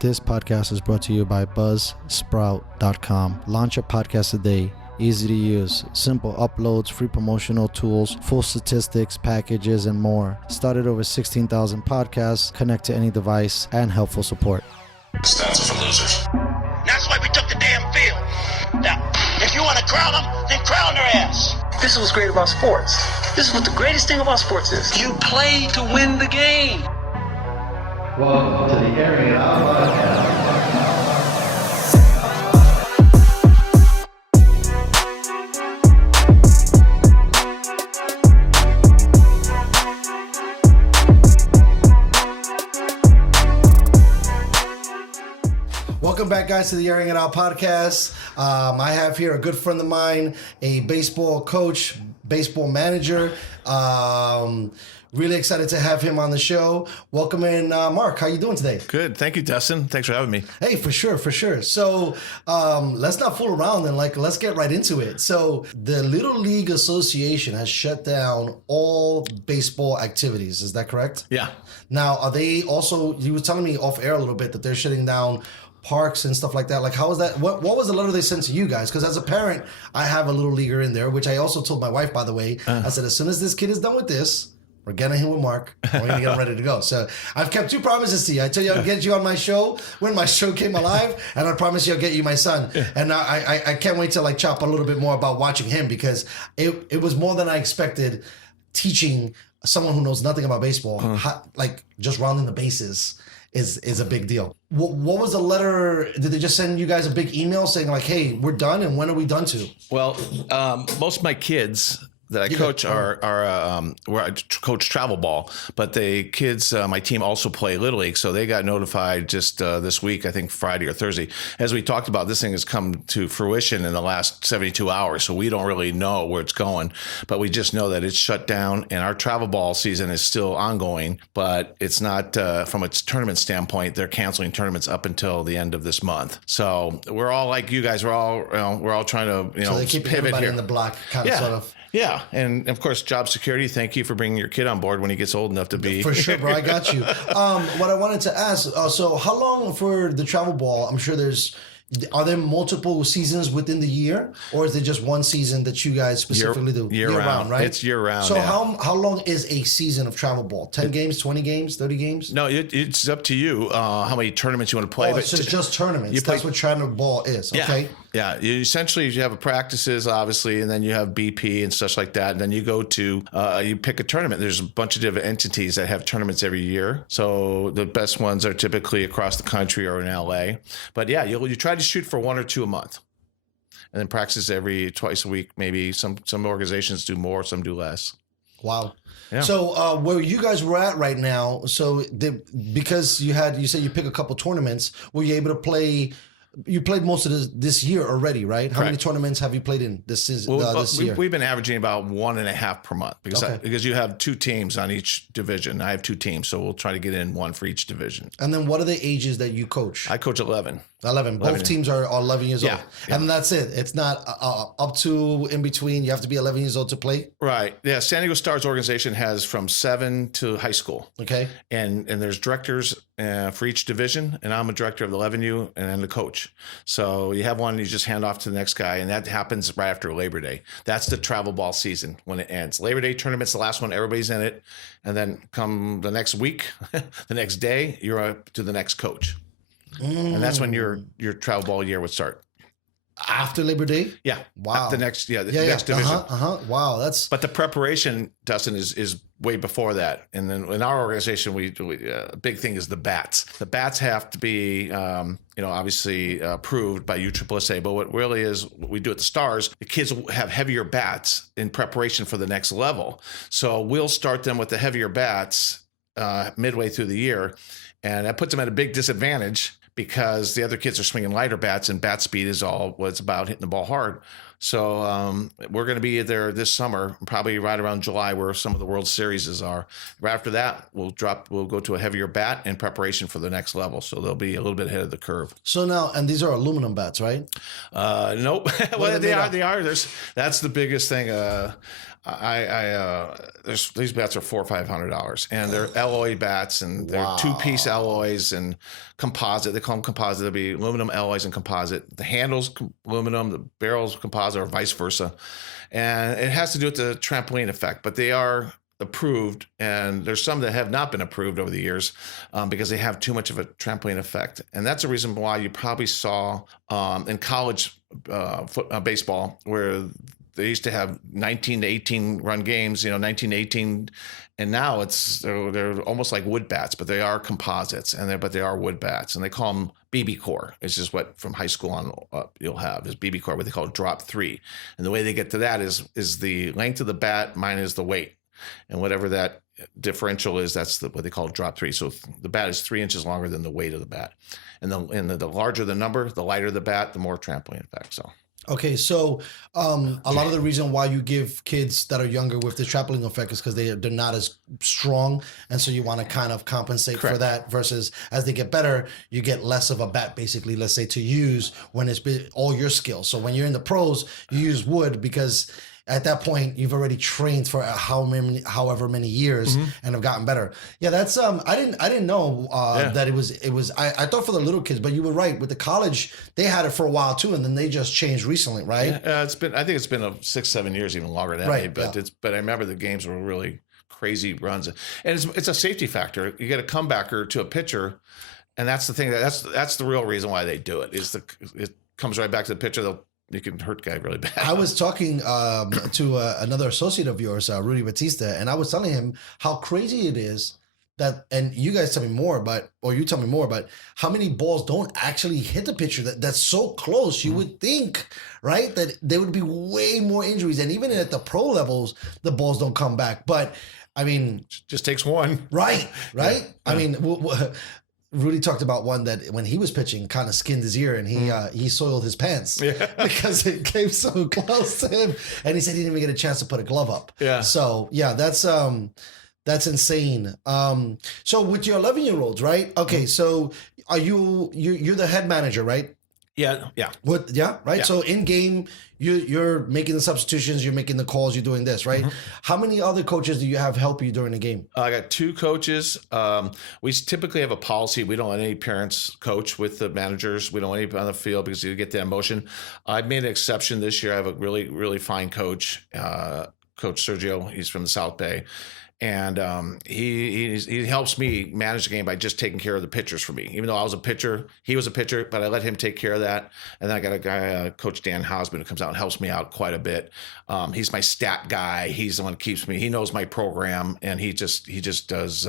This podcast is brought to you by buzzsprout.com. Launch your podcast today. Easy to use, simple uploads, free promotional tools, full statistics, packages, and more. Started over 16,000 podcasts, connect to any device, and helpful support. Stats are for losers. That's why we took the damn field. Now, if you want to crown them, then crown their ass. This is what's great about sports. This is what the greatest thing about sports is. You play to win the game. Welcome to the Airin podcast. Welcome back, guys, to the Airing It Out podcast. I have here a good friend of mine, a baseball coach, baseball manager. Really excited to have him on the show. Welcome in, Mark. How you doing today? Good. Thank you, Dustin. Thanks for having me. Hey, for sure. So let's not fool around and let's get right into it. So the Little League Association has shut down all baseball activities. Is that correct? Yeah. Now, are they also, you were telling me off air a little bit that they're shutting down parks and stuff like that. Like, how is that? What was the letter they sent to you guys? Because as a parent, I have a little leaguer in there, which I also told my wife, by the way. I said, as soon as this kid is done with this, we're getting him with Mark. We're going to get him ready to go. So I've kept two promises to you. I tell you I'll get you on my show when my show came alive, and I promise you I'll get you my son. And I can't wait to chop a little bit more about watching him, because it was more than I expected, teaching someone who knows nothing about baseball, how, just rounding the bases is a big deal. What was the letter? Did they just send you guys a big email saying hey, we're done, and when are we done to? Well, most of my kids that I coach are where I coach travel ball, but the kids, my team also play Little League, so they got notified just this week, I think Friday or Thursday. As we talked about, this thing has come to fruition in the last 72 hours, so we don't really know where it's going, but we just know that it's shut down, and our travel ball season is still ongoing, but it's not, from a tournament standpoint, they're canceling tournaments up until the end of this month. So we're all like you guys, we're all trying to, so they keep pivot everybody here in the block, kind of, sort of. Yeah, and of course, job security. Thank you for bringing your kid on board when he gets old enough to be. For sure, bro. I got you. What I wanted to ask, so how long for the travel ball? I'm sure are there multiple seasons within the year, or is it just one season that you guys specifically do? Year round, right? It's year round. So how long is a season of travel ball? 10 games, 20 games, 30 games? No, it's up to you how many tournaments you want to play. Oh, it's just tournaments. That's what travel ball is, okay? Yeah, you have practices, obviously, and then you have BP and such like that. And then you go to, you pick a tournament. There's a bunch of different entities that have tournaments every year. So the best ones are typically across the country or in LA. But yeah, you try to shoot for one or two a month. And then practice twice a week. Maybe some organizations do more, some do less. Wow. Yeah. So where you guys were at right now, because you said you pick a couple tournaments, were you able to play? You played most of this year already, right? How many tournaments have you played in this year? We've been averaging about 1.5 per month because you have two teams on each division. I have two teams, so we'll try to get in one for each division. And then what are the ages that you coach? I coach 11. 11. Both teams are 11 years old. Yeah. And that's it. It's not up to in between. You have to be 11 years old to play? Right. Yeah. San Diego Stars organization has from 7 to high school. Okay. And there's directors for each division, and I'm a director of the 11U and I'm the coach. So you have one, you just hand off to the next guy, and that happens right after Labor Day. That's the travel ball season when it ends. Labor Day tournament's the last one, everybody's in it. And then come the next week, the next day, you're up to the next coach. And that's when your travel ball year would start. After Labor Day? Yeah. Wow. The next division. Wow. But the preparation, Dustin, is way before that. And then in our organization, we a big thing is the bats. The bats have to be, obviously approved by USSSA. But what really is, what we do at the Stars, the kids will have heavier bats in preparation for the next level. So we'll start them with the heavier bats midway through the year. And that puts them at a big disadvantage, because the other kids are swinging lighter bats, and bat speed is all what it's about, hitting the ball hard. So we're going to be there this summer, probably right around July, where some of the World Series are. Right after that, we'll go to a heavier bat in preparation for the next level. So they'll be a little bit ahead of the curve. So now, and these are aluminum bats, right? Nope. Well, they are. That's the biggest thing. These bats are $400 or $500, and they're alloy bats, and they're two-piece alloys and composite. They call them composite. They'll be aluminum alloys and composite. The handles aluminum, the barrels composite, or vice versa. And it has to do with the trampoline effect, but they are approved, and there's some that have not been approved over the years because they have too much of a trampoline effect. And that's the reason why you probably saw in college baseball where they used to have 19 to 18 run games, 19 to 18, and now they're almost like wood bats, but they are composites, but they are wood bats, and they call them BB core. It's just what from high school on up you'll have is BB core, what they call drop 3, and the way they get to that is the length of the bat minus the weight, and whatever that differential is, that's what they call drop 3. So the bat is 3 inches longer than the weight of the bat, and the larger the number, the lighter the bat, the more trampoline effect. So. Okay, so a lot of the reason why you give kids that are younger with the trampoline effect is because they're not as strong, and so you want to kind of compensate for that. Versus as they get better, you get less of a bat, basically. Let's say to use when it's all your skills. So when you're in the pros, you use wood because at that point you've already trained for however many years and have gotten better. Yeah, that's I didn't know that it was I thought for the little kids, but you were right with the college they had it for a while too, and then they just changed recently, right? Yeah, I think it's been 6-7 years, even longer than that. Right, but I remember the games were really crazy runs, and it's a safety factor. You get a comebacker to a pitcher, and that's the thing that's the real reason why they do it. It comes right back to the pitcher. You can hurt the guy really bad. I was talking to another associate of yours, Rudy Batista, and I was telling him how crazy it is that, and you guys tell me more, you tell me more, but how many balls don't actually hit the pitcher that's so close. You would think, right, that there would be way more injuries, and even at the pro levels, the balls don't come back. But I mean, just takes one. Right. Yeah. I mean, Rudy talked about one that when he was pitching kind of skinned his ear and he soiled his pants because it came so close to him, and he said he didn't even get a chance to put a glove up. Yeah. So yeah, that's insane. So with your 11-year-olds, right? Okay. So are you're the head manager, right? Yeah. Right? Yeah. So in game, you're making the substitutions, you're making the calls, you're doing this, right? How many other coaches do you have help you during the game? I got 2 coaches. We typically have a policy. We don't let any parents coach with the managers. We don't want anybody on the field because you get that emotion. I made an exception this year. I have a really, really fine coach, Coach Sergio. He's from the South Bay. And he helps me manage the game by just taking care of the pitchers for me. Even though I was a pitcher, he was a pitcher, but I let him take care of that. And then I got a guy, Coach Dan Hausman, who comes out and helps me out quite a bit. He's my stat guy. He's the one who keeps me. He knows my program, and he just does.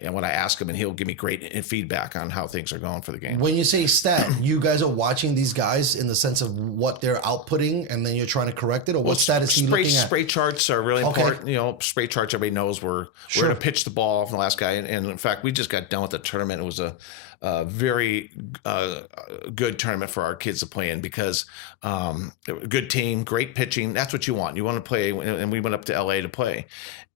And when I ask him, and he'll give me great feedback on how things are going for the game. When you say stat, you guys are watching these guys in the sense of what they're outputting, and then you're trying to correct it, or what stat is he looking at? Spray charts are really important. Spray charts, everybody knows where to pitch the ball from the last guy. And in fact, we just got done with the tournament. It was a very good tournament for our kids to play in because good team, great pitching. That's what you want. You want to play. And we went up to LA to play.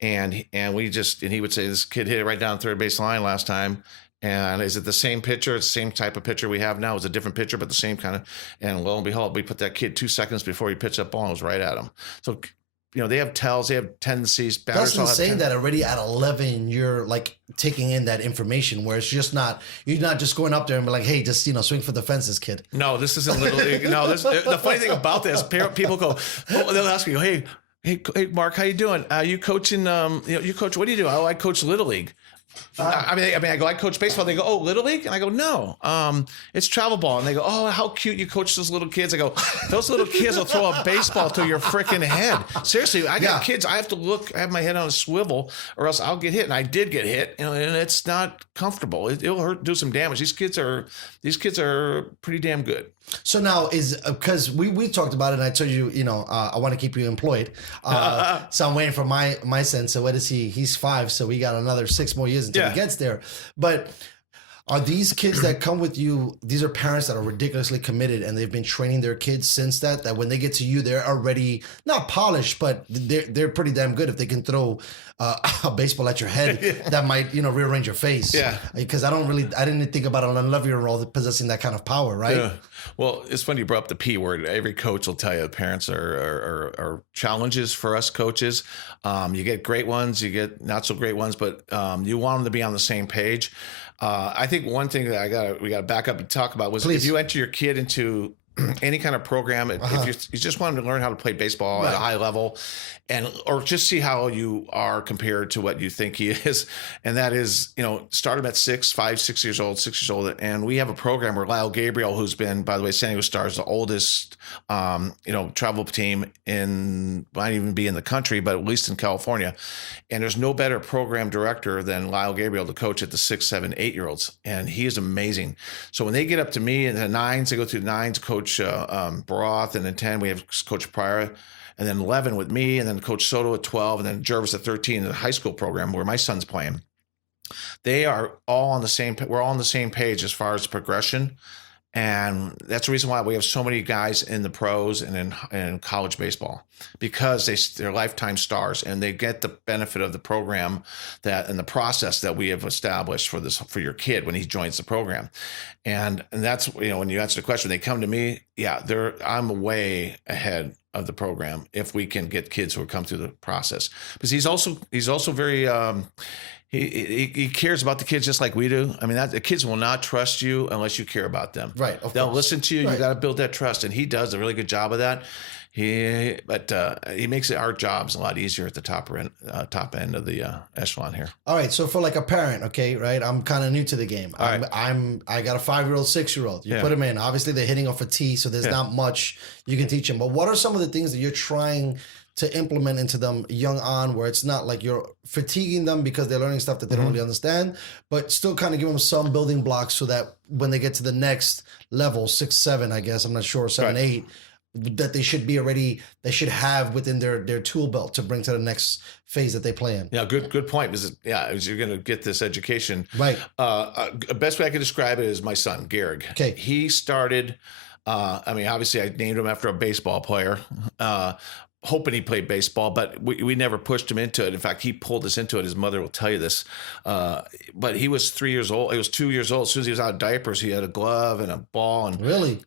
And he would say, this kid hit it right down third base line last time. And is it the same pitcher? It's the same type of pitcher we have now. It's a different pitcher, but the same kind of. And lo and behold, we put that kid 2 seconds before he pitched that ball and it was right at him. So, they have tells, they have tendencies. Dustin saying that already at 11, you're like taking in that information where it's just you're not just going up there and be like, hey, just, swing for the fences, kid. No, this isn't Little League. No, the funny thing about this, people go, they'll ask me, hey, Mark, how you doing? You coaching, you coach, what do you do? Oh, I coach Little League. I go, I coach baseball. They go, oh, Little League? And I go, no, it's travel ball. And they go, oh, how cute you coach those little kids. I go, those little kids will throw a baseball to your freaking head. Seriously, I got kids. I have to look, I have my head on a swivel or else I'll get hit. And I did get hit, and it's not comfortable. It'll hurt, do some damage. These kids are pretty damn good. So now because we talked about it, and I told you, I want to keep you employed. So I'm waiting for my son. So what is he? He's 5. So we got another 6 more years until he gets there. But Are these kids that come with you, these are parents that are ridiculously committed and they've been training their kids since that when they get to you, they're already not polished, but they're pretty damn good if they can throw a baseball at your head that might, rearrange your face. Yeah. Because I didn't think about an 11-year-old possessing that kind of power, right? Yeah. Well, it's funny you brought up the P word. Every coach will tell you parents are challenges for us coaches. You get great ones, you get not so great ones, but you want them to be on the same page. I think one thing that we got to back up and talk about was if you enter your kid into any kind of program, if you just want them to learn how to play baseball at a high level, or just see how you are compared to what you think he is, and that is, start him at 6 years old, and we have a program where Lyle Gabriel, who's been, by the way, San Diego Stars, the oldest, travel team might even be in the country, but at least in California, and there's no better program director than Lyle Gabriel to coach at the 6, 7, 8-year-olds, and he is amazing. So when they get up to me in the 9s, they go through the 9s, Coach Baroth, and then 10 we have Coach Pryor, and then 11 with me, and then Coach Soto at 12, and then Jervis at 13 in the high school program where my son's playing. They are all on the same. We're all on the same page as far as progression, and that's the reason why we have so many guys in the pros and in college baseball, because they're lifetime stars and they get the benefit of the program and the process that we have established for your kid when he joins the program, and that's when you answer the question, they come to me. Yeah, I'm way ahead of the program if we can get kids who come through the process, because he's also very. He cares about the kids just like we do. I mean, the kids will not trust you unless you care about them. Right. They'll listen to you. Right. You got to build that trust, and he does a really good job of that. He makes our jobs a lot easier at the top end of the echelon here. All right. So for like a parent, okay, right? I'm kind of new to the game. I got a 5-year-old, 6-year-old. You put them in. Obviously, they're hitting off a tee, so there's not much you can teach them. But what are some of the things that you're trying to implement into them young on, where it's not like you're fatiguing them because they're learning stuff that they don't really understand, but still kind of give them some building blocks so that when they get to the next level, 6, 7, I guess, I'm not sure, 7, 8, that they should have within their tool belt to bring to the next phase that they play in. Yeah, good point. Because you're going to get this education. Right. Best way I can describe it is my son, Garrig. Okay. He started, obviously I named him after a baseball player, hoping he played baseball, but we never pushed him into it. In fact, he pulled us into it. His mother will tell you this. But he was 3 years old. He was 2 years old. As soon as he was out of diapers, he had a glove and a ball.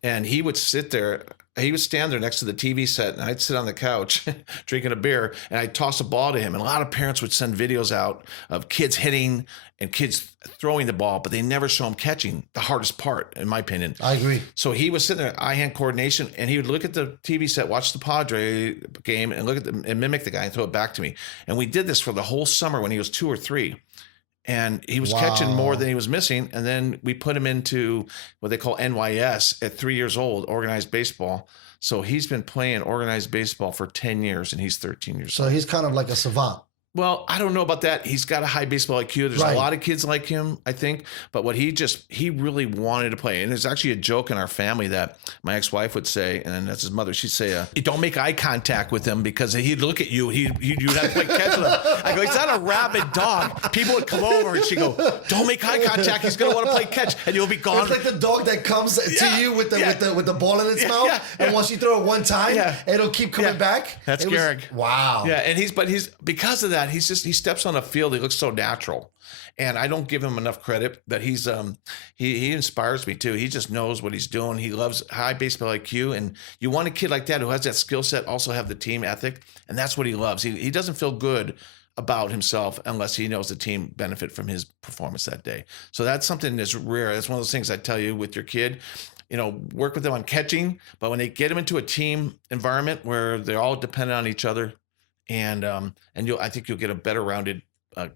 And he would sit there. He would stand there next to the TV set, and I'd sit on the couch drinking a beer, and I'd toss a ball to him. And a lot of parents would send videos out of kids hitting and kids throwing the ball, but they never show him catching, the hardest part, in my opinion. I agree. So he was sitting there, eye-hand coordination, and he would look at the TV set, watch the Padre game, and look at and mimic the guy and throw it back to me. And we did this for the whole summer when he was 2 or 3. And he was catching more than he was missing. And then we put him into what they call NYS at 3 years old, organized baseball. So he's been playing organized baseball for 10 years, and he's 13 years old. So he's kind of like a savant. Well, I don't know about that. He's got a high baseball IQ. There's a lot of kids like him, I think. But what he really wanted to play. And there's actually a joke in our family that my ex-wife would say, and that's his mother. She'd say, don't make eye contact with him because he'd look at you. You'd have to play catch with him. I go, he's not a rabid dog. People would come over and she'd go, don't make eye contact. He's going to want to play catch. And you'll be gone. It's like the dog that comes to you with the ball in its mouth. And once you throw it one time, it'll keep coming back. That's Garrig. Wow. Yeah. And he's because of that, he steps on a field. He looks so natural, and I don't give him enough credit. That he's he inspires me too. He just knows what he's doing. He loves high baseball IQ, and you want a kid like that who has that skill set, also have the team ethic, and that's what he loves. He doesn't feel good about himself unless he knows the team benefit from his performance that day. So that's something that's rare. That's one of those things I tell you with your kid. Work with them on catching, but when they get them into a team environment where they're all dependent on each other. And I think you'll get a better rounded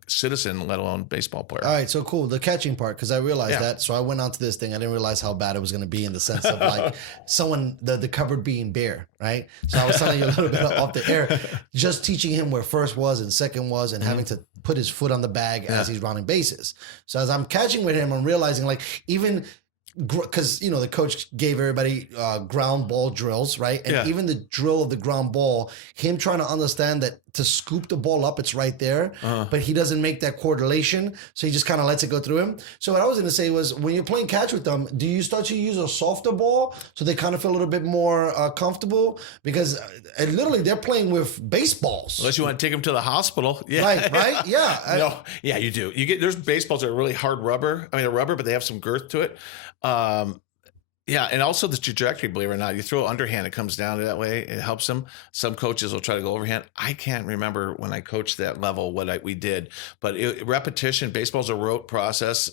citizen, let alone baseball player. All right, so cool. The catching part, because I realized that. So I went on to this thing. I didn't realize how bad it was going to be in the sense of like the cupboard being bare, right? So I was telling you a little bit off the air, just teaching him where first was and second was, and having to put his foot on the bag as he's rounding bases. So as I'm catching with him, I'm realizing like even because the coach gave everybody ground ball drills, right? And even the drill of the ground ball, him trying to understand that to scoop the ball up, it's right there, but he doesn't make that correlation, so he just kind of lets it go through him. So what I was going to say was, when you're playing catch with them, do you start to use a softer ball so they kind of feel a little bit more comfortable? Because literally they're playing with baseballs. Unless you want to take them to the hospital. Yeah. Right? Yeah. No, yeah, you do. There's baseballs that are really hard rubber. I mean, they're rubber, but they have some girth to it. Yeah, and also the trajectory, believe it or not. You throw underhand, it comes down that way. It helps them. Some coaches will try to go overhand. I can't remember when I coached that level what we did, but repetition. Baseball's a rote process.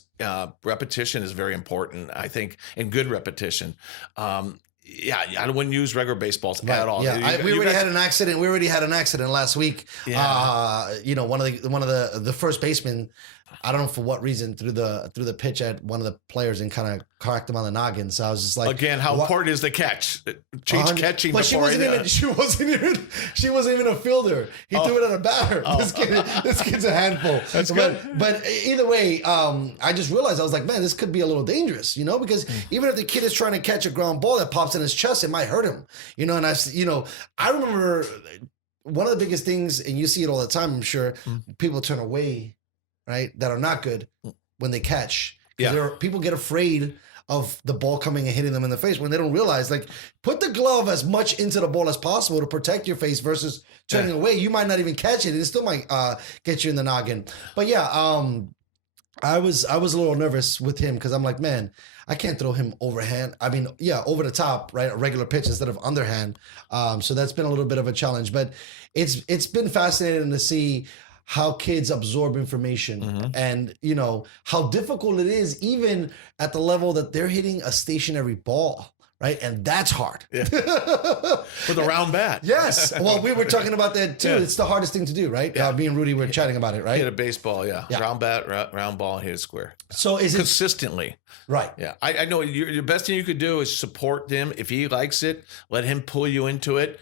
Repetition is very important, I think, and good repetition. I wouldn't use regular baseballs at all. Yeah, we already had an accident. We already had an accident last week. Yeah. One of the first basemen, I don't know for what reason, threw the pitch at one of the players and kind of cracked him on the noggin. So I was just like, again, how important is the catch? Change catching. But she wasn't even a fielder. He threw it at a batter. This kid's a handful. That's good. But either way, I just realized, I was like, man, this could be a little dangerous, because even if the kid is trying to catch a ground ball that pops in his chest, it might hurt him, and I remember one of the biggest things, and you see it all the time, I'm sure, people turn away, right, that are not good when they catch. People get afraid of the ball coming and hitting them in the face when they don't realize, like, put the glove as much into the ball as possible to protect your face versus turning away. You might not even catch it. It still might get you in the noggin. But I was a little nervous with him because I'm like, man, I can't throw him overhand. I mean, over the top, right? A regular pitch instead of underhand. So that's been a little bit of a challenge, but it's been fascinating to see how kids absorb information and, how difficult it is even at the level that they're hitting a stationary ball. Right. And that's hard. Yeah. With a round bat. Yes. Well, we were talking about that too. Yeah. It's the hardest thing to do, right? Me and Rudy were chatting about it, right? Hit a baseball, round bat, round ball, hit a square. So is consistently. Right. Yeah. I know the best thing you could do is support him. If he likes it, let him pull you into it.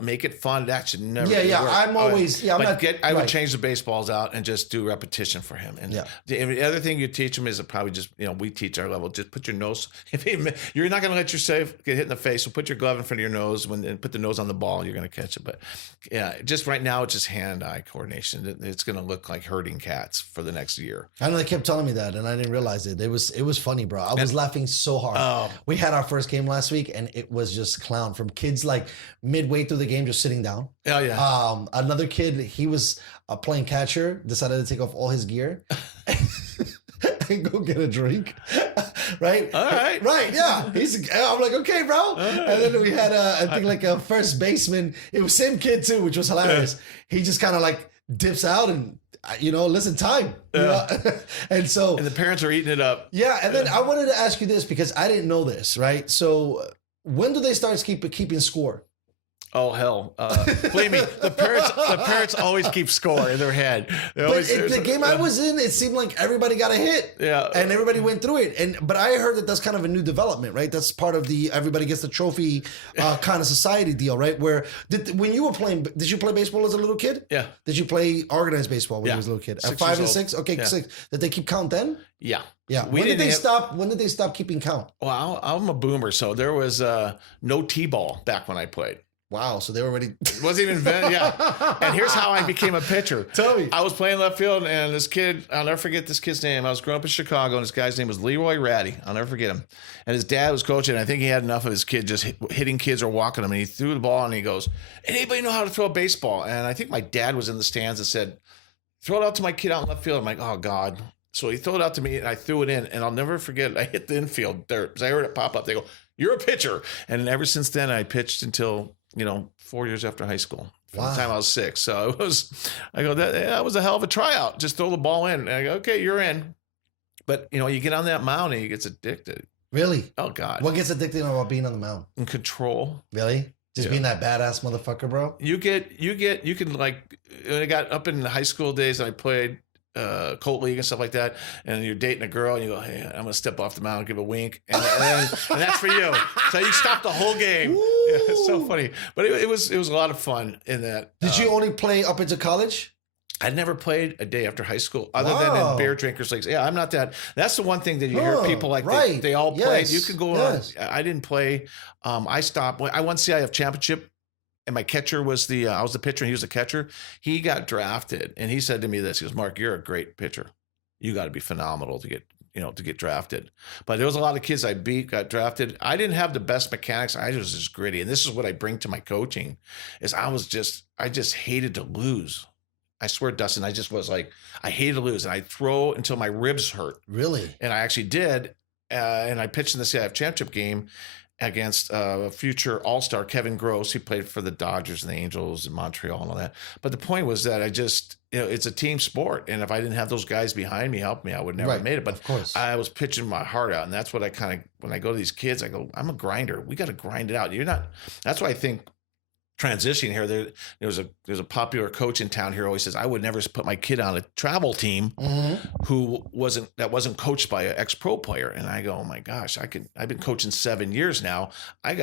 Make it fun. That should never. Work. I'm always. Yeah, I would change the baseballs out and just do repetition for him. And the other thing you teach him is probably just we teach our level. Just put your nose. You're not going to let yourself get hit in the face, so put your glove in front of your nose and put the nose on the ball. You're going to catch it. But just right now it's just hand-eye coordination. It's going to look like herding cats for the next year. I know they kept telling me that, and I didn't realize it. It was funny, bro. I was laughing so hard. We had our first game last week, and it was just clown from kids like midway through the game just sitting down. Oh yeah. Another kid, he was playing catcher, decided to take off all his gear and go get a drink. Right? All right. Right, yeah. I'm like, okay, bro. Right. And then we had I think like a first baseman. It was same kid too, which was hilarious. He just kind of like dips out and listen, time. And the parents are eating it up. Yeah, and then I wanted to ask you this because I didn't know this, right? So when do they start keeping score? Oh hell! Believe me, the parents always keep score in their head. The game I was in, it seemed like everybody got a hit, and everybody went through it. But I heard that that's kind of a new development, right? That's part of the everybody gets the trophy kind of society deal, right? Where when you were playing, did you play baseball as a little kid? Yeah. Did you play organized baseball when you was a little kid? At 5 and 6? Okay, 6. Did they keep count then? Yeah. Yeah. When did they stop keeping count? Well, I'm a boomer, so there was no T-ball back when I played. Wow, so they were already... It wasn't even invented, And here's how I became a pitcher. Tell me. I was playing left field, and this kid, I'll never forget this kid's name. I was growing up in Chicago, and this guy's name was Leroy Ratty. I'll never forget him. And his dad was coaching, and I think he had enough of his kid just hitting kids or walking them, and he threw the ball, and he goes, anybody know how to throw a baseball? And I think my dad was in the stands and said, throw it out to my kid out in left field. I'm like, oh, God. So he threw it out to me, and I threw it in, and I'll never forget it. I hit the infield there because I heard it pop up. They go, you're a pitcher. And ever since then, I pitched until... 4 years after high school. From the time I was 6. So that was a hell of a tryout. Just throw the ball in. And I go, okay, you're in. But, you get on that mound and you get addicted. Really? Oh, God. What gets addicted about being on the mound? In control. Really? Just being that badass motherfucker, bro? You can like, when I got up in the high school days, I played Colt League and stuff like that, and you're dating a girl and you go, hey, I'm gonna step off the mound and give a wink, and that's for you. So you stop the whole game. Yeah, it's so funny, but it was a lot of fun in that. Did you only play up into college? I never played a day after high school other than Wow. in beer drinkers leagues. Yeah, I'm not that. That's the one thing that you hear people like right. they all played. Yes. You could go Yes. on. I didn't play. I stopped. I won CIF championship, and my catcher was I was the pitcher and he was the catcher. He got drafted, and he said to me this. He goes, "Mark, you're a great pitcher. You got to be phenomenal to get drafted." But there was a lot of kids I beat, got drafted. I didn't have the best mechanics. I was just gritty, and this is what I bring to my coaching: is I just hated to lose. I swear, Dustin, I just was like, I hated to lose. And I'd throw until my ribs hurt. Really? And I actually did. And I pitched in the CIF championship game against future All-Star Kevin Gross. He played for the Dodgers and the Angels in Montreal and all that. But the point was that it's a team sport. And if I didn't have those guys behind me, help me, I would never have made it. But of course. I was pitching my heart out. And that's what when I go to these kids, I go, I'm a grinder. We got to grind it out. That's why I think transitioning here, there's a popular coach in town here always says I would never put my kid on a travel team who wasn't coached by an ex-pro player. And I go, oh my gosh, I've been coaching 7 years now. I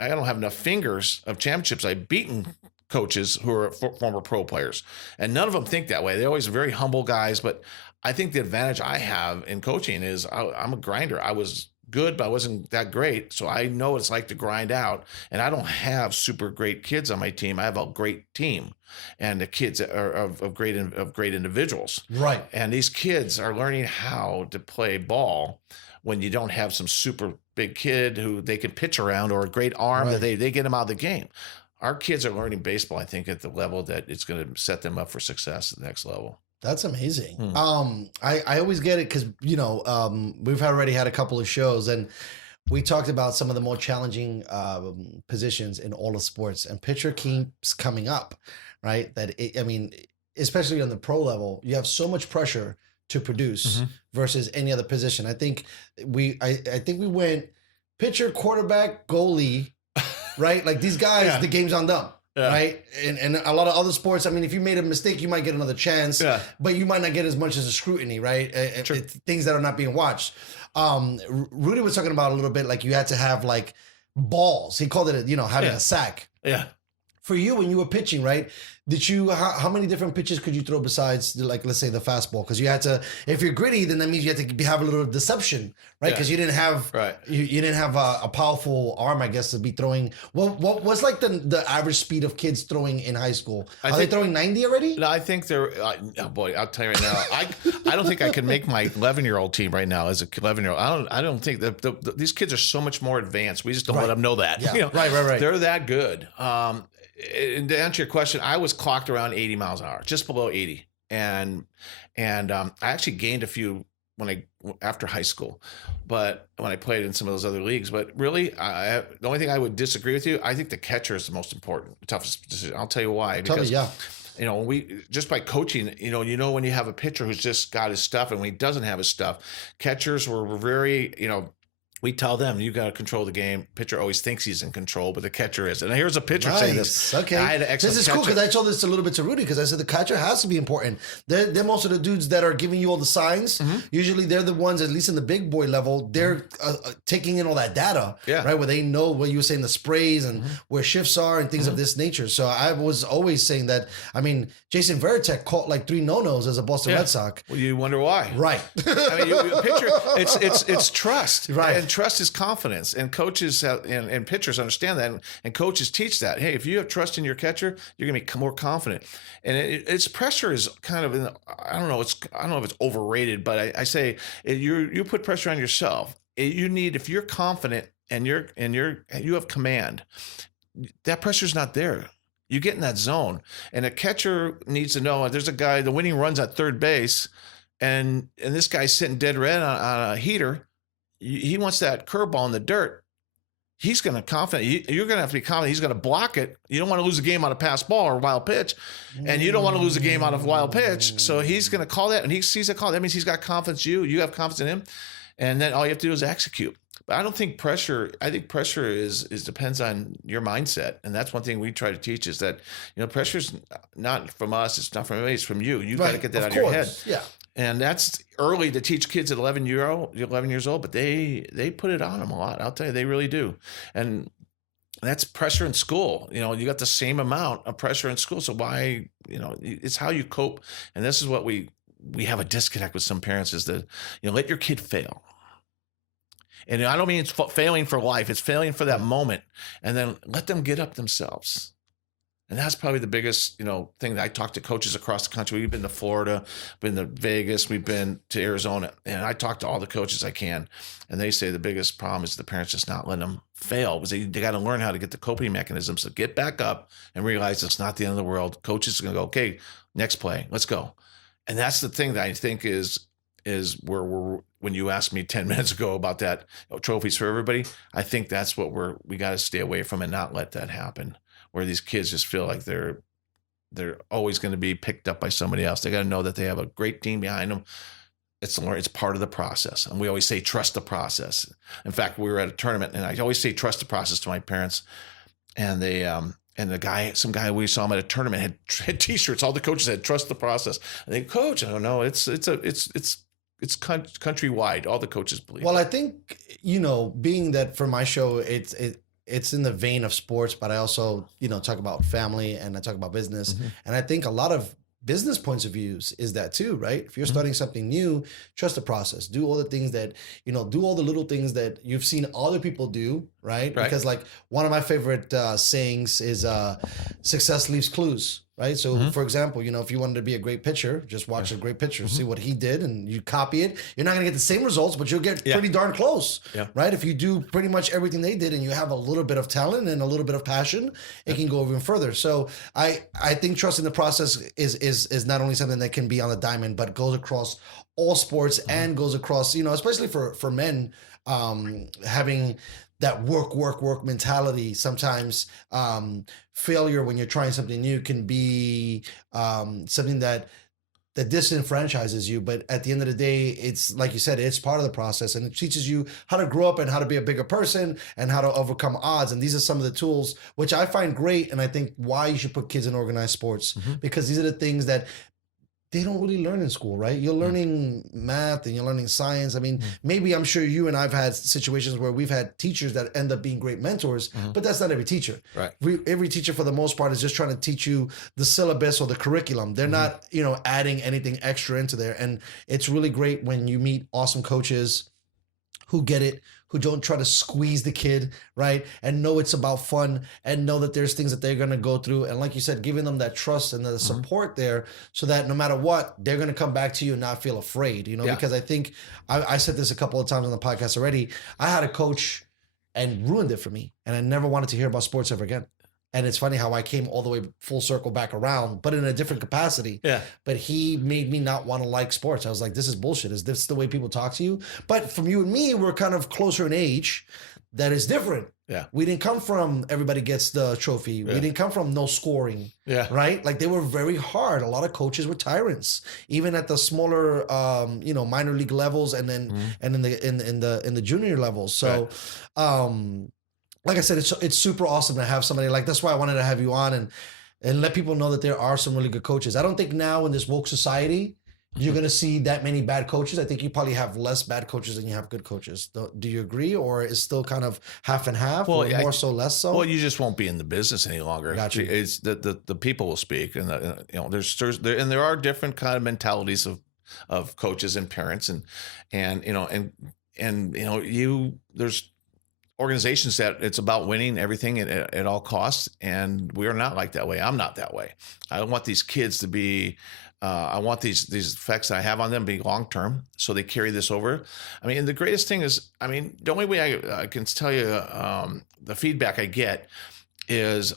don't have enough fingers of championships. I've beaten coaches who are former pro players, and none of them think that way. They're always very humble guys. But I think the advantage I have in coaching is I'm a grinder. I was good, but I wasn't that great. So I know what it's like to grind out. And I don't have super great kids on my team. I have a great team, and the kids are of great individuals. Right. And these kids are learning how to play ball when you don't have some super big kid who they can pitch around or a great arm that they get them out of the game. Our kids are learning baseball, I think, at the level that it's going to set them up for success at the next level. That's amazing. I always get it because, we've already had a couple of shows and we talked about some of the more challenging positions in all of sports, and pitcher keeps coming up, right? Especially on the pro level, you have so much pressure to produce versus any other position. I think we went pitcher, quarterback, goalie, right? Like these guys, the game's on them. Yeah. Right. And a lot of other sports, I mean, if you made a mistake, you might get another chance, but you might not get as much as a scrutiny, right? Sure. Things that are not being watched. Rudy was talking about a little bit, like you had to have like balls. He called it, having a sack. Yeah. For you, when you were pitching, right? How many different pitches could you throw besides, like, let's say the fastball? Because you had to, if you're gritty, then that means you had to have a little deception, right? Because you didn't have, you didn't have a powerful arm, I guess, to be throwing. What was like the average speed of kids throwing in high school? Are they throwing 90 already? No, I think they're. Oh boy, I'll tell you right now. I don't think I can make my 11-year-old team right now as a 11-year-old. I don't think that these kids are so much more advanced. We just don't let them know that. Yeah. Right. They're that good. And to answer your question, I was clocked around 80 miles an hour, just below 80. And I actually gained a few after high school, but when I played in some of those other leagues. But really, the only thing I would disagree with you, I think the catcher is the most important, toughest decision. I'll tell you why. Because, we just by coaching, when you have a pitcher who's just got his stuff and when he doesn't have his stuff, catchers were very, we tell them, you got to control the game. Pitcher always thinks he's in control, but the catcher is. And here's a pitcher saying this. Okay. I had an excellent this is cool because I told this a little bit to Rudy because I said the catcher has to be important. They're most of the dudes that are giving you all the signs. Usually they're the ones, at least in the big boy level, they're taking in all that data, right? Where they know what you were saying, the sprays and where shifts are and things of this nature. So I was always saying that, Jason Varitek caught like 3 no-nos as a Boston Red Sox. Well, you wonder why. Right. Pitcher, it's trust. Right. And trust is confidence, and coaches have, and pitchers understand that, and coaches teach that. Hey, if you have trust in your catcher, you're going to be more confident. And its pressure is kind of, I don't know if it's overrated, but I say you put pressure on yourself. You need, if you're confident and you have command, that pressure's not there. You get in that zone, and a catcher needs to know there's a guy, the winning run's at third base, and this guy's sitting dead red on a heater. He wants that curveball in the dirt. He's going to confident. You're going to have to be confident. He's going to block it. You don't want to lose a game on a pass ball or a wild pitch, and you don't want to lose a game on a wild pitch. So he's going to call that, and he sees a call. That means he's got confidence. You have confidence in him, and then all you have to do is execute. But I don't think pressure. I think pressure is depends on your mindset, and that's one thing we try to teach is that pressure's not from us. It's not from anybody. It's from you. You got to get that out of your head. Yeah. And that's early to teach kids at 11 years old, but they put it on them a lot. I'll tell you, they really do. And that's pressure in school. You got the same amount of pressure in school. So why, it's how you cope. And this is what we have a disconnect with some parents is that, let your kid fail. And I don't mean it's failing for life. It's failing for that moment. And then let them get up themselves. And that's probably the biggest, thing that I talk to coaches across the country. We've been to Florida, been to Vegas, we've been to Arizona, and I talk to all the coaches I can, and they say the biggest problem is the parents just not letting them fail because they got to learn how to get the coping mechanisms to get back up and realize it's not the end of the world. Coaches are going to go, okay, next play, let's go. And that's the thing that I think is where when you asked me 10 minutes ago about that trophies for everybody, I think that's what we got to stay away from and not let that happen. Where these kids just feel like they're always going to be picked up by somebody else. They got to know that they have a great team behind them. It's part of the process. And we always say, trust the process. In fact, we were at a tournament and I always say, trust the process to my parents. And they, some guy we saw him at a tournament had t-shirts. All the coaches had trust the process. And they, coach, I don't know. It's countrywide. All the coaches believe. Well, I think, being that for my show, it's in the vein of sports, but I also, talk about family and I talk about business. Mm-hmm. And I think a lot of business points of views is that too, right? If you're starting something new, trust the process, do all the things that, do all the little things that you've seen other people do, right? Because like one of my favorite sayings is success leaves clues. Right. So, for example, if you wanted to be a great pitcher, just watch a great pitcher, see what he did and you copy it. You're not going to get the same results, but you'll get pretty darn close. Yeah. Right. If you do pretty much everything they did and you have a little bit of talent and a little bit of passion, it can go even further. So I think trusting the process is not only something that can be on the diamond, but goes across all sports and goes across, especially for men, having that work mentality. Sometimes failure when you're trying something new can be something that disenfranchises you. But at the end of the day, it's like you said, it's part of the process and it teaches you how to grow up and how to be a bigger person and how to overcome odds. And these are some of the tools which I find great. And I think why you should put kids in organized sports, because these are the things that they don't really learn in school, right? You're learning math and you're learning science. I mean, maybe I'm sure you and I've had situations where we've had teachers that end up being great mentors, but that's not every teacher. Right. Every teacher for the most part is just trying to teach you the syllabus or the curriculum. They're not, adding anything extra into there. And it's really great when you meet awesome coaches who get it, who don't try to squeeze the kid, right? And know it's about fun and know that there's things that they're going to go through. And like you said, giving them that trust and the support there so that no matter what, they're going to come back to you and not feel afraid, because I think I said this a couple of times on the podcast already. I had a coach and ruined it for me. And I never wanted to hear about sports ever again. And it's funny how I came all the way full circle back around, but in a different capacity. Yeah. But he made me not want to like sports. I was like, this is bullshit. Is this the way people talk to you? But from you and me, we're kind of closer in age. That is different. Yeah. We didn't come from everybody gets the trophy. Yeah. We didn't come from no scoring. Yeah. Right? Like they were very hard. A lot of coaches were tyrants, even at the smaller, minor league levels and then and in the junior levels. So, like I said, it's super awesome to have somebody like, that's why I wanted to have you on and let people know that there are some really good coaches. I don't think now in this woke society, you're going to see that many bad coaches. I think you probably have less bad coaches than you have good coaches. Do you agree? Or is still kind of half and half, or more so, less so? Well, you just won't be in the business any longer. Gotcha. It's the people will speak, and there are different kind of mentalities of coaches and parents, there's organizations that it's about winning everything at all costs, and we are not like that way. I'm not that way. I don't want these kids to be. I want these effects I have on them be long term, so they carry this over. I mean, and the greatest thing is, the only way I can tell you the feedback I get is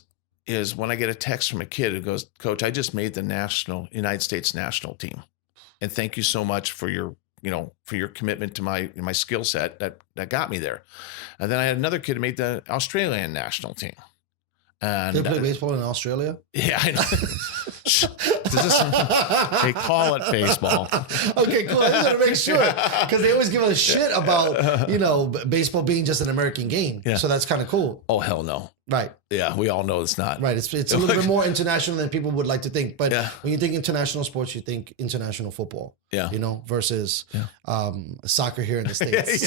when I get a text from a kid who goes, "Coach, I just made the United States national team, and thank you so much for your commitment to my skill set that got me there." And then I had another kid who made the Australian national team. And they play baseball in Australia? Yeah, I know. They call it baseball. Okay, cool. I just want to make sure, because they always give us shit about baseball being just an American game. Yeah. So that's kind of cool. Oh, hell no. Right. Yeah, we all know it's not. Right. It's a little bit more international than people would like to think. But Yeah. when you think international sports, you think international football. Yeah. You know, versus soccer here in the States.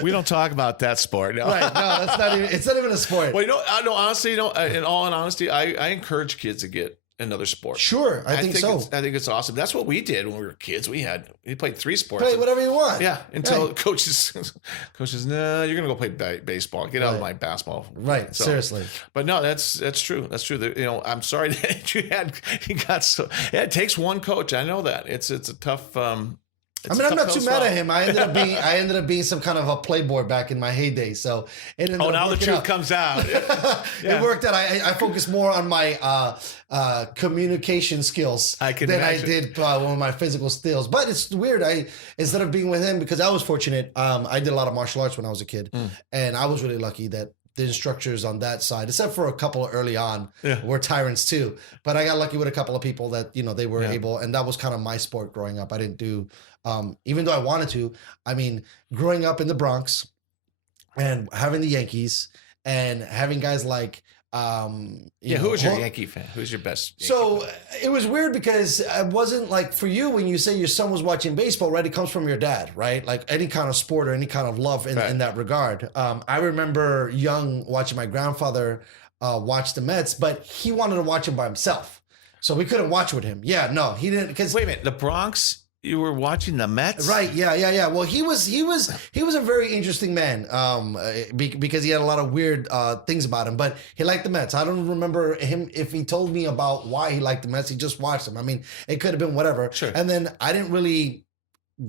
We don't talk about that sport. No. Right. No, that's not even. It's not even a sport. Well, no, honestly, in all honesty, I encourage kids to get anoture sport. Sure, I think so. I think it's awesome. That's what we did when we were kids. We played 3 sports. Play whatever you want. Yeah, until Right. coaches, no, you're gonna go play baseball. Get out of my basketball. Right. So, Seriously. But no, that's true. That's true. That, I'm sorry that you got so. Yeah, it takes one coach. I know that. It's a tough. I'm not too mad at him. I ended up being some kind of a playboy back in my heyday. So it ended up now the working truth out. comes out. It worked out. I focused more on my communication skills I can than imagine. I did one of my physical skills. But it's weird. Instead of being with him, because I was fortunate, I did a lot of martial arts when I was a kid, and I was really lucky that the instructors on that side, except for a couple early on, were tyrants too. But I got lucky with a couple of people that they were able, and that was kind of my sport growing up. I didn't do, even though I wanted to. I mean, growing up in the Bronx and having the Yankees and having guys like, who was your Yankee fan? Who's your best? Yankee So fan? it was weird because it wasn't like for you when you say your son was watching baseball, right? It comes from your dad, right? Like any kind of sport or any kind of love in that regard. I remember young watching my grandfather watch the Mets, but he wanted to watch him by himself. So we couldn't watch with him. Yeah, no, he didn't. Because Wait a minute, the Bronx. You were watching the Mets, right? Yeah. Well, he was a very interesting man, because he had a lot of weird things about him. But he liked the Mets. I don't remember him if he told me about why he liked the Mets. He just watched them. I mean, it could have been whatever. Sure. And then I didn't really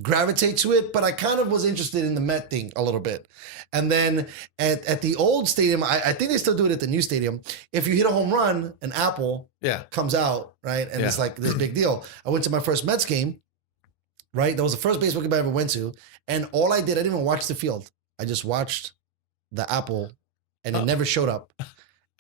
gravitate to it, but I kind of was interested in the Met thing a little bit. And then at the old stadium, I think they still do it at the new stadium. If you hit a home run, an apple comes out, right? And it's like this big deal. I went to my first Mets game. Right, that was the first baseball game I ever went to, and all I didn't even watch the field. I just watched the apple, and it never showed up.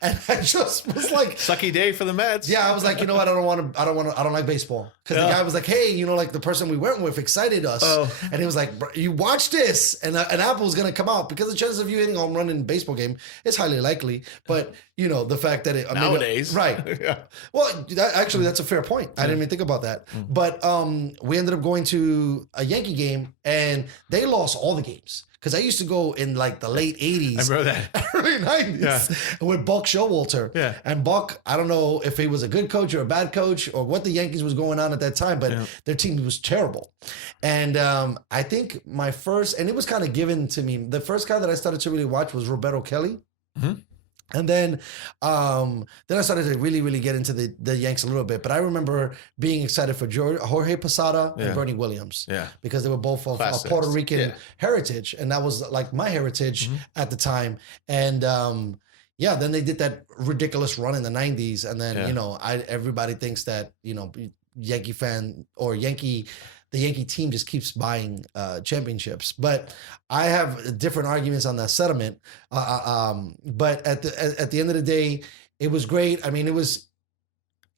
And I just was like, sucky day for the Mets. yeah, I was like, you know what? I don't like baseball. Because the guy was like, hey, like the person we went with excited us. And he was like, you watch this, and an apple is going to come out, because the chances of you hitting a home run in a baseball game is highly likely. But, the fact that Nowadays. Right. Yeah. Well, actually, that's a fair point. I didn't even think about that. But we ended up going to a Yankee game, and they lost all the games. Because I used to go in like the late 80s. I remember that. Early 90s. With Buck Showalter. Yeah. And Buck, I don't know if he was a good coach or a bad coach or what the Yankees was going on at that time, but their team was terrible. And I think my first, and it was kind of given to me, the first guy that I started to really watch was Roberto Kelly. Mm-hmm. And then I started to really, really get into the Yanks a little bit. But I remember being excited for Jorge Posada and Bernie Williams. Yeah. Because they were both of Puerto Rican heritage. And that was like my heritage at the time. And then they did that ridiculous run in the 90s. And then, everybody thinks that, Yankee fan or the Yankee team just keeps buying championships. But I have different arguments on that sentiment. But at the end of the day, it was great. I mean, it was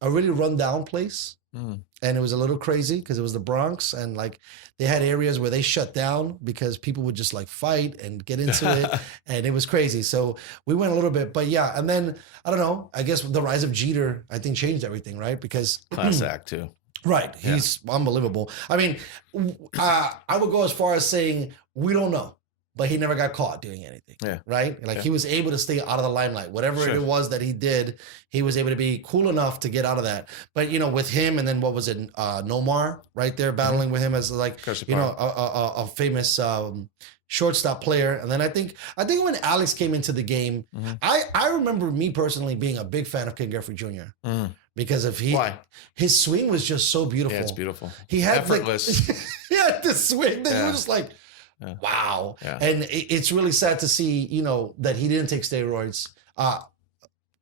a really run down place. And it was a little crazy because it was the Bronx, and like they had areas where they shut down because people would just like fight and get into it. And it was crazy. So we went a little bit, but yeah. And then I don't know, I guess the rise of Jeter, I think, changed everything, right? Because class act too. Right. He's unbelievable. I mean, I would go as far as saying we don't know, but he never got caught doing anything. Yeah. Right. Like he was able to stay out of the limelight. Whatever it was that he did, he was able to be cool enough to get out of that. But, with him, and then what was it? Nomar right there battling with him as like, a famous shortstop player. And then I think when Alex came into the game, I remember me personally being a big fan of Ken Griffey Jr. Because of his swing was just so beautiful. Yeah, it's beautiful. He had effortless. He had this swing that you were just like, wow. Yeah. And it's really sad to see, that he didn't take steroids.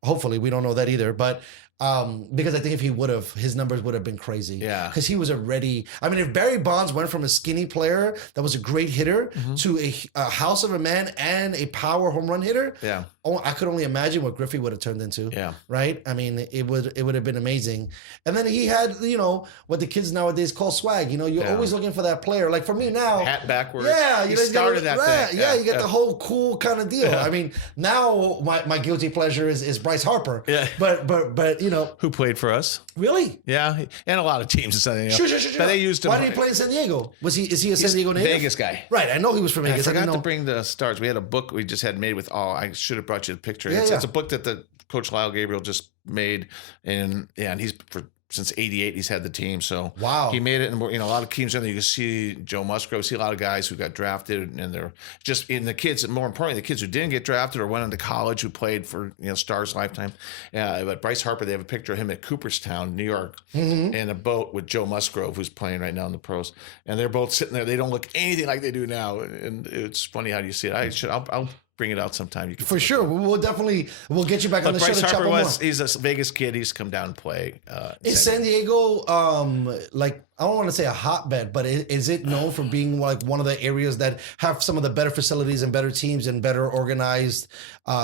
Hopefully we don't know that either, but because I think if he would have, his numbers would have been crazy. Yeah. Because he was already, I mean, if Barry Bonds went from a skinny player that was a great hitter to a house of a man and a power home run hitter, I could only imagine what Griffey would have turned into. Yeah. Right. I mean, it would have been amazing. And then he had, what the kids nowadays call swag. You're always looking for that player. Like for me now, hat backwards. Yeah, you started that thing. Yeah, you get the whole cool kind of deal. I mean, now my guilty pleasure is Bryce Harper. Yeah. But who played for us? Really? Yeah, and a lot of teams in San Diego. Sure. But they used him. Why did he play in San Diego? Is he a San Diego native? Vegas guy. Right. I know he was from Vegas. I forgot to bring the stars. We had a book we just had made with I should have brought you the picture. Yeah, It's a book that the Coach Lyle Gabriel just made, and he's since '88 he's had the team. So wow, he made it, and a lot of teams in there. You can see Joe Musgrove, see a lot of guys who got drafted, and they're just in the kids. More importantly, the kids who didn't get drafted or went on to college who played for Stars Lifetime. But Bryce Harper, they have a picture of him at Cooperstown, New York, in a boat with Joe Musgrove, who's playing right now in the pros, and they're both sitting there. They don't look anything like they do now, and it's funny how you see it. I'll bring it out sometime. You can for sure. We'll get you back on the Bryce show. Harper he's a Vegas kid. He's come down and play. Is San Diego I don't want to say a hotbed, but is it known for being like one of the areas that have some of the better facilities and better teams and better organized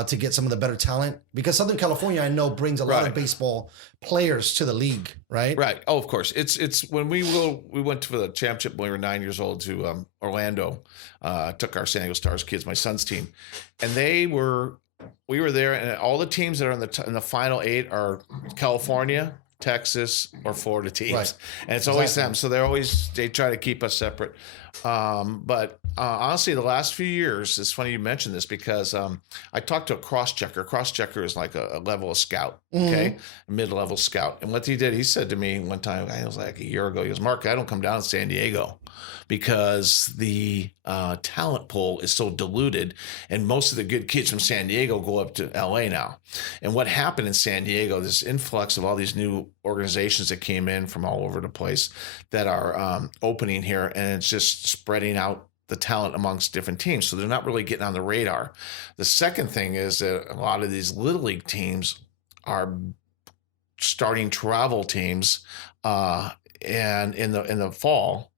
to get some of the better talent? Because Southern California, I know, brings a lot of baseball players to the league, right? Right. Oh, of course. It's when we went to the championship when we were 9 years old to Orlando. Took our San Diego Stars kids, my son's team, and we were there, and all the teams that are in the final 8 are California, Texas, or Florida teams, right. And it's always them. So they try to keep us separate. But honestly, the last few years, it's funny you mentioned this because I talked to a cross-checker. Cross-checker is like a level of scout, okay, a mid-level scout. And what he did, he said to me one time, it was like a year ago, he goes, Mark, I don't come down to San Diego because the talent pool is so diluted, and most of the good kids from San Diego go up to LA now. And what happened in San Diego, this influx of all these new organizations that came in from all over the place that are opening here, and it's just spreading out the talent amongst different teams. So they're not really getting on the radar. The second thing is that a lot of these little league teams are starting travel teams and in the fall,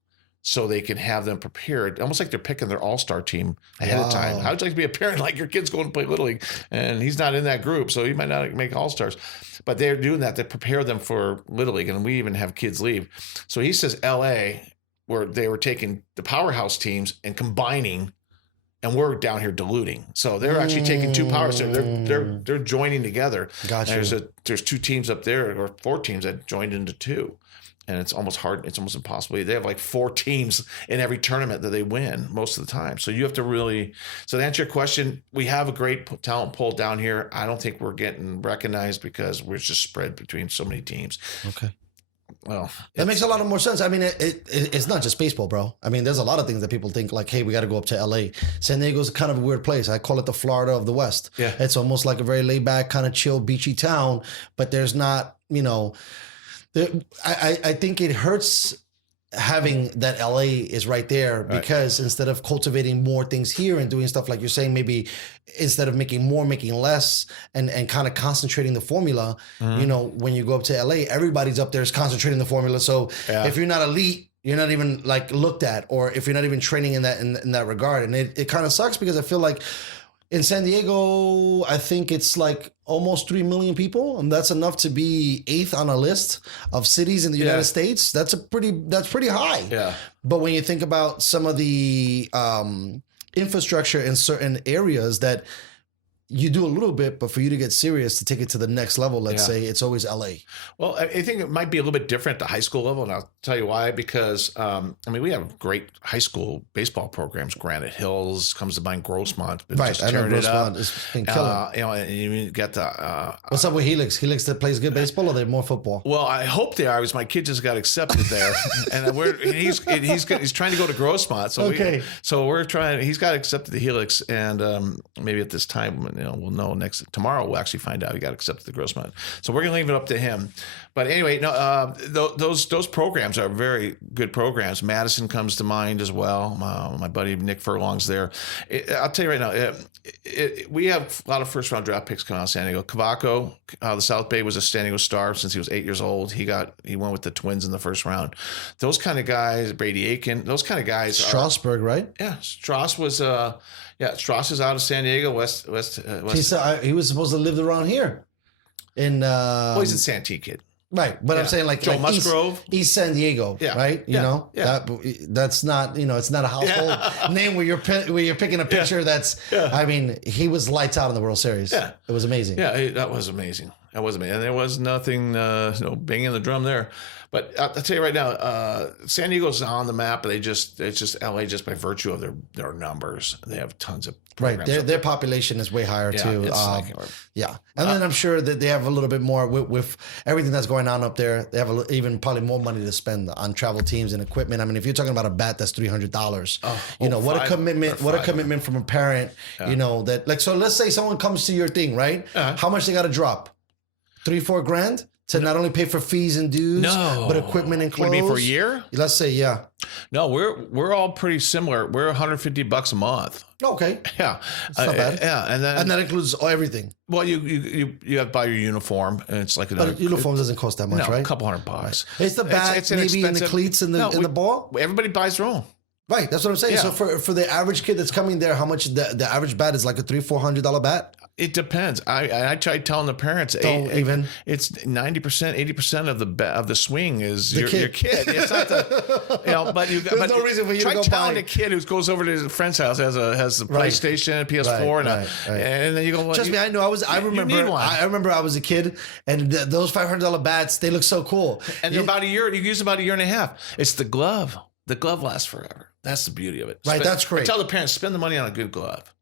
so they can have them prepared, almost like they're picking their all-star team ahead of time. How would you like to be a parent like your kid's going to play Little League and he's not in that group, so he might not make all-stars. But they're doing that to prepare them for Little League, and we even have kids leave. So he says LA, where they were taking the powerhouse teams and combining, and we're down here diluting. So they're actually taking two power teams. They're joining together. Gotcha. There's 2 teams up there, or 4 teams that joined into 2. And it's almost hard. It's almost impossible. They have like 4 teams in every tournament that they win most of the time. So you have to really. So to answer your question, we have a great talent pool down here. I don't think we're getting recognized because we're just spread between so many teams. Okay. Well, that makes a lot of more sense. I mean, it's not just baseball, bro. I mean, there's a lot of things that people think like, hey, we got to go up to LA. San Diego's kind of a weird place. I call it the Florida of the West. Yeah. It's almost like a very laid back, kind of chill, beachy town, but there's not, I think it hurts having that LA is right there because instead of cultivating more things here and doing stuff like you're saying, maybe instead of making more, making less and kind of concentrating the formula, when you go up to LA, everybody's up there is concentrating the formula. So if you're not elite, you're not even like looked at, or if you're not even training in that regard. And it kind of sucks because I feel like in San Diego, I think it's like almost 3 million people, and that's enough to be 8th on a list of cities in the United States. That's pretty high. Yeah. But when you think about some of the infrastructure in certain areas that you do a little bit, but for you to get serious to take it to the next level, let's say, it's always LA. Well, I think it might be a little bit different at the high school level, and I'll tell you why. Because we have great high school baseball programs. Granite Hills comes to mind. Grossmont's been just tearing it up. It's been killing. And you get the what's up with Helix? Helix that plays good baseball, or they're more football? Well, I hope they are. Because my kid just got accepted there, and he's trying to go to Grossmont. So we're trying. He's got accepted to Helix, and maybe at this time, we'll know tomorrow. We'll actually find out he got accepted to Grossmont. So we're gonna leave it up to him. But anyway, no, those programs programs are very good programs. Madison comes to mind as well. My buddy Nick Furlong's there. I'll tell you right now, we have a lot of first-round draft picks coming out of San Diego. Cavaco, the South Bay, was a San Diego star since he was 8 years old. He went with the Twins in the first round. Those kind of guys, Brady Aiken, those kind of guys. Strasburg, right? Yeah, Strauss was. Strauss is out of San Diego, West. He was supposed to live around here. He's a Santee kid. Right, but I'm saying like Joe like Musgrove, East San Diego, right? You know, that's not it's not a household name where you're picking a picture. That's I mean, he was lights out in the World Series. Yeah, it was amazing. Yeah, that was amazing. That was amazing, and there was nothing, no banging the drum there. But I'll tell you right now, San Diego's on the map. But it's just LA just by virtue of their numbers. They have tons of programs. Right. Their population is way higher too. And then I'm sure that they have a little bit more with everything that's going on up there. They have even probably more money to spend on travel teams and equipment. I mean, if you're talking about a bat that's $300, what a commitment! What a commitment from a parent. You know that like so. Let's say someone comes to your thing, right? How much they got to drop? $3-4 grand. To not only pay for fees and dues, but equipment and clothes. What do you mean for a year? Let's say, yeah. No, we're all pretty similar. We're $150 a month. Okay. Yeah, it's not bad. Yeah, and that includes everything. Well, you have to buy your uniform, and it's like but uniform doesn't cost that much, right? A couple $100. Right. It's the bat, it's maybe in the cleats in the ball. Everybody buys their own. Right, that's what I'm saying. Yeah. So for the average kid that's coming there, how much the average bat is like a $300-$400 bat? It depends. I tried telling the parents. It's 90%, 80% of the swing is your kid. It's not but there's no reason for you to go telling a kid who goes over to his friend's house has a PlayStation, PS4, and then you go. Trust me, I know. I remember I was a kid, and those $500 bats, they look so cool. And they're about a year. You use them about a year and a half. It's the glove. The glove lasts forever. That's the beauty of it. Right, that's great. I tell the parents, spend the money on a good glove.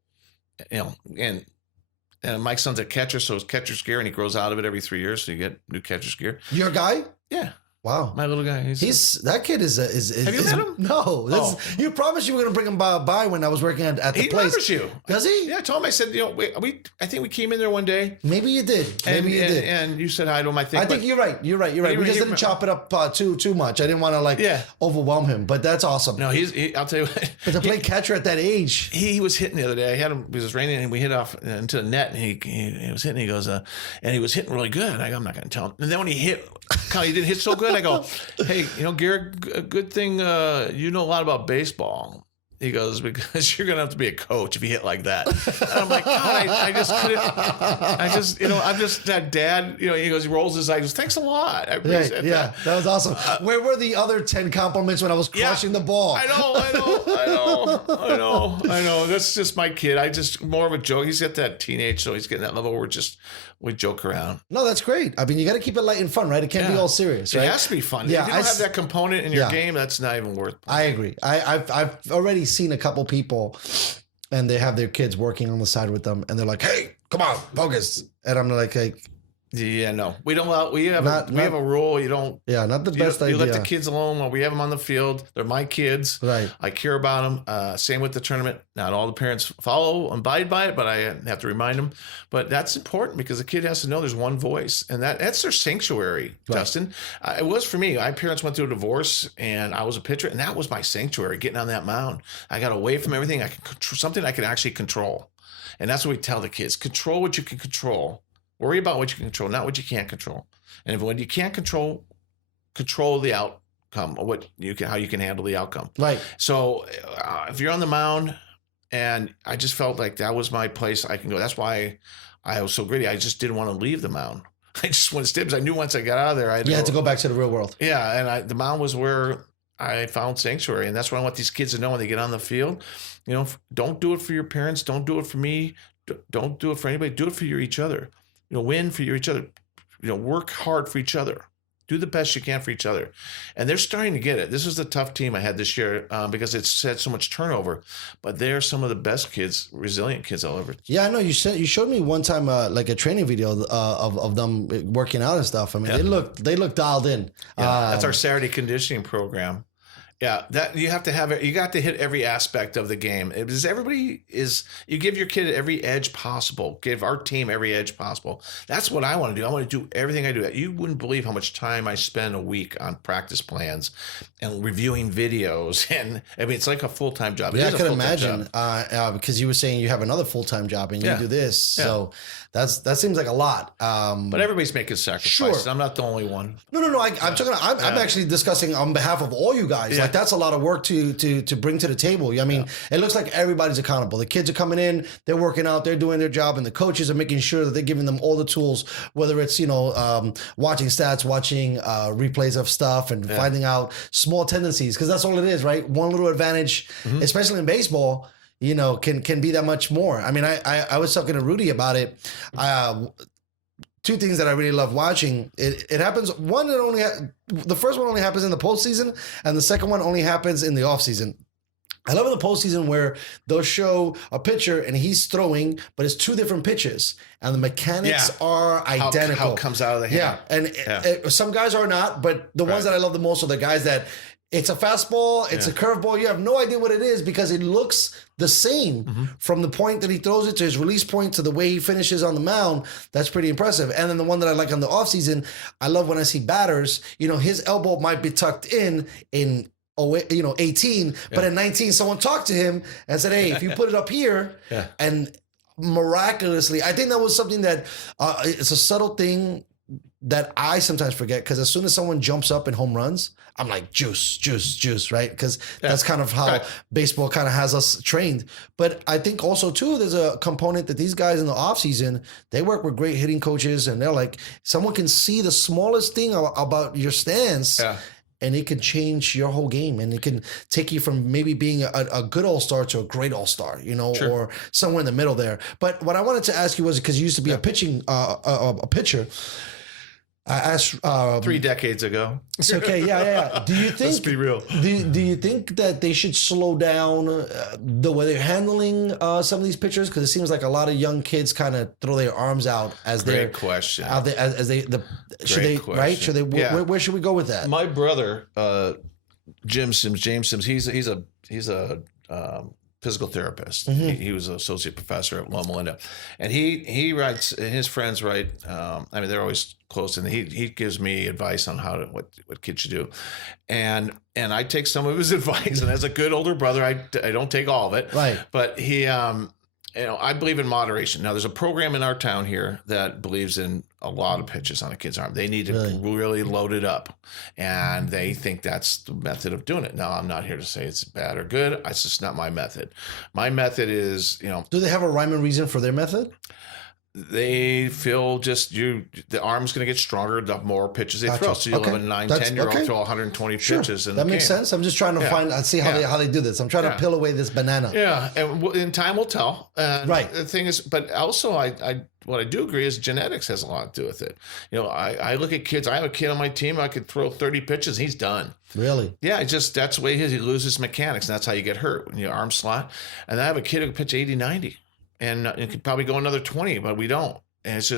And Mike's son's a catcher, so it's catcher's gear, and he grows out of it every 3 years, so you get new catcher's gear. Your guy? Yeah. Wow. My little guy. That kid is have you met him? No. You promised you were going to bring him by when I was working at the place. He remembers you. Does he? Yeah, I told him, I said, I think we came in there one day. Maybe you did. And you said hi to him, I think. I think you're right. You're right. We just didn't chop it up too much. I didn't want to overwhelm him, but that's awesome. No, I'll tell you what. But to play catcher at that age. He was hitting the other day. I had him, it was raining, and we hit off into the net, and he was hitting, he goes, and he was hitting really good. I'm not going to tell him. And then when he hit, he didn't hit so good, I go, hey, Garrett, a good thing you know a lot about baseball. He goes, because you're going to have to be a coach if you hit like that. And I'm like, God, I just couldn't. I'm just that dad. He goes, he rolls his eyes. He goes, thanks a lot. I appreciate that. That was awesome. Where were the other 10 compliments when I was crushing the ball? I know. That's just my kid. More of a joke. He's at that teenage, so he's getting that level where we joke around. No, that's great. I mean, you got to keep it light and fun, right? It can't be all serious, right? It has to be fun. Yeah, if you don't have that component in your game, that's not even worth playing. I agree. I've already seen a couple people, and they have their kids working on the side with them, and they're like, "Hey, come on, focus." And I'm like, yeah, no, we don't. We have a rule. You don't. Yeah, not the best idea. You let the kids alone while we have them on the field. They're my kids. Right. I care about them. Same with the tournament. Not all the parents follow and abide by it, but I have to remind them. But that's important because the kid has to know there's one voice, and that's their sanctuary. Right. Dustin, it was for me. My parents went through a divorce, and I was a pitcher, and that was my sanctuary. Getting on that mound, I got away from everything. Something I could actually control, and that's what we tell the kids: control what you can control. Worry about what you can control, not what you can't control. And when you can't control the outcome, or how you can handle the outcome. Right. So if you're on the mound, and I just felt like that was my place I can go. That's why I was so gritty. I just didn't want to leave the mound. I just wanted to stay because I knew once I got out of there, I had to go back to the real world. Yeah, and the mound was where I found sanctuary, and that's what I want these kids to know when they get on the field. Don't do it for your parents. Don't do it for me. Don't do it for anybody. Do it for each other. Win for each other. Work hard for each other. Do the best you can for each other. And they're starting to get it. This was the tough team I had this year because it's had so much turnover. But they're some of the best kids, resilient kids I'll ever. Yeah, I know. You showed me one time like a training video of them working out and stuff. I mean, they look dialed in. Yeah, that's our Saturday conditioning program. Yeah, that you have to have it. You got to hit every aspect of the game. Because you give your kid every edge possible. Give our team every edge possible. That's what I want to do. I want to do everything I do. You wouldn't believe how much time I spend a week on practice plans and reviewing videos. And I mean, it's like a full-time job. Yeah, I can imagine because you were saying you have another full-time job and you do this. Yeah. So that seems like a lot. But everybody's making sacrifices. Sure. I'm not the only one. No. I'm talking. I'm actually discussing on behalf of all you guys. Yeah. Like that's a lot of work to bring to the table. I mean, it looks like everybody's accountable. The kids are coming in, they're working out, they're doing their job, and the coaches are making sure that they're giving them all the tools. Whether it's watching stats, watching replays of stuff, and finding out small tendencies, because that's all it is, right? One little advantage, especially in baseball, can be that much more. I mean, I was talking to Rudy about it. Two things that I really love watching. It happens. The first one only happens in the postseason, and the second one only happens in the offseason. I love in the postseason where they'll show a pitcher and he's throwing, but it's two different pitches, and the mechanics are identical. How it comes out of the hand. And some guys are not, but the ones that I love the most are the guys that it's a fastball, it's a curveball. You have no idea what it is because it looks the same from the point that he throws it to his release point to the way he finishes on the mound. That's pretty impressive. And then the one that I like on the offseason, I love when I see batters, his elbow might be tucked in 18, but in 19, someone talked to him and said, hey, if you put it up here, and miraculously, I think that was something that it's a subtle thing that I sometimes forget, because as soon as someone jumps up and home runs, I'm like, juice, right? Because that's kind of how baseball kind of has us trained. But I think also, too, there's a component that these guys in the offseason, they work with great hitting coaches, and they're like, someone can see the smallest thing about your stance. Yeah. And it can change your whole game, and it can take you from maybe being a good all-star to a great all-star, or somewhere in the middle there. But what I wanted to ask you was, because you used to be a pitcher. I asked 3 decades ago. It's okay. Yeah. Do you think? Let's be real. Do you think that they should slow down the way they're handling some of these pitchers? Because it seems like a lot of young kids kind of throw their arms out as they're question. Out there, as they should they question. Right? Should they? Where should we go with that? My brother, James Sims, he's a physical therapist. He was an associate professor at Loma Linda, and he writes. And his friends write. They're always close, and he gives me advice on what kids should do, and I take some of his advice. And as a good older brother, I don't take all of it. Right. But he, I believe in moderation. Now, there's a program in our town here that believes in a lot of pitches on a kid's arm. They need to really load it up, and they think that's the method of doing it. Now, I'm not here to say it's bad or good. It's just not my method. My method is, Do they have a rhyme and reason for their method? They feel the arm's going to get stronger the more pitches they throw. So you'll have a 9, 10-year-old throw 120 pitches in the game. That makes sense. I'm just trying to see how they do this. I'm trying to peel away this banana. Yeah, and time will tell. Right. The thing is, but also what I do agree is genetics has a lot to do with it. I look at kids. I have a kid on my team. I could throw 30 pitches. He's done. Really? Yeah, that's the way he loses mechanics, and that's how you get hurt when your arm slot. And I have a kid who can pitch 80, 90. And it could probably go another 20, but we don't. And it's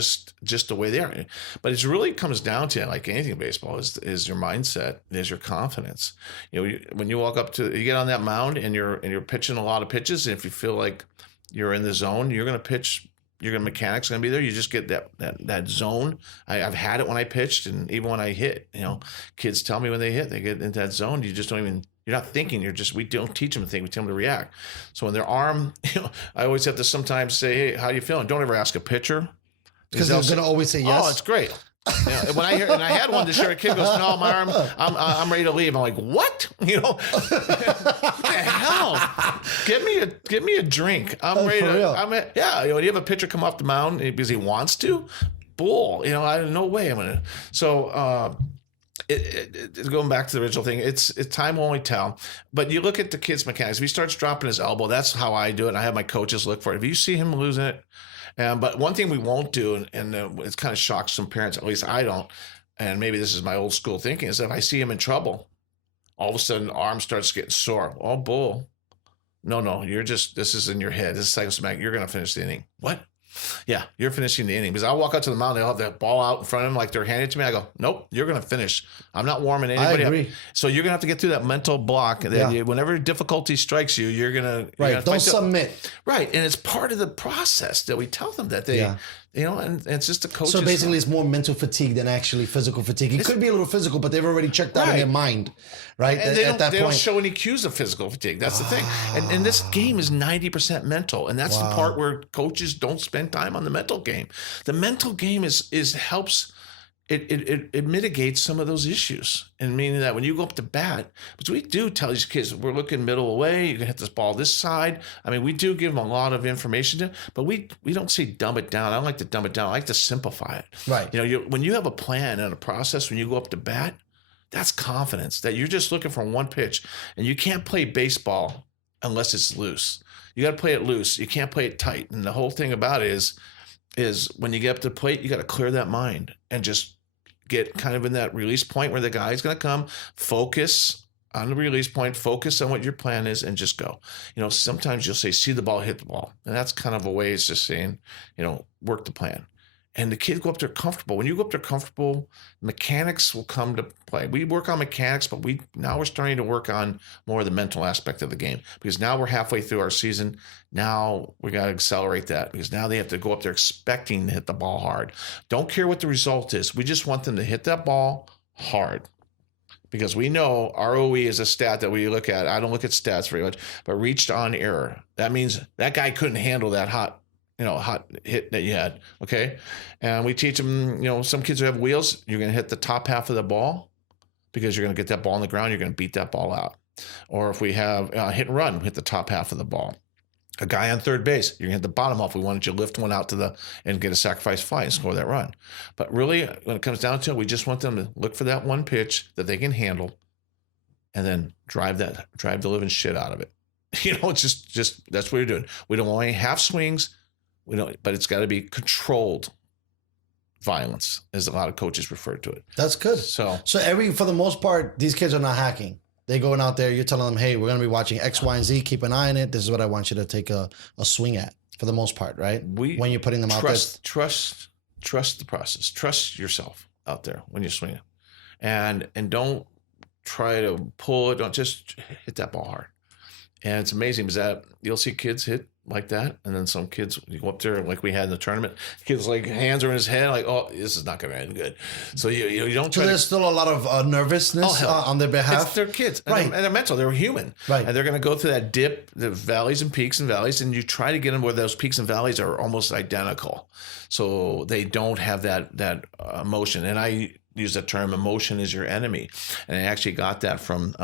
just the way they are. But it really comes down to, like anything in baseball, is your mindset, is your confidence. When you walk up you get on that mound and you're pitching a lot of pitches, and if you feel like you're in the zone, you're going to pitch. Mechanics going to be there. You just get that zone. I've had it when I pitched, and even when I hit. Kids tell me when they hit, they get into that zone. You just don't even. You're not thinking. We don't teach them to think. We tell them to react. So when their arm, I always have to sometimes say, "Hey, how you feeling?" Don't ever ask a pitcher because they're going to always say yes. Oh, it's great. When I hear, and I had one this year, a kid goes, "No, my arm, I'm ready to leave." I'm like, "What? What the hell? Give me a drink. I'm ready to. When you have a pitcher come off the mound because he wants to, bull. No way I'm gonna. So. Going back to the original thing, it's time will only tell. But you look at the kid's mechanics. If he starts dropping his elbow, that's how I do it. And I have my coaches look for it. If you see him losing it, but one thing we won't do, and it's kind of shocks some parents, at least I don't, and maybe this is my old school thinking, is if I see him in trouble, all of a sudden arm starts getting sore. Oh, bull. No, this is in your head. This is psychosomatic. You're going to finish the inning. What? Yeah, you're finishing the inning. Because I'll walk out to the mound, they'll have that ball out in front of them like they're handing it to me. I go, nope, you're going to finish. I'm not warming anybody I agree. up. So you're going to have to get through that mental block. That Yeah. whenever difficulty strikes you, you're going to Right. Don't submit. Right, and it's part of the process that we tell them that they, Yeah. and it's just a coach. So basically, it's more mental fatigue than actually physical fatigue. It could be a little physical, but they've already checked out in Right. their mind, right? And they, at that they don't point. show any cues of physical fatigue. That's the thing. And this game is 90% mental. And that's the part where coaches don't spend time on the mental game. The mental game is helps it mitigates some of those issues. And meaning that when you go up to bat, because we do tell these kids, we're looking middle away, you can hit this ball this side. I mean, we do give them a lot of information, but we don't say dumb it down. I don't like to dumb it down. I like to simplify it. Right. When you have a plan and a process, when you go up to bat, that's confidence that you're just looking for one pitch, and you can't play baseball unless it's loose. You got to play it loose. You can't play it tight. And the whole thing about it is when you get up to the plate, you got to clear that mind and just get kind of in that release point where the guy's going to come, focus on the release point, focus on what your plan is, and just go. Sometimes you'll say, see the ball, hit the ball. And that's kind of a way it's just saying, work the plan. And the kids go up there comfortable. When you go up there comfortable, mechanics will come to play. We work on mechanics, but now we're starting to work on more of the mental aspect of the game, because now we're halfway through our season. Now we got to accelerate that, because now they have to go up there expecting to hit the ball hard. Don't care what the result is. We just want them to hit that ball hard, because we know ROE is a stat that we look at. I don't look at stats very much, but reached on error. That means that guy couldn't handle that hot hit that you had. Okay. And we teach them, some kids who have wheels, you're going to hit the top half of the ball, because you're going to get that ball on the ground. You're going to beat that ball out. Or if we have hit and run, hit the top half of the ball. A guy on third base, you're going to hit the bottom half. We wanted you to lift one out and get a sacrifice fly and score that run. But really, when it comes down to it, we just want them to look for that one pitch that they can handle, and then drive the living shit out of it. It's just that's what you're doing. We don't want any half swings. But it's got to be controlled violence, as a lot of coaches refer to it. That's good. So for the most part, these kids are not hacking. They're going out there. You're telling them, hey, we're going to be watching X, Y, and Z. Keep an eye on it. This is what I want you to take a swing at, for the most part, right? When you're putting them out there. Trust the process. Trust yourself out there when you're swinging. And don't try to pull it. Don't just hit that ball hard. And it's amazing, because that you'll see kids hit like that, and then some kids, you go up there like we had in the tournament, kids like hands are in his head, like, oh, this is not going to end good. So you don't try. So there's still a lot of nervousness on their behalf. They're kids, right? And they're mental. They're human, right? And they're going to go through that dip, the valleys and peaks and valleys, and you try to get them where those peaks and valleys are almost identical, so they don't have that emotion. And I use that term, emotion is your enemy, and I actually got that from.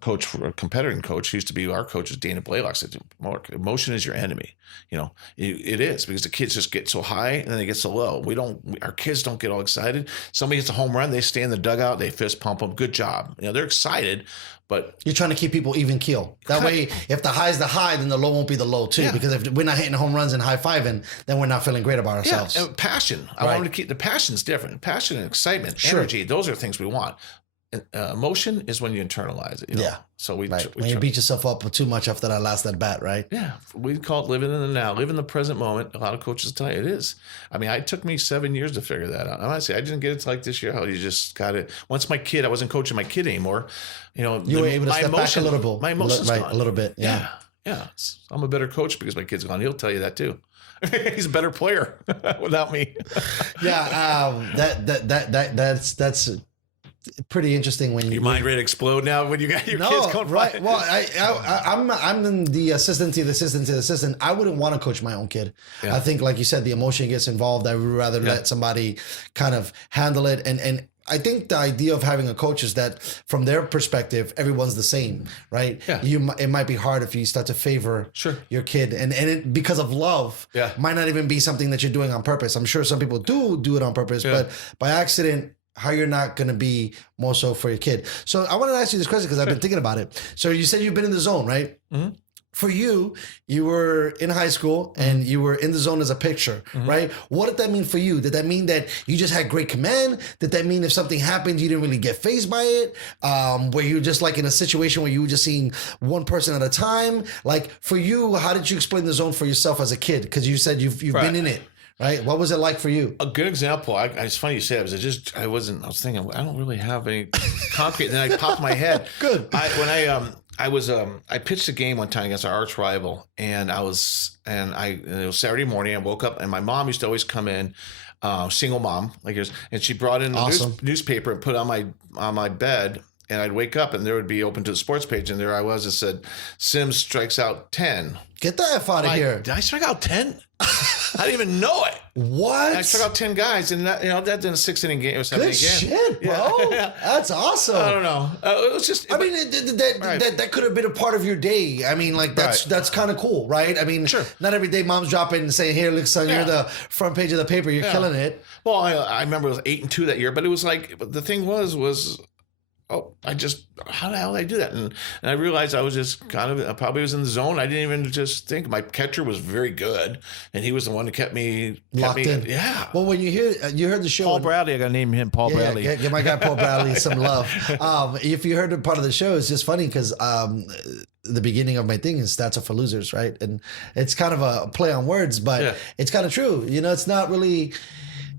Coach, for a competitor coach, who used to be our coach, is Dana Blaylock, said, Mark, emotion is your enemy. It is, because the kids just get so high and then they get so low. Our kids don't get all excited. Somebody gets a home run, they stay in the dugout, they fist pump them. Good job. They're excited, but you're trying to keep people even keel. That way, if the high is the high, then the low won't be the low too. Yeah. Because if we're not hitting home runs and high fiving, then we're not feeling great about ourselves. Yeah, and passion. I want them to keep the passion's different. Passion and excitement, energy. Those are things we want. Emotion is when you internalize it. Yeah. So when you beat yourself up too much after that last at bat, right? Yeah. We call it living in the now, live in the present moment. A lot of coaches tell you it is. I mean, it took me 7 years to figure that out. Honestly, I didn't get it to like this year. How you just got it. Once I wasn't coaching my kid anymore. You were able to step back a little bit. My emotions gone. A little bit. Yeah. I'm a better coach because my kid's gone. He'll tell you that too. He's a better player without me. That's pretty interesting when your mind ready to explode now when you got your kids going right. Well, I'm in the assistant to the assistant to the assistant. I wouldn't want to coach my own kid. Yeah. I think, like you said, the emotion gets involved. I would rather let somebody kind of handle it. And I think the idea of having a coach is that from their perspective, everyone's the same, right? Yeah. It might be hard if you start to favor your kid, and it, because of love, might not even be something that you're doing on purpose. I'm sure some people do it on purpose, but by accident, how you're not going to be more so for your kid. So I wanted to ask you this question because I've been thinking about it. So you said you've been in the zone, right? Mm-hmm. for you, you were in high school and you were in the zone as a pitcher, right? What did that mean for you? Did that mean that you just had great command? Did that mean if something happened, you didn't really get fazed by it? Were you just like in a situation where you were just seeing one person at a time? Like for you, how did you explain the zone for yourself as a kid? Because you said you've been in it. Right. What was it like for you? A good example. It's funny you say that because I was thinking I don't really have any concrete. And then I popped my head. Good. I pitched a game one time against our arch rival, and it was Saturday morning. I woke up, and my mom used to always come in, single mom like yours, and she brought in the newspaper and put it on my bed. And I'd wake up and there would be open to the sports page. And there I was. It said, Syms strikes out 10. Get the F out of here. Did I strike out 10? I didn't even know it. What? I struck out 10 guys. And that's in a 6-inning game or 7-inning game. Good shit, bro. Yeah. That's awesome. I don't know. It was just. That could have been a part of your day. I mean, like that's kind of cool, right? I mean, sure. Not every day mom's dropping and saying, "Here, look, son, you're the front page of the paper. You're killing it." Well, I remember it was 8-2 that year, but it was like the thing was. Oh, how the hell did I do that? And I realized I was just I probably was in the zone. I didn't even just think. My catcher was very good, and he was the one who kept me locked in. Yeah. Well, when you heard the show, Paul Bradley, I got to name him Paul Bradley. Yeah, give my guy Paul Bradley some love. If you heard a part of the show, it's just funny because the beginning of my thing is stats are for losers, right? And it's kind of a play on words, but it's kind of true. You know, it's not really.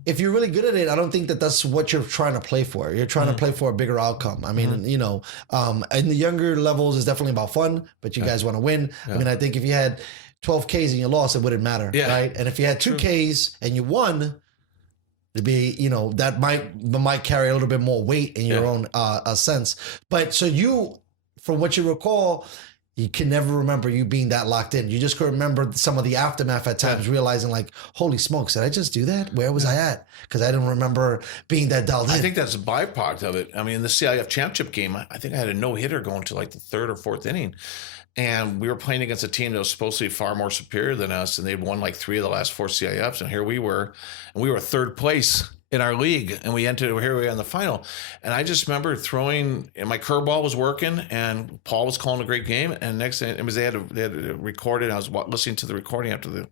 If you're really good at it, I don't think that's what you're trying to play for. You're trying to play for a bigger outcome. I mean, in the younger levels, it's definitely about fun, but you guys want to win. Yeah. I mean, I think if you had 12 Ks and you lost, it wouldn't matter, right? And if you had 2 Ks and you won, it'd be, that might carry a little bit more weight in your own sense. But so you, from what you recall, you can never remember you being that locked in. You just could remember some of the aftermath at times, realizing like, holy smokes, did I just do that? Where was I at? Because I didn't remember being that dialed in. I think that's a byproduct of it. I mean, in the CIF championship game, I think I had a no-hitter going to like the 3rd or 4th inning. And we were playing against a team that was supposed to be far more superior than us. And they'd won like 3 of the last 4 CIFs. And here we were. And we were 3rd place in our league, and here we are in the final. And I just remember throwing, and my curveball was working, and Paul was calling a great game. And next thing, it was they had to record it. I was listening to the recording after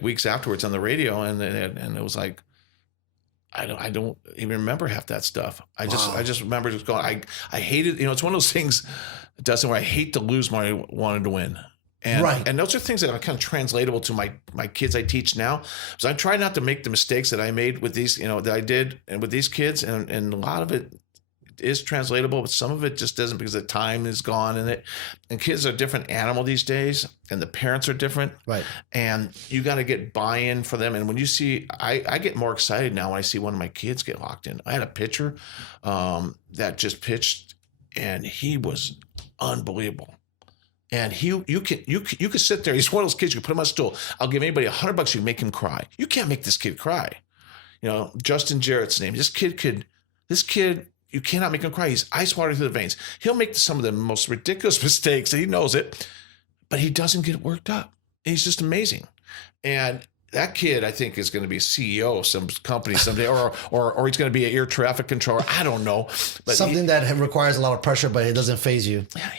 weeks afterwards on the radio, and it was like, I don't even remember half that stuff. I just remember just going. I hated, it's one of those things, Dustin, where I hate to lose when I wanted to win. And those are things that are kind of translatable to my kids I teach now. So I try not to make the mistakes that I made with these, that I did and with these kids. And a lot of it is translatable, but some of it just doesn't because the time is gone and kids are a different animal these days and the parents are different. Right. And you got to get buy-in for them. And when you see, I get more excited now when I see one of my kids get locked in. I had a pitcher that just pitched and he was unbelievable. And you could sit there. He's one of those kids. You can put him on a stool. I'll give anybody $100. You can make him cry. You can't make this kid cry. Justin Jarrett's name. This kid. You cannot make him cry. He's ice water through the veins. He'll make some of the most ridiculous mistakes, and he knows it, but he doesn't get worked up. And he's just amazing. And that kid, I think, is going to be a CEO of some company someday, or he's going to be an air traffic controller. I don't know. But something that requires a lot of pressure, but it doesn't faze you. Yeah,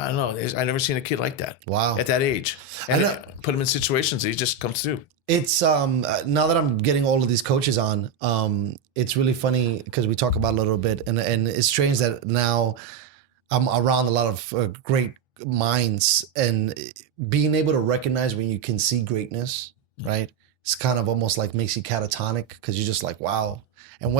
I don't know. I've never seen a kid like that. Wow. At that age. And put him in situations that he just comes through. It's now that I'm getting all of these coaches on, it's really funny because we talk about it a little bit, and it's strange that now I'm around a lot of great minds and being able to recognize when you can see greatness. Right. It's kind of almost like makes you catatonic because you're just like, wow. And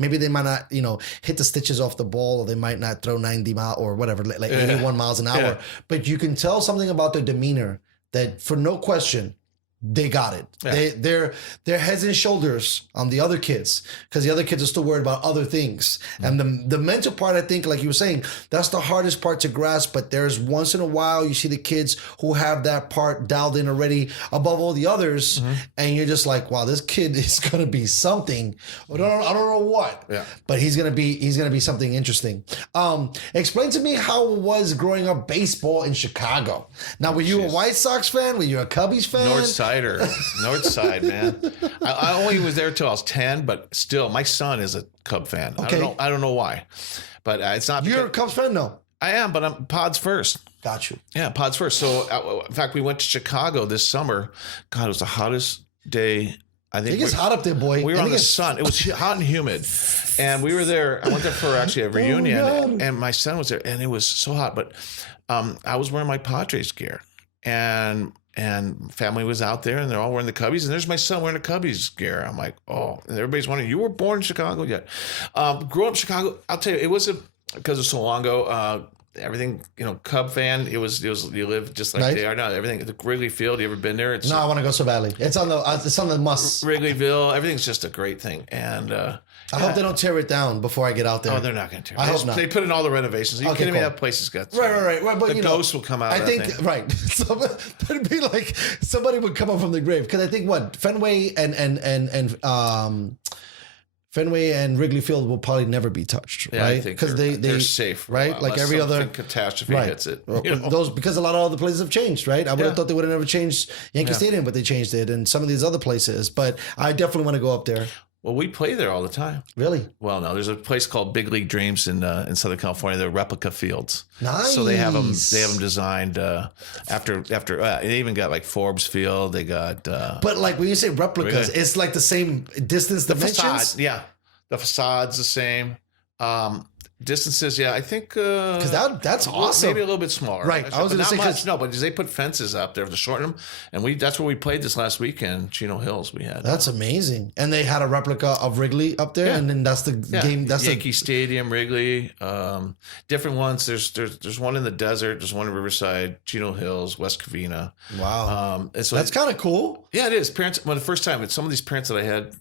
maybe they might not, hit the stitches off the ball, or they might not throw 90 miles or whatever, like 81 miles an hour. But you can tell something about their demeanor that for no question, they got it. Yeah. They're heads and shoulders on the other kids because the other kids are still worried about other things. Mm-hmm. And the mental part, I think, like you were saying, that's the hardest part to grasp. But there's once in a while you see the kids who have that part dialed in already above all the others, and you're just like, wow, this kid is gonna be something. I don't know what, but he's gonna be something interesting. Explain to me how it was growing up baseball in Chicago. Now, were you a White Sox fan? Were you a Cubbies fan? North Side, man. I only was there till I was 10, but still, my son is a Cub fan. Okay. I don't know why, but it's not. You're a Cubs fan, no? I am, but I'm Pods first. Got you. Yeah, pods first. So, in fact, we went to Chicago this summer. God, it was the hottest day. I think It gets hot up there, boy. We were And on it the gets- sun. It was hot and humid. And we were there. I went there for actually a reunion. God. And my son was there. And it was so hot. But I was wearing my Padres gear. And family was out there. And they're all wearing the Cubbies. And there's my son wearing the Cubbies gear. I'm like, oh. And everybody's wondering, you were born in Chicago yet? Grew up in Chicago. I'll tell you, it was because it was so long ago. Everything, Cub fan. It was you live just like Nice. they are now. Everything, the Wrigley Field. You ever been there? It's No, I want to go so badly. It's on the must. Wrigleyville. Everything's just a great thing. And I hope they don't tear it down before I get out there. oh, they're not going to tear. I They hope not. They put in all the renovations. Are you Okay, kidding me? cool. That place has got Right. But the ghosts will come out. I of think that thing. right. So, but it'd be like somebody would come up from the grave because I think Fenway Fenway and Wrigley Field will probably never be touched, Yeah, I right? think Because they're safe, for a right? while, Like unless every other something catastrophe right. hits it. Well, those because a lot of other places have changed, right? I would have Yeah. thought they would have never changed Yankee Stadium, but they changed it, and some of these other places. But I definitely want to go up there. Well, we play there all the time. Really Well, no, there's a place called Big League Dreams in Southern California. They're replica fields. nice. So they have them. They have them designed after. They even got like Forbes Field. They got But like when you say replicas, Really? it's like the same distance dimensions. facade. Yeah, the facade's the same. Distances, yeah, I think Because that's awesome. Maybe a little bit smaller. Right, I was But gonna not say, 'cause- much. No, but they put fences up there to shorten them, and that's where we played this last weekend. Chino Hills, we had. That's amazing. And they had a replica of Wrigley up there, Yeah. and then that's the game. That's Yankee Stadium, Wrigley, different ones. There's one in the desert. There's one in Riverside, Chino Hills, West Covina. wow. And so That's kind of cool. yeah, it is. Parents, the first time, some of these parents that I had,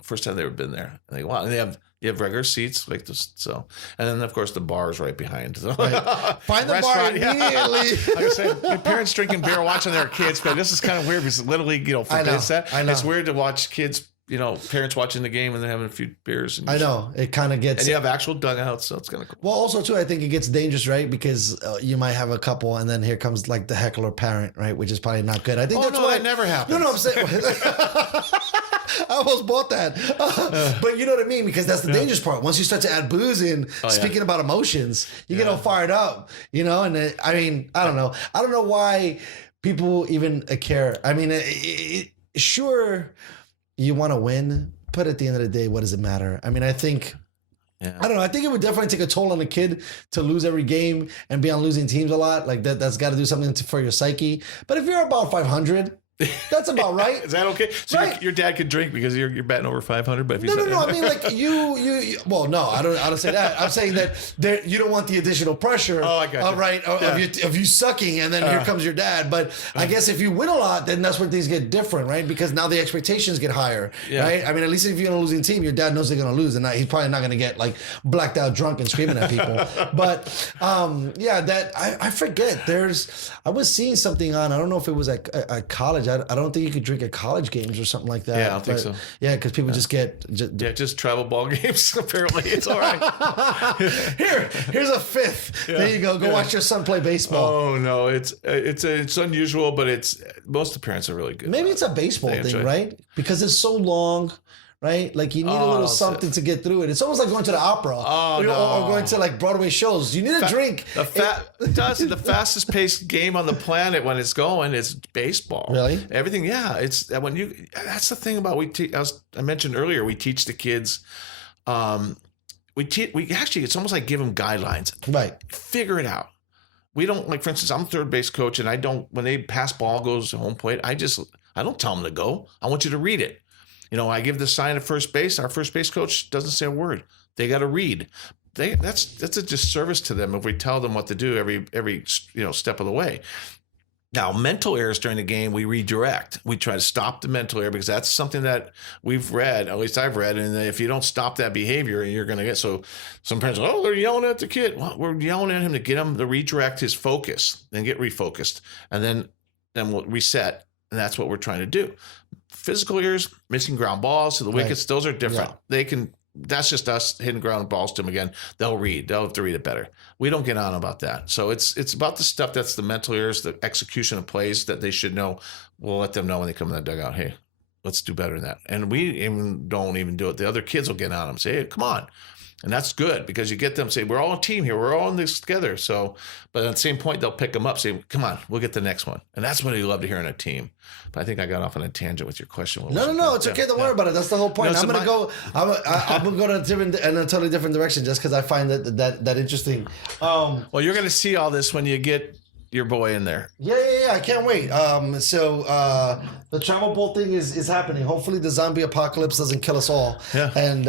first time they ever been there, and they wow, and you have regular seats like this, so, and then of course the bar is right behind. So. Find the bar Restaurant, yeah. immediately. Like I said, your parents drinking beer, watching their kids play. This is kind of weird because Little League, forbids that. I know. It's weird to watch kids, parents watching the game and they're having a few beers. And I know it kind of gets. And you have actual dugouts, so it's kind of cool. Well, also too, I think it gets dangerous, right? Because you might have a couple, and then here comes like the heckler parent, right? Which is probably not good. I think Oh, that's no, what that never happens. No, I'm saying. I almost bought that, but you know what I mean, because that's the dangerous part. Once you start to add booze in, speaking about emotions, you get all fired up, And I mean, I don't know. I don't know why people even care. I mean, sure, you want to win, but at the end of the day, what does it matter? I mean, I think. Yeah. I don't know. I think it would definitely take a toll on a kid to lose every game and be on losing teams a lot. Like that's got to do something for your psyche. But if you're about 500, that's about right. Is that okay? So Right. your dad could drink because you're betting over 500, but if you No. I mean, like you. Well, no, I don't say that. I'm saying that you don't want the additional pressure. Oh, I got you. Right, of you sucking, and then here comes your dad. But I guess if you win a lot, then that's when things get different, right? Because now the expectations get higher, right? I mean, at least if you're on a losing team, your dad knows they're going to lose, and he's probably not going to get like blacked out drunk and screaming at people. But that I forget. I was seeing something on. I don't know if it was at college. I don't think you could drink at college games or something like that. Yeah, I don't think so. Yeah, because people just get. just travel ball games. Apparently, it's all right. Here's a fifth. There you go. Go watch your son play baseball. Oh no, it's unusual, but most of the parents are really good. Maybe it's a baseball They thing, enjoy it. right? Because it's so long. Right, like you need a little something to get through it. It's almost like going to the opera, or going to like Broadway shows. You need a drink. The fastest paced game on the planet when it's going is baseball. Really? Everything, yeah. It's that's the thing about I mentioned earlier. We teach the kids. We actually, it's almost like give them guidelines. Right. Figure it out. We don't, like, for instance, I'm third base coach, and I don't, when they pass ball goes to home plate, I don't tell them to go. I want you to read it. I give the sign at first base. Our first base coach doesn't say a word. They got to read. That's a disservice to them if we tell them what to do every step of the way. Now, mental errors during the game, we redirect. We try to stop the mental error because that's something that we've read, at least I've read, and if you don't stop that behavior, you're going to get, so some parents are, they're yelling at the kid. Well, we're yelling at him to get him to redirect his focus and get refocused, and then we'll reset, and that's what we're trying to do. Physical errors, missing ground balls to the wickets, those are different. Yeah. That's just us hitting ground balls to them again. They'll have to read it better. We don't get on about that. So it's about the stuff that's the mental errors, the execution of plays that they should know. We'll let them know when they come in the dugout. Hey, let's do better than that. And we even don't even do it. The other kids will get on them, say, hey, come on. And that's good because you get them say, we're all a team here. We're all in this together. So, but at the same point, they'll pick them up, say, come on, we'll get the next one. And that's what you love to hear in a team. But I think I got off on a tangent with your question. No, it's okay. Don't worry about it. That's the whole point. No, I'm going to go. I'm going to go in a totally different direction just because I find that interesting. Well, you're going to see all this when you get your boy in there. Yeah. I can't wait. So the travel bowl thing is happening. Hopefully, the zombie apocalypse doesn't kill us all. Yeah. And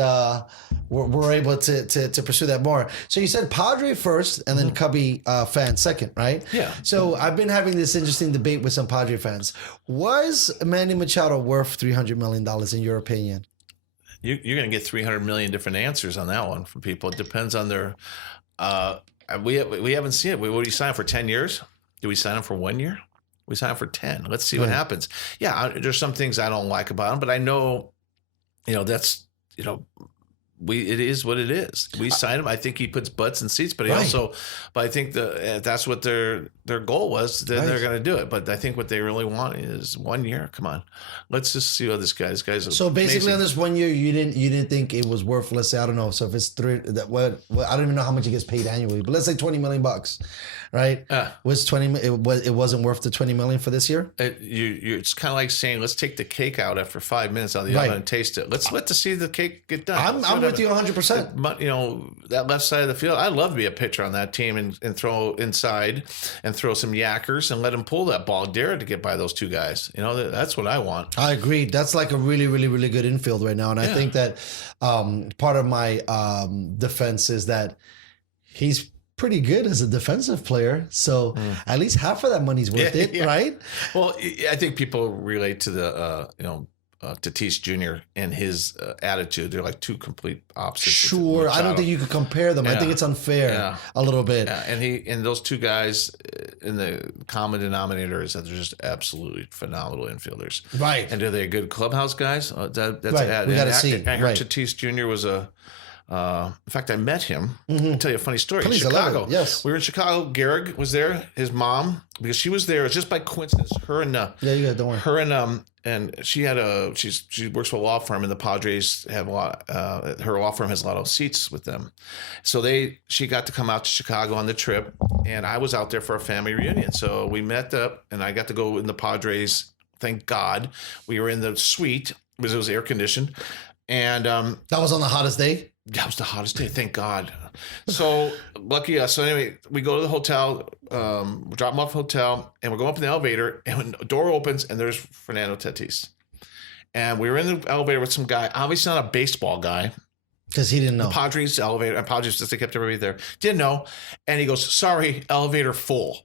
we're able to pursue that more. So you said Padre first, and then Cubby fan second, right? Yeah. So I've been having this interesting debate with some Padre fans. Was Manny Machado worth $300 million in your opinion? You're going to get 300 million different answers on that one from people. It depends on their. We haven't seen it. What do you sign for 10 years? Do we sign him for 1 year? We sign him for 10. Let's see what happens. Yeah, there's some things I don't like about him, but I know, that's, it is what it is. We sign him. I think he puts butts in seats, but I think that's what their goal was. Then they're going to do it. But I think what they really want is 1 year. Come on, let's just see how this guy's. So basically, amazing. on this 1 year, you didn't think it was worth. Let's say I don't know. So if it's I don't even know how much he gets paid annually, but let's say $20 million, right? Was 20? It wasn't worth the $20 million for this year. It's kind of like saying, let's take the cake out after 5 minutes out of the oven and taste it. Let's see the cake get done. I'm with you 100%. But that left side of the field, I'd love to be a pitcher on that team and throw inside and throw some yackers and let him pull that ball, dare to get by those two guys. That's what I want. I agree. That's like a really, really, really good infield right now, and I think that part of my defense is that he's pretty good as a defensive player. So at least half of that money's worth it, right? Well, I think people relate to the Tatis Jr. and his attitude. They're like two complete opposites. Sure, I don't think you could compare them. I think it's unfair a little bit. Yeah, and those two guys, in the common denominator is that they're just absolutely phenomenal infielders. Right. And are they good clubhouse guys? That's right. We got to see. I heard Tatis Jr. was in fact, I met him. I'll tell you a funny story. Please, in Chicago. Yes. We were in Chicago. Gehrig was there, his mom, because she was there. It was just by coincidence. Her and don't worry. Her and she had she works for a law firm, and the Padres have a lot. Her law firm has a lot of seats with them, so she got to come out to Chicago on the trip, and I was out there for a family reunion. So we met up, and I got to go in the Padres. Thank God, we were in the suite because it was air conditioned, and that was on the hottest day. That was the hottest day. Thank God. So lucky us. So anyway, we go to the hotel, drop them off at the hotel, and we're going up in the elevator, and when the door opens, and there's Fernando Tatis. And we were in the elevator with some guy, obviously not a baseball guy. Because he didn't know. The Padres elevator, Padres just, they kept everybody there. Didn't know. And he goes, sorry, elevator full.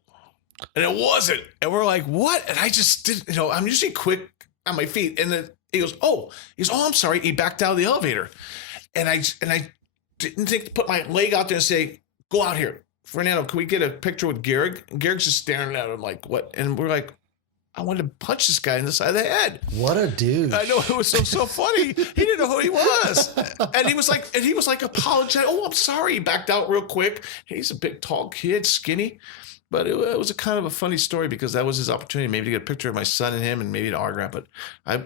And it wasn't. And we're like, what? And I just didn't, I'm usually quick on my feet. And then he goes, oh, I'm sorry. He backed out of the elevator. And I didn't think to put my leg out there and say, go out here. Fernando, can we get a picture with Gehrig? And Gehrig's just staring at him like, what? And we're like, I wanted to punch this guy in the side of the head. What a dude. I know, it was so funny. He didn't know who he was. And he was like apologizing. Oh, I'm sorry. He backed out real quick. He's a big, tall kid, skinny. But it was a kind of a funny story because that was his opportunity, maybe to get a picture of my son and him, and maybe an autograph. But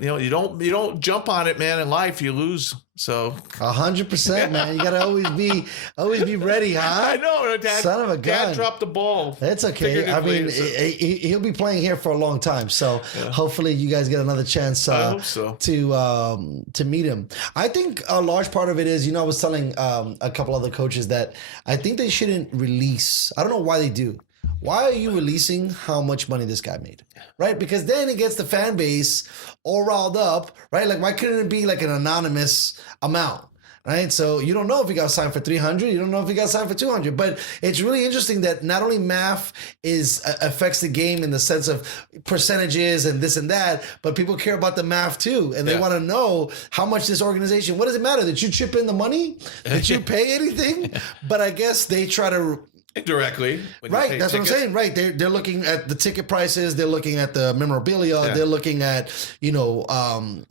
you don't jump on it, man. In life, you lose. So 100%, man. You gotta always be ready, huh? I know, Dad. Son of a gun. Dad dropped the ball. That's okay. I mean, he'll be playing here for a long time. So hopefully, you guys get another chance. I hope so. To meet him. I think a large part of it is, I was telling a couple other coaches that I think they shouldn't release. I don't know why they do. Why are you releasing how much money this guy made? Right? Because then it gets the fan base all riled up, right? Like, why couldn't it be like an anonymous amount? Right? So you don't know if he got signed for 300. You don't know if he got signed for 200. But it's really interesting that not only math affects the game in the sense of percentages and this and that, but people care about the math too. And they want to know how much this organization, what does it matter? Did you chip in the money? Did you pay anything? But I guess they try to... Indirectly. Right, that's what I'm saying. Right, they're looking at the ticket prices. They're looking at the memorabilia. Yeah. They're looking at,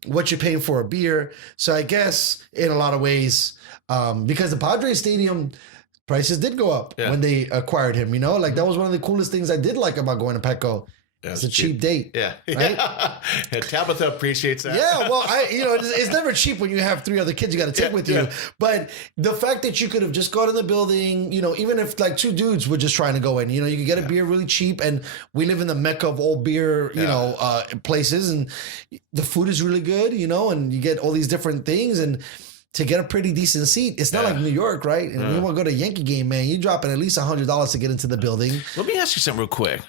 what you're paying for a beer. So I guess in a lot of ways, because the Padres Stadium prices did go up when they acquired him, like that was one of the coolest things I did like about going to Petco. It's a cheap date. Yeah. Right? And Tabitha appreciates that. Yeah, well, it's never cheap when you have 3 other kids you got to take with you. But the fact that you could have just gone in the building, even if like 2 dudes were just trying to go in, you could get a beer really cheap. And we live in the mecca of all beer, places, and the food is really good, and you get all these different things. And to get a pretty decent seat, it's not like New York, right? And you want to go to a Yankee game, man, you're dropping at least $100 to get into the building. Let me ask you something real quick.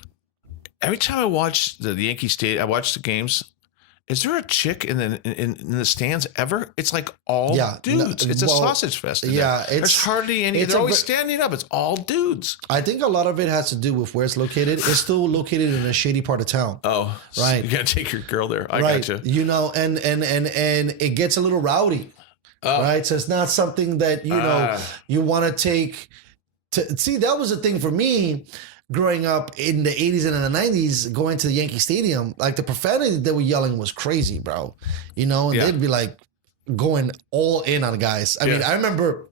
Every time I watch the Yankee Stadium, I watch the games. Is there a chick in the stands ever? It's like all dudes. It's a sausage fest. There's hardly any. They're always standing up. It's all dudes. I think a lot of it has to do with where it's located. It's still located in a shady part of town. Oh, right. So you gotta take your girl there. I gotcha. And it gets a little rowdy. Right. So it's not something that you want to take. See, that was the thing for me. Growing up in the 80s and in the 90s, going to the Yankee Stadium, like the profanity they were yelling was crazy, bro. And they'd be like going all in on guys. I mean, I remember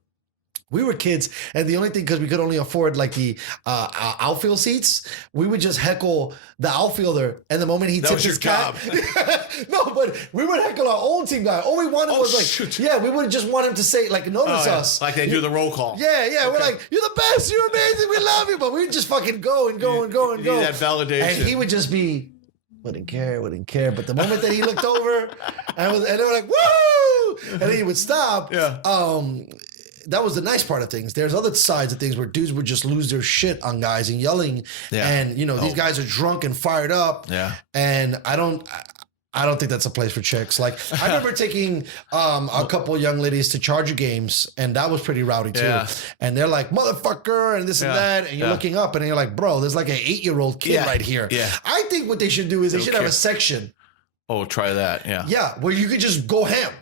we were kids, and the only thing, because we could only afford like the outfield seats, we would just heckle the outfielder. And the moment he tipped his cap, no, but we would heckle our own team guy. All we wanted was like, we would just want him to say, like, notice us. Like they do the roll call. Yeah. Okay. We're like, you're the best, you're amazing, we love you. But we'd just fucking go and go and go and go. That validation. And he would just be, wouldn't care. But the moment that he looked over, and they were like, woo! And then he would stop. Yeah. That was the nice part of things. There's other sides of things where dudes would just lose their shit on guys and yelling. Yeah. And these guys are drunk and fired up. Yeah. And I don't think that's a place for chicks. Like I remember taking a couple young ladies to Charger games, and that was pretty rowdy too. Yeah. And they're like, motherfucker, and this and that. And you're looking up and you're like, bro, there's like an 8-year-old kid right here. Yeah. I think what they should do is they should have a section. Oh, try that. Yeah. Yeah. Where you could just go ham.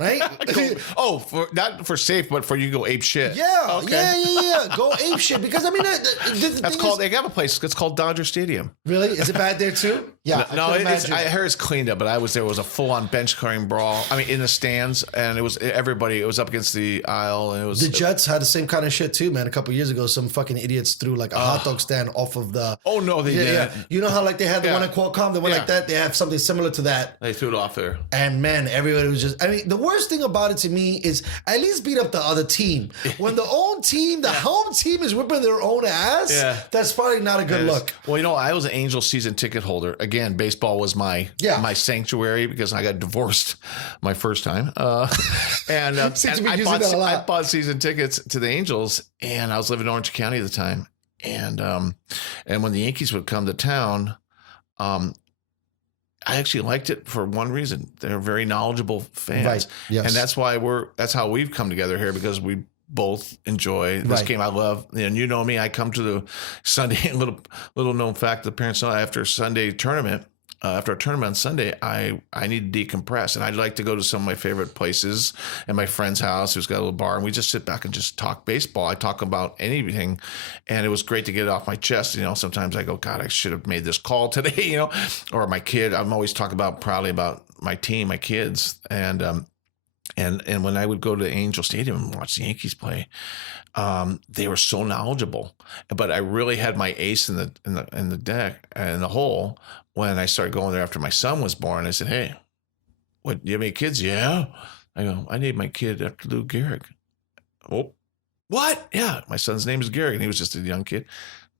Right? For not for safe, but for you to go ape shit. Yeah, okay. yeah. Go ape shit, because I mean that's called. They have a place. It's called Dodger Stadium. Really? Is it bad there too? Yeah. No, I heard it's cleaned up, but I was there. It was a full on bench clearing brawl. I mean, in the stands, and it was everybody. It was up against the aisle, and it was. The Jets had the same kind of shit too, man. A couple years ago, some fucking idiots threw like a hot dog stand off of the. Oh no, they did. Yeah. You know how like they had the one at Qualcomm, the one like that. They have something similar to that. They threw it off there, and man, everybody was just. I mean, the worst thing about it to me is at least beat up the other team. When the home team is whipping their own ass, that's probably not a good look. Well, I was an Angels season ticket holder. Again, baseball was my sanctuary because I got divorced my first time. And I bought season tickets to the Angels, and I was living in Orange County at the time. And when the Yankees would come to town, I actually liked it for one reason. They're very knowledgeable fans. Right. Yes. And that's how we've come together here, because we both enjoy this game. I love, and you know me, I come to the Sunday, little known fact, the parents know, after a tournament on Sunday, I need to decompress, and I'd like to go to some of my favorite places at my friend's house who's got a little bar, and we just sit back and just talk baseball. I talk about anything, and it was great to get it off my chest. Sometimes I go, God, I should have made this call today, or my kid. I'm always talking proudly about my team, my kids, and when I would go to Angel Stadium and watch the Yankees play, they were so knowledgeable. But I really had my ace in the deck and in the hole when I started going there after my son was born. I said, "Hey, what? You have any kids?" "Yeah." I go, "I named my kid after Lou Gehrig." "Oh, what?" "Yeah, my son's name is Gehrig, and he was just a young kid."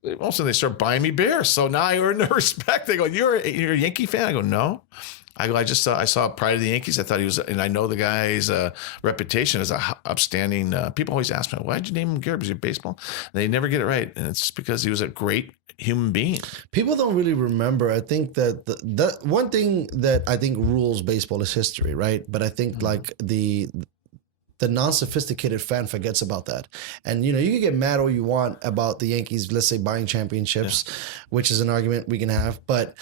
All of a sudden, they start buying me beers. So now I earn the respect. They go, "You're a Yankee fan?" I go, "No." I saw Pride of the Yankees. I thought he was, and I know the guy's reputation as a upstanding. People always ask me, "Why'd you name him Gehrig? Was he baseball?" And they never get it right, and it's because he was a great human being. People don't really remember. I think that the one thing that I think rules baseball is history, right? But I think like the non-sophisticated fan forgets about that. And, you can get mad all you want about the Yankees, let's say, buying championships, which is an argument we can have. But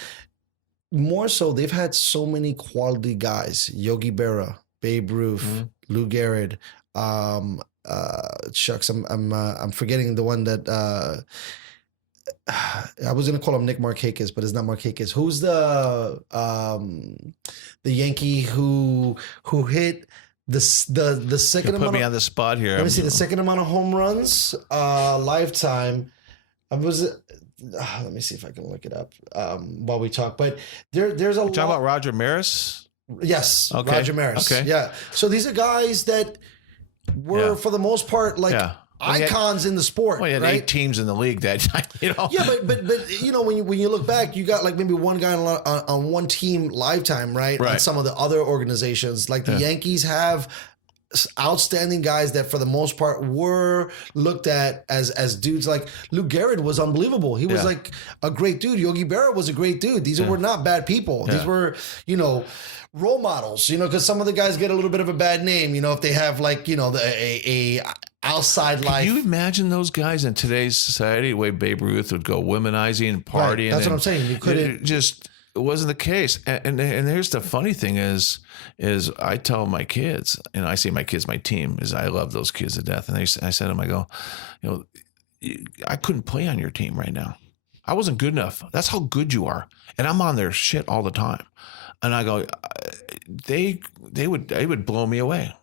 more so, they've had so many quality guys: Yogi Berra, Babe Ruth, Lou Gehrig. Shucks, I'm forgetting the one that I was gonna call him Nick Markakis, but it's not Markakis. Who's the Yankee who hit the second amount? Put me on the spot here. Let me see the second amount of home runs lifetime. let me see if I can look it up while we talk. But there's a lot. Talk about Roger Maris. Yes, Okay. Roger Maris. Okay. Yeah. So these are guys that were, for the most part, like icons in the sport. Well, you had right? 8 teams in the league that time, you know. Yeah, but you know, when you look back, you got like maybe one guy on one team lifetime, right? Right. On some of the other organizations, like the Yankees have outstanding guys that for the most part were looked at as dudes. Like Lou Gehrig was unbelievable. He was like a great dude. Yogi Berra was a great dude. These were not bad people. These were, you know, role models, you know, because some of the guys get a little bit of a bad name, you know, if they have like, you know, a outside life. Can you imagine those guys in today's society, the way Babe Ruth would go womenizing and partying? Right. That's what I'm saying. You couldn't. It wasn't the case. And here's the funny thing is I tell my kids, and I say my kids, my team, is I love those kids to death. And I said to them, I go, you know, I couldn't play on your team right now. I wasn't good enough. That's how good you are. And I'm on their shit all the time. And I go, they would blow me away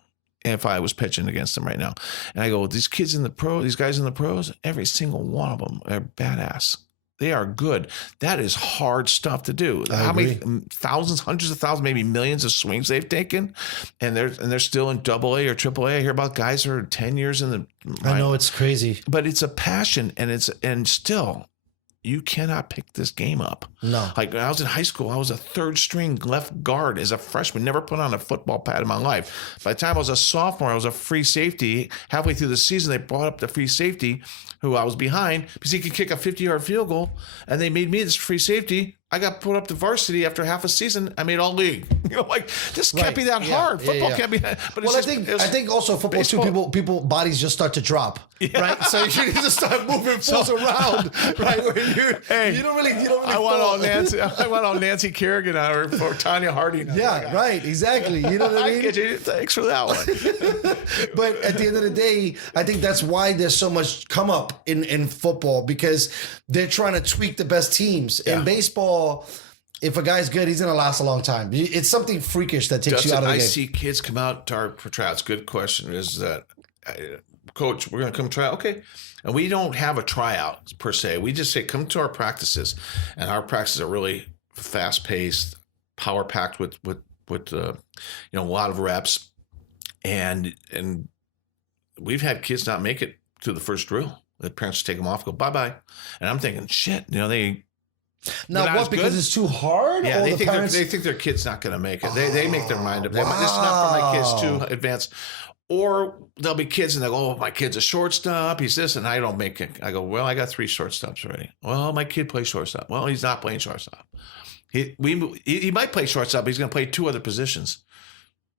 if I was pitching against them right now. And I go, these guys in the pros, every single one of them are badass. They are good. That is hard stuff to do. How many thousands, hundreds of thousands, maybe millions of swings they've taken, and they're still in AA or AAA. I hear about guys who are 10 years in the. I know, it's crazy, but it's a passion, and still. You cannot pick this game up. No. Like when I was in high school, I was a 3rd string left guard as a freshman, never put on a football pad in my life. By the time I was a sophomore, I was a free safety. Halfway through the season, they brought up the free safety who I was behind because he could kick a 50-yard field goal, and they made me this free safety. I got put up to varsity after half a season. I made all league. You know, like this can't be that hard. Football can't be that. But well, I think also football too. People bodies just start to drop, right? So you need to start moving fools around, right? Where you don't really. I want all Nancy Kerrigan or Tanya Harding. Yeah, right. Exactly. You know what I mean? Get you. Thanks for that one. But at the end of the day, I think that's why there's so much come up in football, because they're trying to tweak the best teams. In baseball, if a guy's good, he's going to last a long time. It's something freakish that takes Dustin, you out of the game. I see kids come out for tryouts. Good question is that, Coach, we're going to come try out. Okay. And we don't have a tryout per se. We just say, come to our practices. And our practices are really fast paced, power packed with you know, a lot of reps. And we've had kids not make it to the first drill. The parents take them off, go bye-bye. And I'm thinking, shit, you know, Now what? Because it's too hard? Yeah, or they think their kid's not going to make it. They make their mind up. This is not for my kids too advanced. Or there'll be kids and they'll go, oh, my kid's a shortstop. He's this, and I don't make it. I go, well, I got 3 shortstops already. Well, my kid plays shortstop. Well, he's not playing shortstop. He might play shortstop, but he's going to play 2 other positions.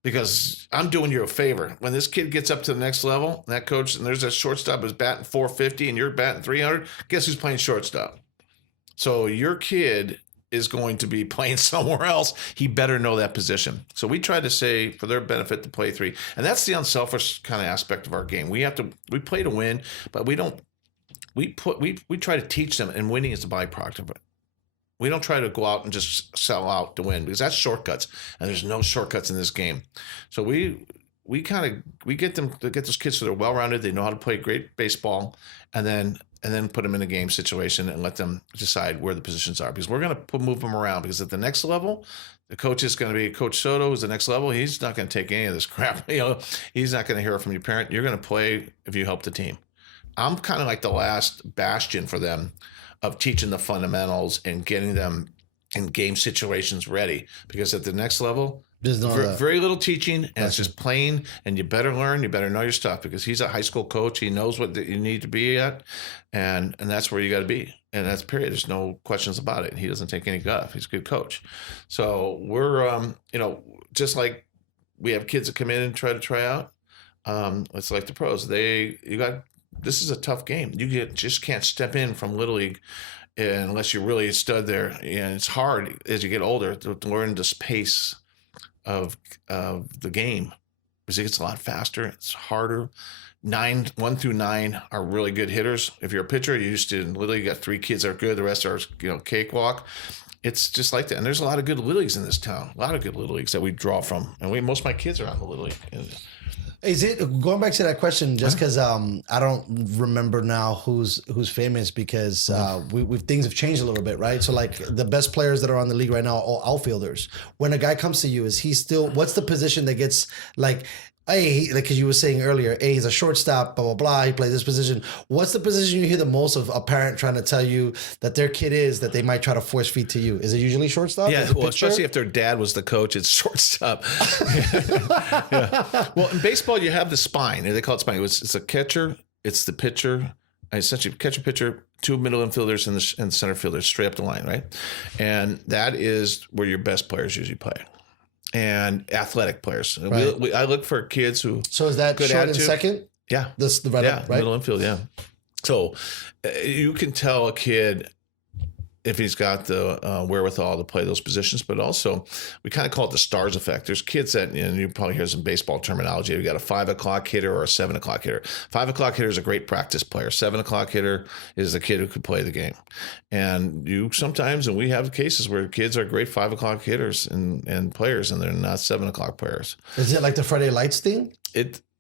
Because I'm doing you a favor. When this kid gets up to the next level, that coach, and there's a shortstop who's batting 450 and you're batting 300, guess who's playing shortstop? So your kid is going to be playing somewhere else. He better know that position. So we try to say for their benefit to play 3. And that's the unselfish kind of aspect of our game. We play to win, but we try to teach them, and winning is a byproduct of it. We don't try to go out and just sell out to win, because that's shortcuts, and there's no shortcuts in this game. So we get those kids so they're well-rounded, they know how to play great baseball, and then put them in a game situation and let them decide where the positions are, because we're going to move them around, because at the next level, the coach is going to be Coach Soto, who's the next level. He's not going to take any of this crap. You know, he's not going to hear it from your parent. You're going to play if you help the team. I'm kind of like the last bastion for them of teaching the fundamentals and getting them in game situations ready, because at the next level, there's very little teaching, and it's just playing, and you better learn, you better know your stuff, because he's a high school coach. He knows what you need to be at, and that's where you got to be. And that's period. There's no questions about it. He doesn't take any guff. He's a good coach. So we're, you know, just like we have kids that come in and try out. It's like the pros. This is a tough game. You just can't step in from Little League unless you're really a stud there. And it's hard as you get older to learn this pace of the game, because it gets a lot faster. It's harder. 1 through 9 are really good hitters. If you're a pitcher, you used to literally got 3 kids that are good. The rest are, you know, cakewalk. It's just like that. And there's a lot of good Little Leagues in this town. A lot of good Little Leagues that we draw from. And most of my kids are on the Little League. Is it going back to that question? Just because I don't remember now who's famous because we things have changed a little bit, right? So like the best players that are on the league right now are all outfielders. When a guy comes to you, is he still? What's the position that gets like? Hey, like you were saying earlier, he's a shortstop, blah, blah, blah. He plays this position. What's the position you hear the most of a parent trying to tell you that their kid is that they might try to force feed to you? Is it usually shortstop? Yeah, well, especially if their dad was the coach, it's shortstop. Yeah. Well, in baseball, you have the spine. They call it spine. It's a catcher, it's the pitcher, essentially catcher, pitcher, 2 middle infielders and the center fielders straight up the line, right? And that is where your best players usually play. And athletic players. Right. I look for kids who. So is that good short attitude. and second? Yeah. This the right up, right? Middle infield, yeah. So you can tell a kid if he's got the wherewithal to play those positions, but also we kind of call it the stars effect. There's kids that, and you probably hear some baseball terminology. You got a 5 o'clock hitter or a 7 o'clock hitter. 5 o'clock hitter is a great practice player. 7 o'clock hitter is the kid who could play the game. And you sometimes, and we have cases where kids are great 5 o'clock hitters and players, and they're not 7 o'clock players. Is it like the Friday Lights thing?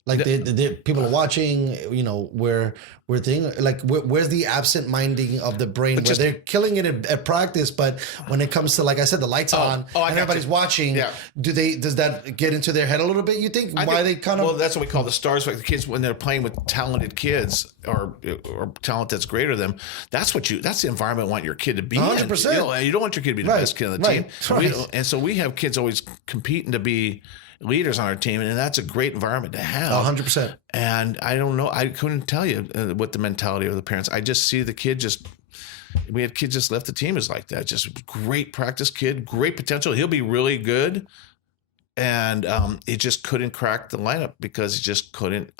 Like the people are watching, you know, where's the absent minding of the brain where they're killing it at practice, but when it comes to, like I said, the lights on and everybody's watching, does that get into their head a little bit? You think they kind of? Well, that's what we call the stars. Like the kids when they're playing with talented kids or talent that's greater than them. That's the environment you want your kid to be 100%. in. You don't want your kid to be the best kid on the team. And so we have kids always competing to be leaders on our team, and that's a great environment to have. 100%. And I don't know, I couldn't tell you what the mentality of the parents. I just see the kid we had kids just left the team is like that. Just great practice kid, great potential. He'll be really good. And he just couldn't crack the lineup because he just couldn't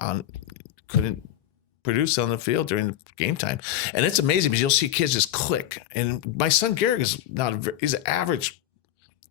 produce on the field during the game time. And it's amazing because you'll see kids just click. And my son Garrick is he's an average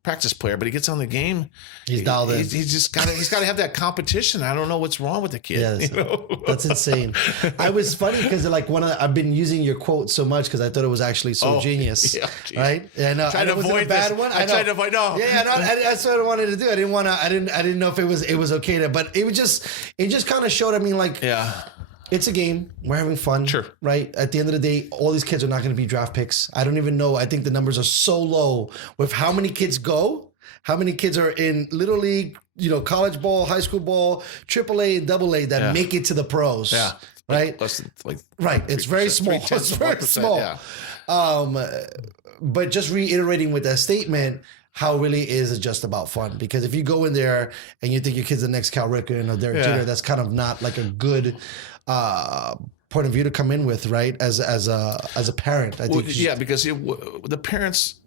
practice player, but he gets on the game. He's dialed in. He's got to have that competition. I don't know what's wrong with the kid. Yeah, that's insane. I was funny because like I've been using your quote so much because I thought it was actually so genius, right? And trying to avoid bad this. one. I tried to avoid. No, yeah, no, that's what I wanted to do. I didn't know if it was okay to, but it just kind of showed. I mean, like, it's a game. We're having fun. Sure. Right? At the end of the day, all these kids are not going to be draft picks. I don't even know. I think the numbers are so low with how many kids how many kids are in Little League, you know, college ball, high school ball, AAA and AA that make it to the pros. Yeah. Right? Less than, right. It's very small. It's very small. Yeah. But just reiterating with that statement, how it really is just about fun. Because if you go in there and you think your kid's the next Cal Ripken or Derek Jeter, that's kind of not like a good point of view to come in with, right? As a parent, I think. Because the parents.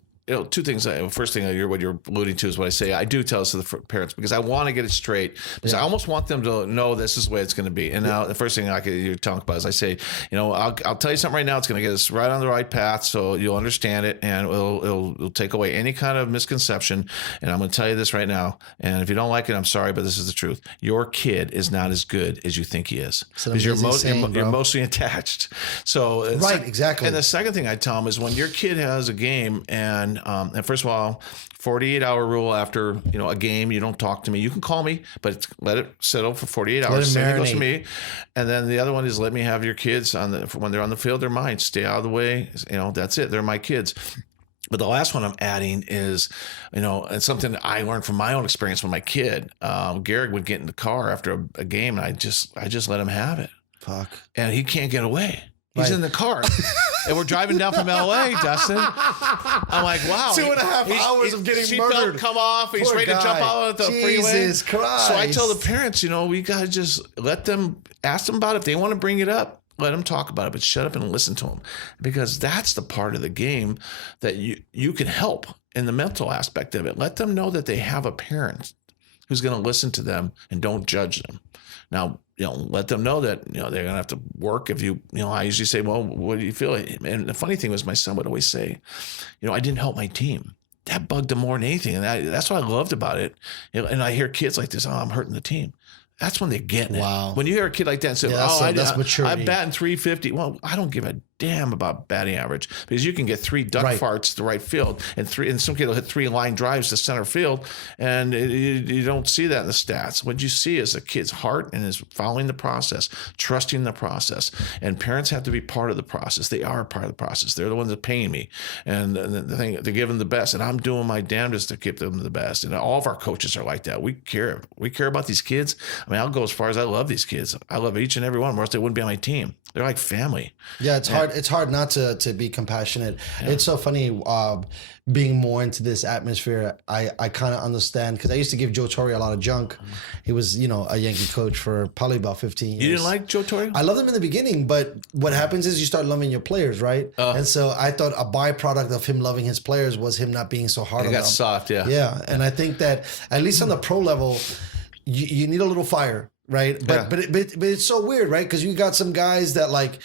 Two things. First thing, what you're alluding to is what I say. I do tell this to the parents because I want to get it straight. Because I almost want them to know this is the way it's going to be. And now the first thing you talk about is I say, I'll tell you something right now. It's going to get us right on the right path, so you'll understand it, and it'll take away any kind of misconception. And I'm going to tell you this right now. And if you don't like it, I'm sorry, but this is the truth. Your kid is not as good as you think he is because you're mostly attached. So exactly. And the second thing I tell them is when your kid has a game and first of all, 48-hour rule after a game, you don't talk to me. You can call me, but let it settle for 48 hours. Same goes to me. And then the other one is let me have your kids when they're on the field. They're mine. Stay out of the way. That's it. They're my kids. But the last one I'm adding is, and something that I learned from my own experience with my kid. Garrick would get in the car after a game, and I just let him have it. Fuck. And he can't get away. He's in the car. And we're driving down from LA, Dustin. I'm like, wow. 2.5 hours of getting murdered. Come off. He's ready to jump out of the freeway. Jesus Christ. So I tell the parents, we got to just ask them about it. If they want to bring it up, let them talk about it, but shut up and listen to them. Because that's the part of the game that you can help in the mental aspect of it. Let them know that they have a parent who's going to listen to them and don't judge them. Now, let them know that, they're going to have to work. If I usually say, well, what do you feel? And the funny thing was my son would always say, I didn't help my team. That bugged him more than anything. And that's what I loved about it. And I hear kids like this, I'm hurting the team. That's when they're getting it. Wow. When you hear a kid like that and say, that's maturity. I'm batting 350. Well, I don't give a damn about batting average because you can get 3 duck farts to right field and some kid will hit 3 line drives to center field, and you don't see that in the stats. What you see is a kid's heart and is following the process, trusting the process, and parents have to be part of the process. They are part of the process. They're the ones that paying me, and the thing they give them the best, and I'm doing my damnedest to give them the best. And all of our coaches are like that. We care about these kids. I mean, I'll go as far as I love these kids. I love each and every one, or else they wouldn't be on my team. They're like family. Yeah, it's hard. It's hard not to be compassionate. Yeah. It's so funny being more into this atmosphere. I kind of understand because I used to give Joe Torre a lot of junk. He was, you know, a Yankee coach for probably about 15 years. You didn't like Joe Torre? I loved him in the beginning, but what happens is you start loving your players, right? And so I thought a byproduct of him loving his players was him not being so hard on them. He got soft, yeah. Yeah, and I think that at least on the pro level, you need a little fire. Right. But it's so weird, right? Because you got some guys that like,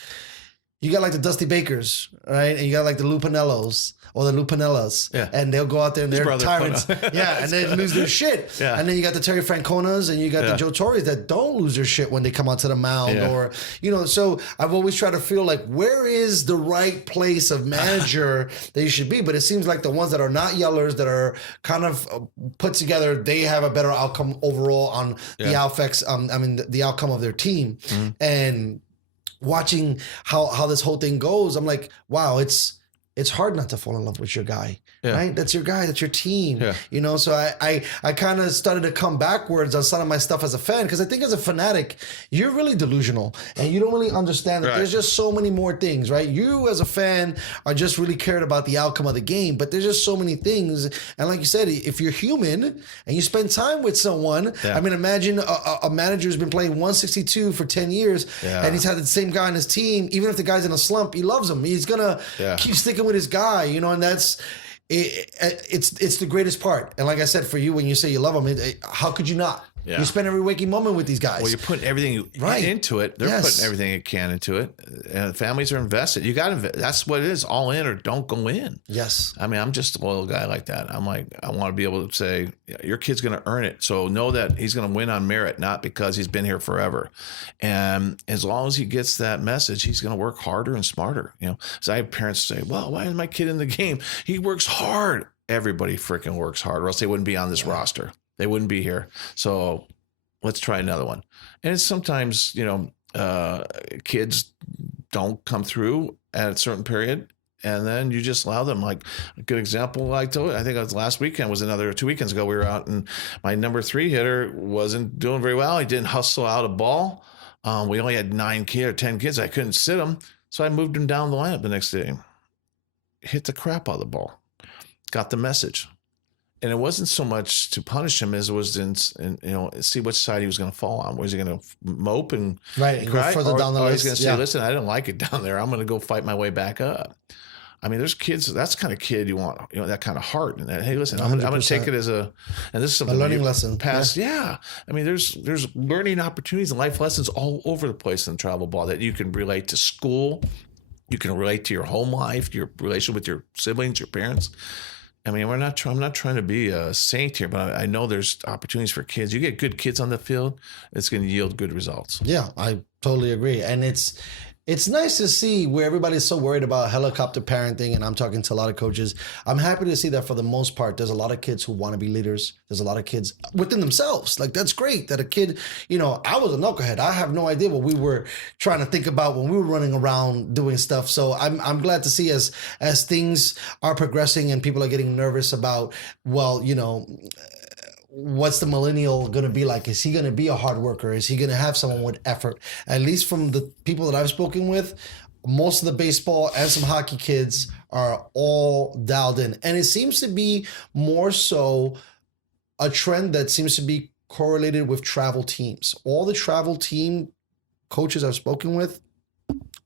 you got like the Dusty Bakers, right? And you got like the Lupinellos or the Lupinellas. Yeah. And they'll go out there and they're tyrants. Yeah. And they lose their shit. Yeah. And then you got the Terry Franconas and you got the Joe Torres that don't lose their shit when they come onto the mound or, you know, so I've always tried to feel like where is the right place of manager that you should be? But it seems like the ones that are not yellers, that are kind of put together, they have a better outcome overall on the the outcome of their team. Mm-hmm. And watching how this whole thing goes, I'm like, wow, it's hard not to fall in love with your guy, right? That's your guy, that's your team, you know? So I kind of started to come backwards on some of my stuff as a fan, because I think as a fanatic, you're really delusional and you don't really understand that there's just so many more things, right? You as a fan are just really cared about the outcome of the game, but there's just so many things. And like you said, if you're human and you spend time with someone, I mean, imagine a manager who's been playing 162 for 10 years and he's had the same guy on his team. Even if the guy's in a slump, he loves him. He's going to keep sticking with his guy, you know, and that's it's the greatest part. And like I said, for you, when you say you love them, how could you not? Yeah. You spend every waking moment with these guys. Well, you're putting everything into it. They're putting everything they can into it. And families are invested. You got to invest. That's what it is. All in or don't go in. Yes. I mean, I'm just a loyal guy like that. I'm like, I want to be able to say, your kid's going to earn it. So know that he's going to win on merit, not because he's been here forever. And as long as he gets that message, he's going to work harder and smarter. You know, so I have parents say, well, why is my kid in the game? He works hard. Everybody freaking works hard, or else they wouldn't be on this roster. They wouldn't be here. So let's try another one. And it's sometimes, you know, kids don't come through at a certain period, and then you just allow them. Like a good example, I think it was last weekend, was another 2 weekends ago. We were out and my number 3 hitter wasn't doing very well. He didn't hustle out a ball. We only had 9 kids or 10 kids. I couldn't sit him. So I moved him down the lineup the next day. Hit the crap out of the ball. Got the message. And it wasn't so much to punish him as it was in you know, see which side he was going to fall on. Was he going to mope and cry? Go further down the list? He's going to say, listen, I didn't like it down there. I'm going to go fight my way back up. I mean, there's kids, that's the kind of kid you want, you know, that kind of heart. And that, hey, listen, I'm going to take it as and this is something a learning lesson. Past, I mean, there's learning opportunities and life lessons all over the place in travel ball that you can relate to school. You can relate to your home life, your relation with your siblings, your parents. I mean, I'm not trying to be a saint here, but I know there's opportunities for kids. You get good kids on the field, it's going to yield good results. Yeah, I totally agree. And it's nice to see where everybody's so worried about helicopter parenting, and I'm talking to a lot of coaches. I'm happy to see that for the most part, there's a lot of kids who want to be leaders. There's a lot of kids within themselves. Like, that's great that a kid, you know, I was a knucklehead. I have no idea what we were trying to think about when we were running around doing stuff. So I'm glad to see as things are progressing and people are getting nervous about, well, you know, what's the millennial going to be like? Is he going to be a hard worker? Is he going to have someone with effort? At least from the people that I've spoken with, most of the baseball and some hockey kids are all dialed in. And it seems to be more so a trend that seems to be correlated with travel teams. All the travel team coaches I've spoken with,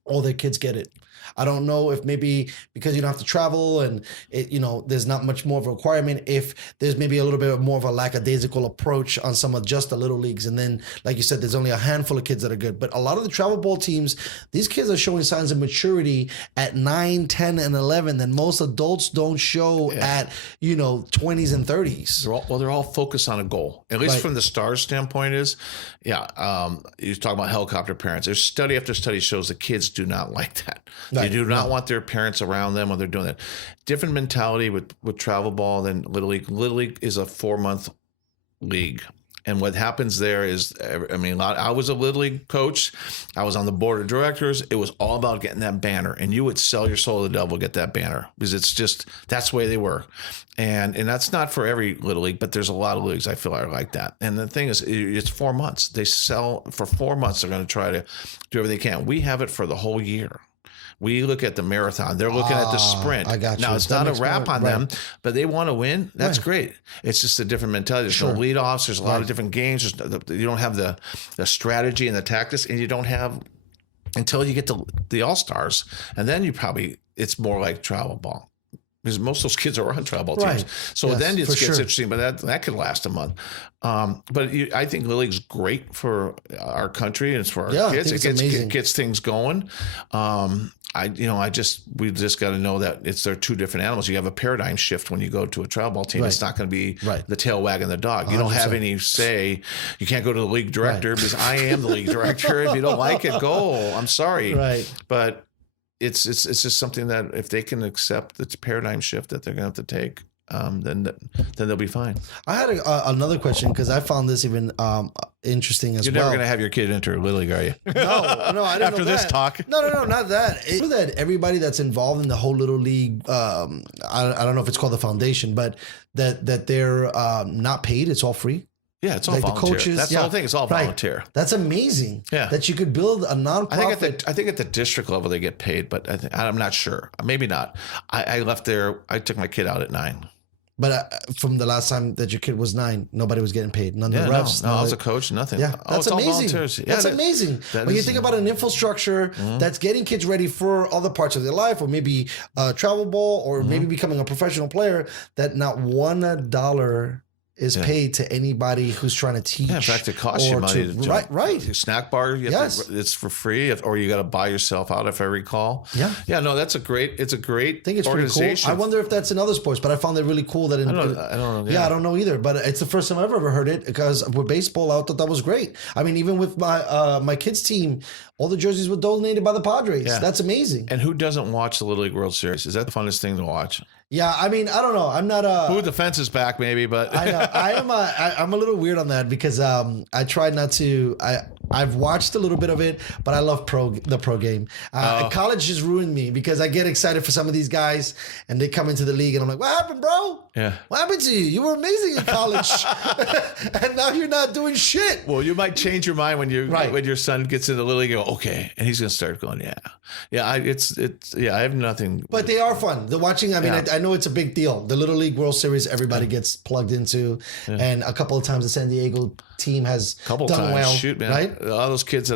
all their kids get it. I don't know if maybe because you don't have to travel and it, you know, there's not much more of a requirement, if there's maybe a little bit more of a lackadaisical approach on some of just the little leagues. And then, like you said, there's only a handful of kids that are good. But a lot of the travel ball teams, these kids are showing signs of maturity at 9, 10, and 11 that most adults don't show at, you know, 20s and 30s. They're all focused on a goal. At least from the Stars standpoint is, you talk about helicopter parents. There's study after study shows the kids do not like that. They Right. do not want their parents around them when they're doing that. Different mentality with travel ball than Little League. Little League is a 4-month league. And what happens there is, I mean, I was a Little League coach. I was on the board of directors. It was all about getting that banner. And you would sell your soul to the devil to get that banner because it's just, that's the way they were. And that's not for every Little League, but there's a lot of leagues I feel are like that. And the thing is, it's 4 months. They sell for 4 months. They're going to try to do everything they can. We have it for the whole year. We look at the marathon. They're looking at the sprint. I got you. Now, it's not a wrap on them, but they want to win. That's great. It's just a different mentality. There's no leadoffs. There's a lot of different games. You don't have the strategy and the tactics, and you don't have until you get to the All-Stars. And then it's more like travel ball. Because most of those kids are on travel ball teams. So then it gets interesting, but that could last a month. But I think Little League's great for our country and it's for our kids. It gets things going. We just got to know that they're two different animals. You have a paradigm shift when you go to a travel ball team. It's not going to be the tail wagging the dog. You don't have any say. You can't go to the league director because I am the league director. If you don't like it, go. I'm sorry. Right. But it's just something that if they can accept the paradigm shift that they're going to have to take, then they'll be fine. I had another question because I found this even interesting as You're well. never going to have your kid enter Little League, are you? No, I didn't After know this that. talk? No, not that. It's that everybody that's involved in the whole Little League, I don't know if it's called the foundation, but that they're not paid. It's all free. Yeah, it's all Like the volunteer. coaches, That's the whole thing. It's all volunteer. That's amazing. Yeah. That you could build a nonprofit. I think at the district level they get paid, but I'm not sure. Maybe not. I left there. I took my kid out at 9. But from the last time that your kid was 9, nobody was getting paid. None of the refs. No, I was a coach. Nothing. Yeah, Oh, that's it's all amazing. volunteers. Yeah, That's amazing. When you think about an infrastructure that's getting kids ready for other parts of their life, or maybe travel ball, or maybe becoming a professional player, that not $1 is paid to anybody who's trying to teach. Yeah, in fact, it costs you money. Right. Snack bar, it's for free, or you got to buy yourself out, if I recall. Yeah. No, it's a great I think it's pretty cool. organization. I wonder if that's in other sports, but I found it really cool that I don't know. I don't know either, but it's the first time I've ever heard it because with baseball, I thought that was great. I mean, even with my kids' team, all the jerseys were donated by the Padres. Yeah. That's amazing. And who doesn't watch the Little League World Series? Is that the funnest thing to watch? Yeah, I mean, I don't know. I'm not a. Who the fence is back, maybe, but I know. I'm a little weird on that because I try not to. I've watched a little bit of it, but I love the pro game. College just ruined me because I get excited for some of these guys and they come into the league and I'm like, what happened, bro? Yeah. What happened to you? You were amazing in college, and now you're not doing shit. Well, you might change your mind when your son gets into the Little League. You go, okay, and he's gonna start going, yeah. I have nothing. But they are fun. The watching. I mean, I know it's a big deal. The Little League World Series, everybody gets plugged into, and a couple of times the San Diego team has done well. Shoot, man. Right? All those kids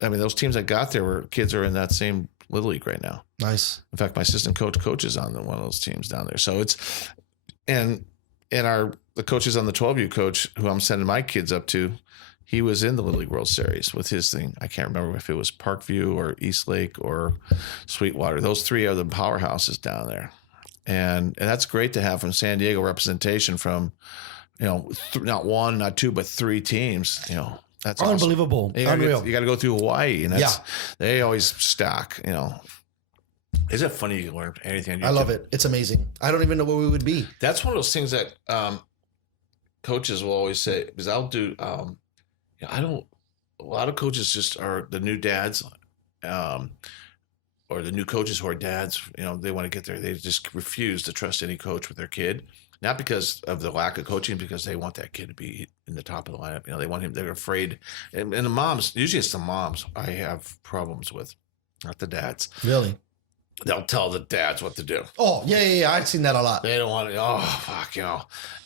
those teams that got there kids are in that same Little League right now. Nice. In fact, my assistant coach is on one of those teams down there. So it's, and the coaches on the 12U coach who I'm sending my kids up to, he was in the Little League World Series with his thing. I can't remember if it was Parkview or East Lake or Sweetwater. Those 3 are the powerhouses down there. And that's great to have from San Diego representation from, not 1, not 2, but 3 teams, That's unbelievable. Awesome. Unreal. You got to go through Hawaii, and they always stock. Is it funny you can learn anything? I love it. It's amazing. I don't even know where we would be. That's one of those things that coaches will always say because I'll do. I don't. A lot of coaches just are the new dads, or the new coaches who are dads. They want to get there. They just refuse to trust any coach with their kid. Not because of the lack of coaching, because they want that kid to be in the top of the lineup. They want him. They're afraid. And the moms, usually it's the moms I have problems with, not the dads. Really? They'll tell the dads what to do. Oh, yeah. I've seen that a lot. They don't want to, fuck,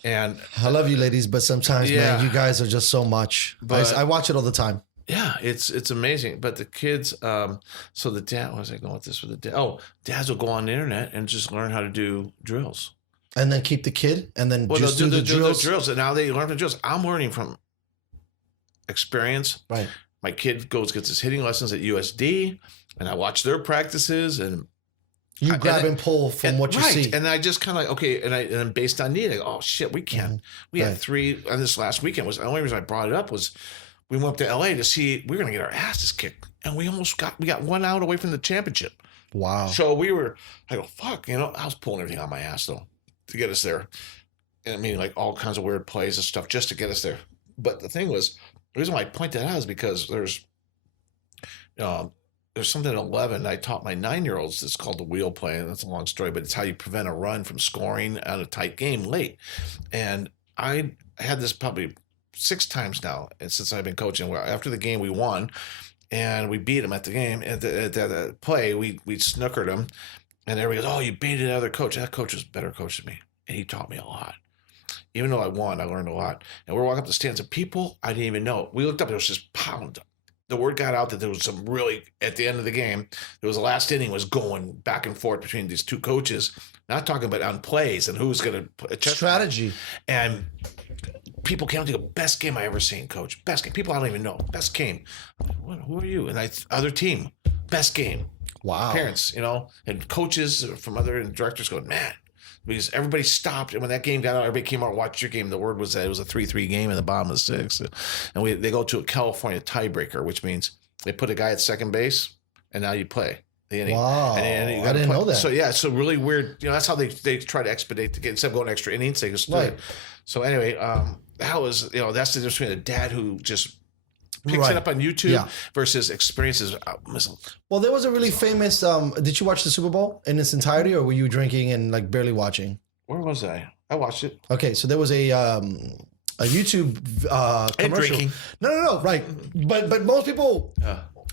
And I love you ladies, but sometimes, man, you guys are just so much. But I watch it all the time. Yeah, it's amazing. But the kids, so the dad, where was I going with this? With the dad? Oh, dads will go on the internet and just learn how to do drills. And then keep the kid, and then they'll just do the drills. And now they learn the drills. I'm learning from experience. Right. My kid gets his hitting lessons at USD, and I watch their practices, and you grab and pull from what you see. And I just kind of like, okay, and based on need, I go, oh shit, we can't. We had 3 on this last weekend. Was the only reason I brought it up was we went up to LA to see we were gonna get our asses kicked, and we got 1 out away from the championship. Wow. So I go, fuck, I was pulling everything on my ass though to get us there. And I mean, like all kinds of weird plays and stuff just to get us there. But the thing was, the reason why I point that out is because there's something at 11 I taught my 9-year-olds. It's called the wheel play, and that's a long story, but it's how you prevent a run from scoring on a tight game late. And I had this probably 6 times now, and since I've been coaching. Where after the game we won, and we beat them at the game. At the play, we snookered them, and everybody goes, "Oh, you beat another coach." That coach was a better coach than me, and he taught me a lot. Even though I won, I learned a lot. And we're walking up the stands, and people I didn't even know. We looked up, it was just pound. The word got out that there was some really, at the end of the game, there was the last inning was going back and forth between these two coaches, not talking about on plays and who's going to strategy. And people came up to go, best game I ever seen, coach. Best game. People I don't even know. Best game. Who are you? And other team. Best game. Wow. Parents, and coaches from other directors going, man. Because everybody stopped, and when that game got out, everybody came out and watched your game. The word was that it was a 3-3 game in the bottom of the 6th. And they go to a California tiebreaker, which means they put a guy at second base, and now you play the inning. Wow. And you I didn't know that. So, yeah, it's so really weird. That's how they try to expedite the game. Instead of going extra innings, they just do it. So, anyway, that was, that's the difference between a dad who just picks it up on YouTube versus experiences. Well, there was a really famous. Did you watch the Super Bowl in its entirety, or were you drinking and like barely watching? Where was I? I watched it. Okay, so there was a YouTube commercial. And drinking. No, right. But most people.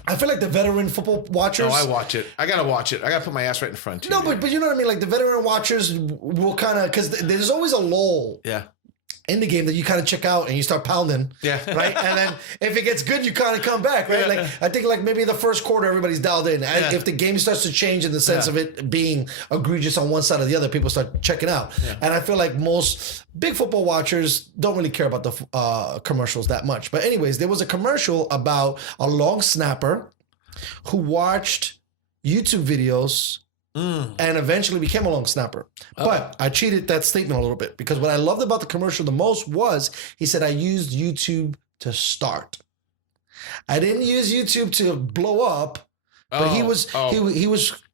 I feel like the veteran football watchers. No, I watch it. I gotta watch it. I gotta put my ass right in front too. No, but you know what I mean. Like the veteran watchers will kind of, because there's always a lull. Yeah. In the game that you kind of check out and you start pounding, right? And then if it gets good, you kind of come back, right? Like I think like maybe the first quarter everybody's dialed in. If the game starts to change in the sense of it being egregious on one side or the other, people start checking out. And I feel like most big football watchers don't really care about the commercials that much. But anyways, there was a commercial about a long snapper who watched YouTube videos and eventually became a long snapper. But I cheated that statement a little bit, because what I loved about the commercial the most was he said, I used YouTube to start. I didn't use YouTube to blow up, but he was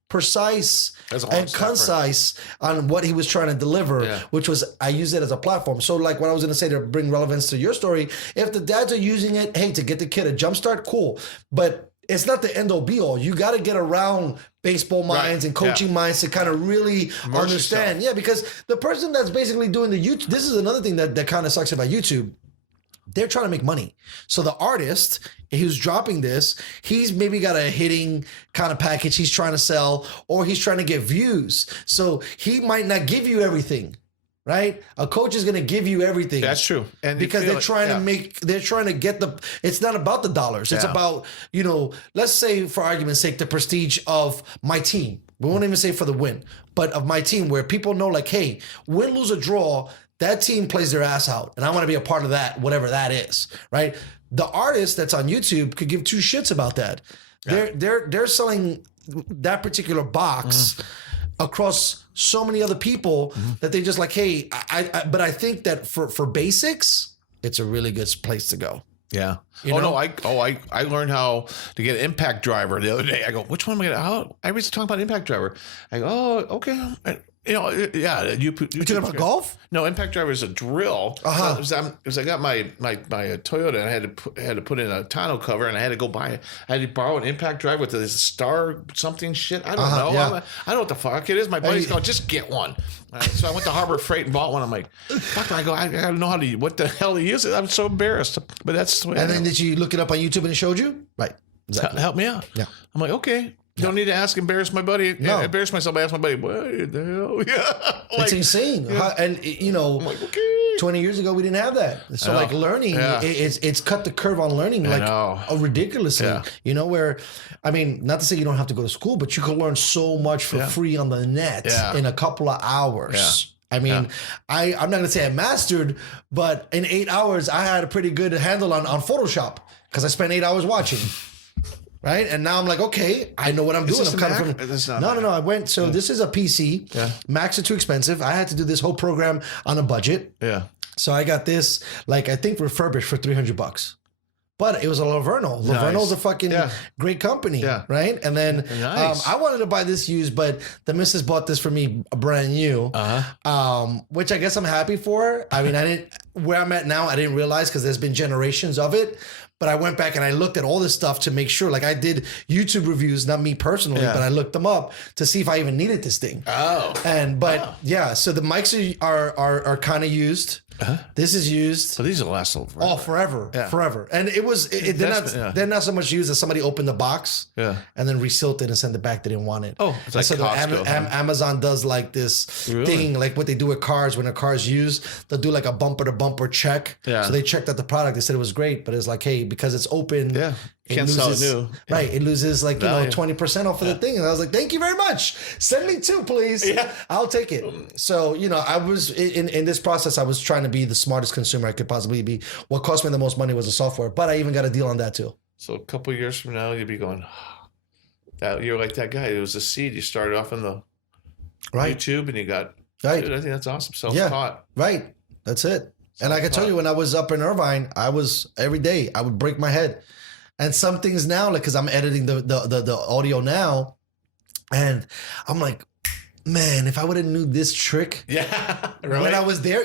precise and concise on what he was trying to deliver, which was, I use it as a platform. So like what I was going to say to bring relevance to your story, if the dads are using it, hey, to get the kid a jump start, cool. But it's not the end all be all. You got to get around baseball minds and coaching minds to kind of really understand. Yourself. Yeah, because the person that's basically doing the YouTube, this is another thing that kind of sucks about YouTube. They're trying to make money. So the artist who's dropping this, he's maybe got a hitting kind of package he's trying to sell, or he's trying to get views. So he might not give you everything. Right? A coach is going to give you everything. That's true. And because they're trying to get it's not about the dollars. It's about, let's say for argument's sake, the prestige of my team. We won't even say for the win, but of my team, where people know like, hey, win, lose, or draw, that team plays their ass out. And I want to be a part of that, whatever that is. Right? The artist that's on YouTube could give two shits about that. Yeah. They're selling that particular box across so many other people that they just like, hey, but I think that for basics, it's a really good place to go. Yeah. I learned how to get an impact driver the other day. I go, which one am I going to? I was talking about impact driver. I go, oh, okay. You talking about golf? No, impact driver is a drill. Because I got my Toyota, and I had to put in a tonneau cover, and I had to borrow an impact driver with this star something shit. I don't know. Yeah. I don't know what the fuck it is. My buddy's going, just get one. So I went to Harbor Freight and bought one. I'm like, fuck. I go, I gotta know what the hell to use it. I'm so embarrassed. But that's the way. And then did you look it up on YouTube and it showed you? Right. Exactly. Help me out. Yeah. I'm like, okay. Don't need to embarrass my buddy. No. Embarrass myself. I asked my buddy, what the hell? Yeah. It's insane. Yeah. And, I'm like, okay. 20 years ago, we didn't have that. So, like, learning, it's cut the curve on learning, like, ridiculously. Yeah. Where, I mean, not to say you don't have to go to school, but you can learn so much for free on the net in a couple of hours. Yeah. I mean, I'm not going to say I mastered, but in 8 hours, I had a pretty good handle on Photoshop because I spent 8 hours watching. Right. And now I'm like, okay, I know what I'm doing. I'm kind of No. I went. So this is a PC. Yeah. Macs are too expensive. I had to do this whole program on a budget. Yeah. So I got this, like, I think refurbished for $300. but it was a Laverno. Laverno's a fucking great company, right? And then I wanted to buy this used, but the missus bought this for me brand new, which I guess I'm happy for. I mean, where I'm at now, I didn't realize because there's been generations of it. But I went back and I looked at all this stuff to make sure. Like I did YouTube reviews, not me personally, but I looked them up to see if I even needed this thing. Oh. So the mics are kind of used. This is used. So these will last forever. Oh, forever. And they're not so much used as somebody opened the box and then resealed it and sent it back. They didn't want it. Oh, it's like so Costco, Amazon does like this thing, like what they do with cars. When a car is used, they'll do like a bumper to bumper check. Yeah. So they checked out the product. They said it was great, but it's like, hey, because it's open. Yeah. Can't sell it new. Right. It loses like, 20% off of the thing. And I was like, thank you very much. Send me 2, please. Yeah. I'll take it. So, I was in this process, I was trying to be the smartest consumer I could possibly be. What cost me the most money was the software, but I even got a deal on that too. So a couple of years from now, you'll be going, you're like that guy. It was a seed. You started off in the YouTube and you got, dude, I think that's awesome. Self-taught. Right. That's it. And I can tell you, when I was up in Irvine, every day, I would break my head. And some things now, like, because I'm editing the audio now, and I'm like, man, if I would have knew this trick when I was there,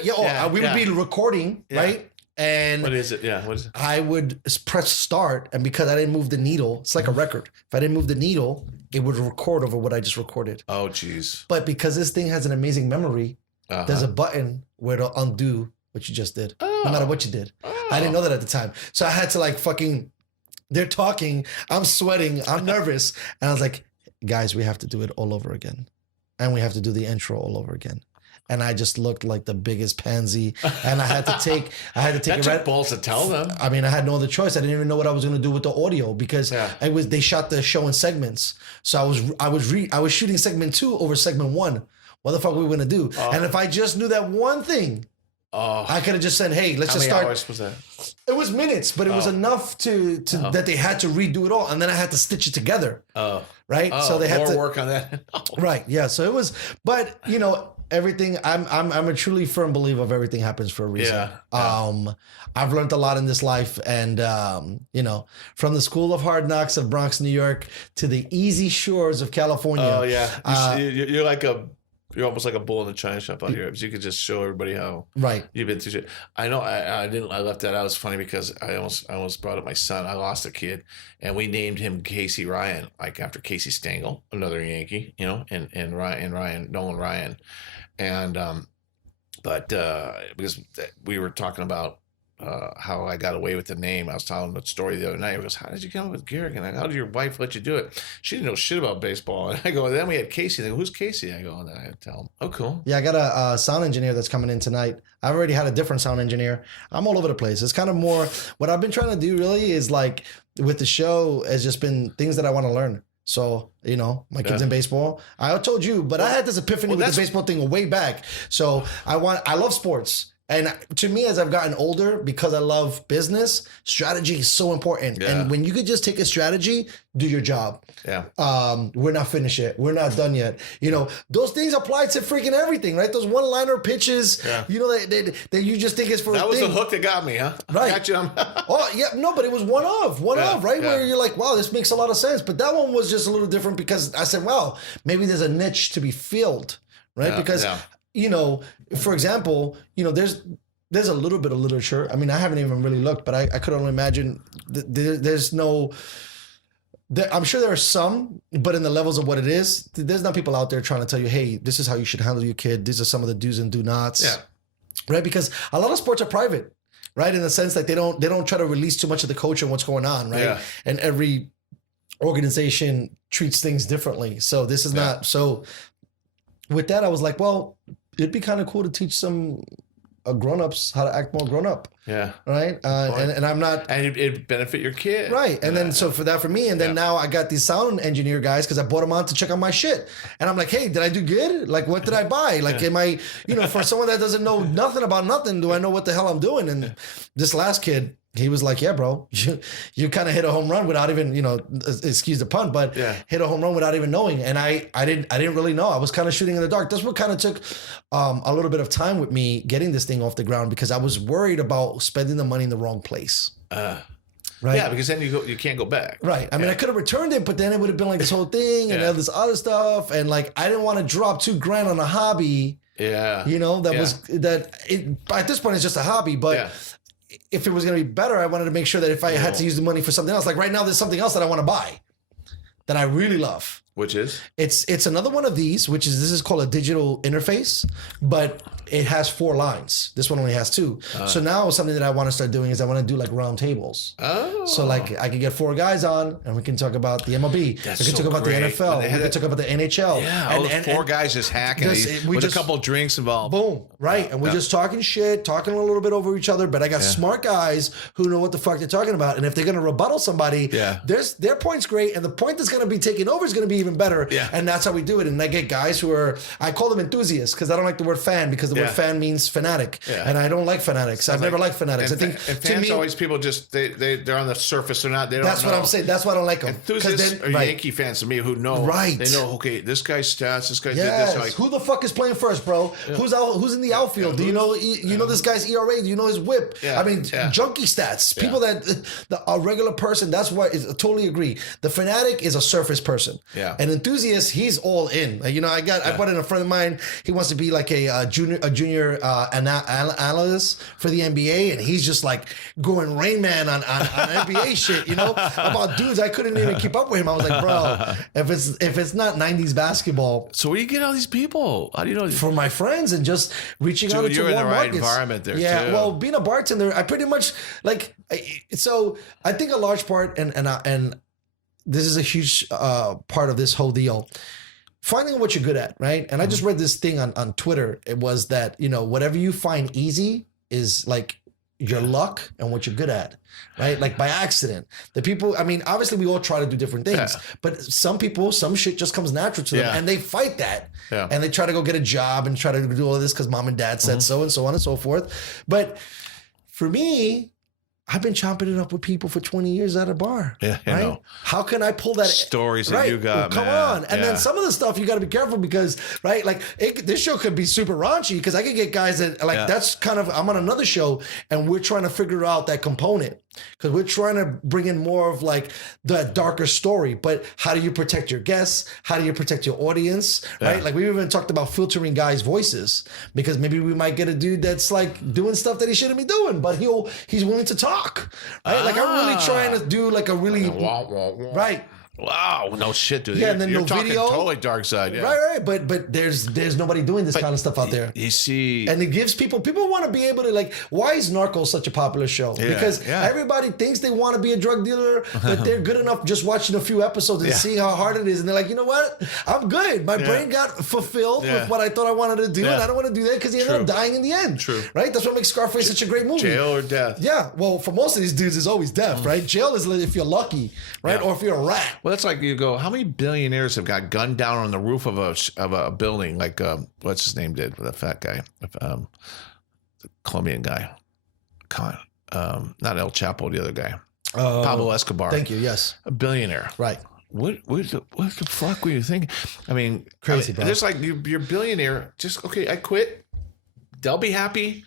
we would be recording, right? And what is it? Yeah, what is it? I would press start, and because I didn't move the needle, it's like a record. If I didn't move the needle, it would record over what I just recorded. Oh, geez. But because this thing has an amazing memory, there's a button where to undo what you just did, no matter what you did. I didn't know that at the time. So I had to like fucking... They're talking, I'm sweating, I'm nervous. And I was like, guys, we have to do it all over again. And we have to do the intro all over again. And I just looked like the biggest pansy. And I had to take that took balls to tell them. I mean, I had no other choice. I didn't even know what I was going to do with the audio because they shot the show in segments. So I was shooting segment 2 over segment 1. What the fuck were we going to do? And if I just knew that one thing, I could have just said, hey, let's just start. How many hours was that? It was minutes, but it was enough to that they had to redo it all. And then I had to stitch it together. Right? So they had more to work on that. Right. Yeah. So it was, but everything, I'm a truly firm believer of everything happens for a reason. I've learned a lot in this life, and from the school of hard knocks of Bronx, New York, to the easy shores of California. Oh yeah. You're almost like a bull in the china shop out here, because you could just show everybody how you've been through shit. I know I left that out. It's funny because I almost brought up my son. I lost a kid, and we named him Casey Ryan, like after Casey Stengel, another Yankee, and Ryan, Nolan Ryan. And but because we were talking about how I got away with the name. I was telling him the story the other night. He goes, how did you come up with Garrick? And how did your wife let you do it? She didn't know shit about baseball. And I go, then we had Casey. They go, who's Casey? I go, and then I had to tell him, oh, cool. Yeah, I got a sound engineer that's coming in tonight. I've already had a different sound engineer. I'm all over the place. It's kind of more, what I've been trying to do really is like with the show has just been things that I want to learn. So, my kid's in baseball. I told you, but I had this epiphany with the baseball thing way back. So I love sports. And to me, as I've gotten older, because I love business, strategy is so important. Yeah. And when you could just take a strategy, do your job. Yeah. We're not finished yet. We're not done yet. Those things apply to freaking everything, right? Those one-liner pitches, that you just think is for that was the hook that got me, huh? Right. I got you. Oh, yeah. No, but it was one of, right? Yeah. Where you're like, wow, this makes a lot of sense. But that one was just a little different because I said, wow, maybe there's a niche to be filled, right? For example, there's a little bit of literature. I mean, I haven't even really looked, but I could only imagine there's no... I'm sure there are some, but in the levels of what it is, there's not people out there trying to tell you, hey, this is how you should handle your kid. These are some of the do's and do nots. Yeah. Right? Because a lot of sports are private, right? In the sense that they don't try to release too much of the coach and what's going on, right? Yeah. And every organization treats things differently. So this is not... So with that, I was like, well, it'd be kind of cool to teach some grown-ups how to act more grown-up. Yeah. Right? And I'm not... And it'd benefit your kid. Right. And then so for me, and then now I got these sound engineer guys because I brought them on to check on my shit. And I'm like, hey, did I do good? Like, what did I buy? Like, am I, for someone that doesn't know nothing about nothing, do I know what the hell I'm doing? And this last kid, he was like, yeah, bro, you kind of hit a home run without even, excuse the pun, but hit a home run without even knowing. And I didn't really know. I was kind of shooting in the dark. That's what kind of took a little bit of time with me getting this thing off the ground because I was worried about spending the money in the wrong place. right? Yeah, because then you can't go back. Right. I mean, I could have returned it, but then it would have been like this whole thing and all this other stuff. And like, I didn't want to drop $2,000 on a hobby. Yeah. You know, at this point, it's just a hobby. But if it was going to be better, I wanted to make sure that if I had to use the money for something else, like right now, there's something else that I want to buy that I really love. Which is? It's another one of these, this is called a digital interface, but it has 4 lines. This one only has 2. So now something that I want to start doing is I want to do like round tables. Oh. So like I can get 4 guys on and we can talk about the MLB. That's we can talk about the NFL. We can talk about the NHL. Yeah, and 4 guys just hacking with a couple of drinks involved. Boom. Right. And we're just talking shit, talking a little bit over each other. But I got smart guys who know what the fuck they're talking about. And if they're going to rebuttal somebody, their point's great. And the point that's going to be taken over is going to be even better. Yeah. And that's how we do it. And I get guys who I call them enthusiasts because I don't like the word fan because the word fan means fanatic. Yeah. And I don't like fanatics. I've never liked fanatics. I think fans always people just, they're on the surface. They don't That's what I'm saying. That's why I don't like them. Enthusiasts are Yankee fans to me who know. Right. They know, okay, this guy's stats, this guy did this. Like, who the fuck is playing first, bro? Yeah. Who's in the outfield? Do you know this guy's ERA? Do you know his whip? Yeah. I mean, junkie stats. People a regular person, that's why I totally agree. The fanatic is a surface person. Yeah. An enthusiast, he's all in. I brought in a friend of mine. He wants to be like a junior analyst for the NBA, and he's just like going Rain Man on NBA shit, about dudes. I couldn't even keep up with him. I was like, bro, if it's not 90s basketball. So where do you get all these people? How do you know? From my friends and just reaching out to you're in the right markets. environment there. Yeah, too. well, being a bartender, I pretty much so I think a large part and this is a huge part of this whole deal. Finding what you're good at, right? And I just read this thing on Twitter. It was that, whatever you find easy is like your luck and what you're good at, right? Like by accident. The people, I mean, obviously we all try to do different things, but some people, some shit just comes natural to them and they fight that. Yeah. And they try to go get a job and try to do all this because mom and dad said so and so on and so forth. But for me, I've been chomping it up with people for 20 years at a bar. Yeah, right? Know. How can I pull that? Stories that you got, come on. And then some of the stuff you got to be careful because, right, like this show could be super raunchy because I could get guys that, like, that's kind of, I'm on another show and we're trying to figure out that component because we're trying to bring in more of like the darker story. But how do you protect your guests? How do you protect your audience? Right? Like we even talked about filtering guys' voices because maybe we might get a dude that's like doing stuff that he shouldn't be doing, but he's willing to talk. Right? Like I'm really trying to do like a really right. Wow, no shit, dude. Yeah, and then you're no talking video. Totally dark side. Yeah. Right. But there's nobody doing this kind of stuff out there. You see, and it gives people want to be able to like. Why is Narcos such a popular show? Because everybody thinks they want to be a drug dealer, but they're good enough just watching a few episodes and seeing how hard it is, and they're like, you know what? I'm good. My brain got fulfilled with what I thought I wanted to do, and I don't want to do that because he ended up dying in the end. True. Right. That's what makes Scarface such a great movie. Jail or death. Yeah. Well, for most of these dudes, it's always death. Right. Jail is if you're lucky, right, or if you're a rat. Well, that's like you go. How many billionaires have got gunned down on the roof of a building like what's his name did with that fat guy, the Colombian guy, not El Chapo, the other guy, Pablo Escobar. Thank you. Yes, a billionaire. Right. What the fuck were you thinking? I mean, crazy. Bro. There's like you're billionaire. Just okay. I quit. They'll be happy.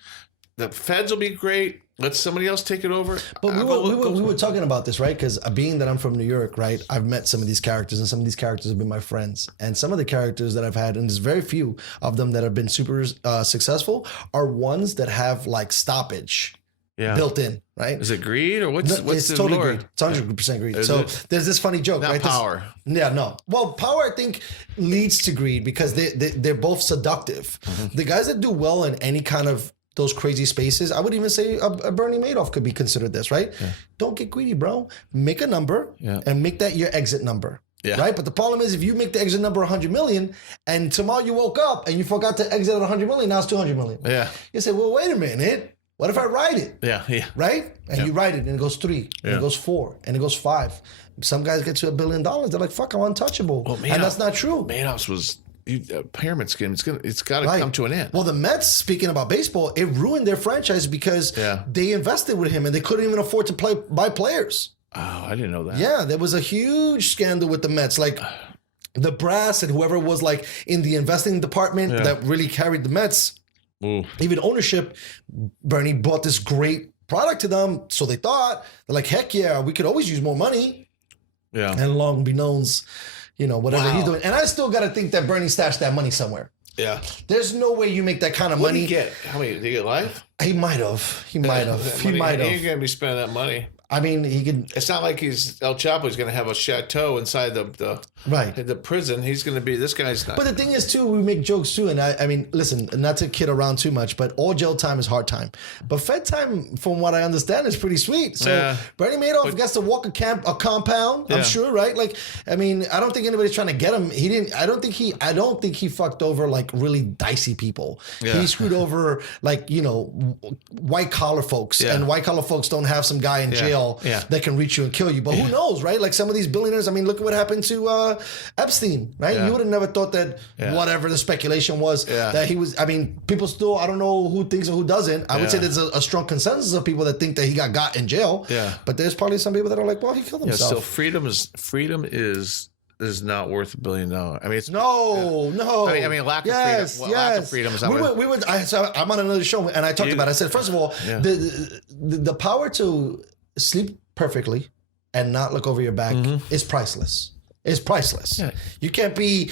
The feds will be great. Let somebody else take it over. But we were talking about this, right? Because being that I'm from New York, right? I've met some of these characters, and some of these characters have been my friends. And some of the characters that I've had, and there's very few of them that have been super successful, are ones that have like stoppage built in, right? Is it greed or what's it's the totally lure? greed. It's 100% greed. So there's this funny joke, not right? Power. No. Well, power I think leads to greed because they're both seductive. Mm-hmm. The guys that do well in any kind of those crazy spaces, I would even say a Bernie Madoff could be considered this, right? Yeah. Don't get greedy, bro. Make a number and make that your exit number. Yeah. Right? But the problem is if you make the exit number 100 million and tomorrow you woke up and you forgot to exit at 100 million, now it's 200 million. Yeah. You say, well, wait a minute. What if I write it? Yeah. Right? And you write it and it goes 3 and it goes 4 and it goes 5. Some guys get to $1 billion. They're like, fuck, I'm untouchable. Well, and that's not true. Madoff's was pyramid scheme. It's got to come to an end. Well, the Mets, speaking about baseball, it ruined their franchise because they invested with him and they couldn't even afford to buy players. Oh, I didn't know that. Yeah, there was a huge scandal with the Mets. Like the brass and whoever was like in the investing department that really carried the Mets, even ownership, Bernie bought this great product to them. So they thought, they're like, heck yeah, we could always use more money. Yeah. And long beknowns, whatever Wow. he's doing. And I still got to think that Bernie stashed that money somewhere. Yeah. There's no way you make that kind of What did money. he get? How many did he get life? He might have. He might have. He might He ain't have. gonna be spending that money. I mean, he could. It's not like he's El Chapo's going to have a chateau inside Right. the prison. He's going to be, this guy's not. But the thing is, too, we make jokes, too. And I mean, listen, not to kid around too much, but all jail time is hard time. But Fed time, from what I understand, is pretty sweet. So Yeah. Bernie Madoff gets to walk a compound, I'm Yeah. sure, right? Like, I mean, I don't think anybody's trying to get him. He didn't, I don't think he fucked over like really dicey people. Yeah. He screwed over like, white collar folks. Yeah. And white collar folks don't have some guy in jail Yeah. that can reach you and kill you. But who knows, right? Like some of these billionaires, I mean, look at what happened to Epstein, right? Yeah. You would have never thought that Yeah. whatever the speculation was Yeah. that he was. I mean, people still, I don't know who thinks or who doesn't. I would Yeah. say there's a strong consensus of people that think that he got in jail. Yeah. But there's probably some people that are like, well, he killed Yeah, himself. still freedom is not worth $1 billion. I mean, it's No. I mean, lack of freedom. Well, lack of freedom is not worth- I'm on another show and I talked about it. I said, first of all, Yeah. the power to sleep perfectly and not look over your back is priceless. It's priceless. Yeah. You can't be,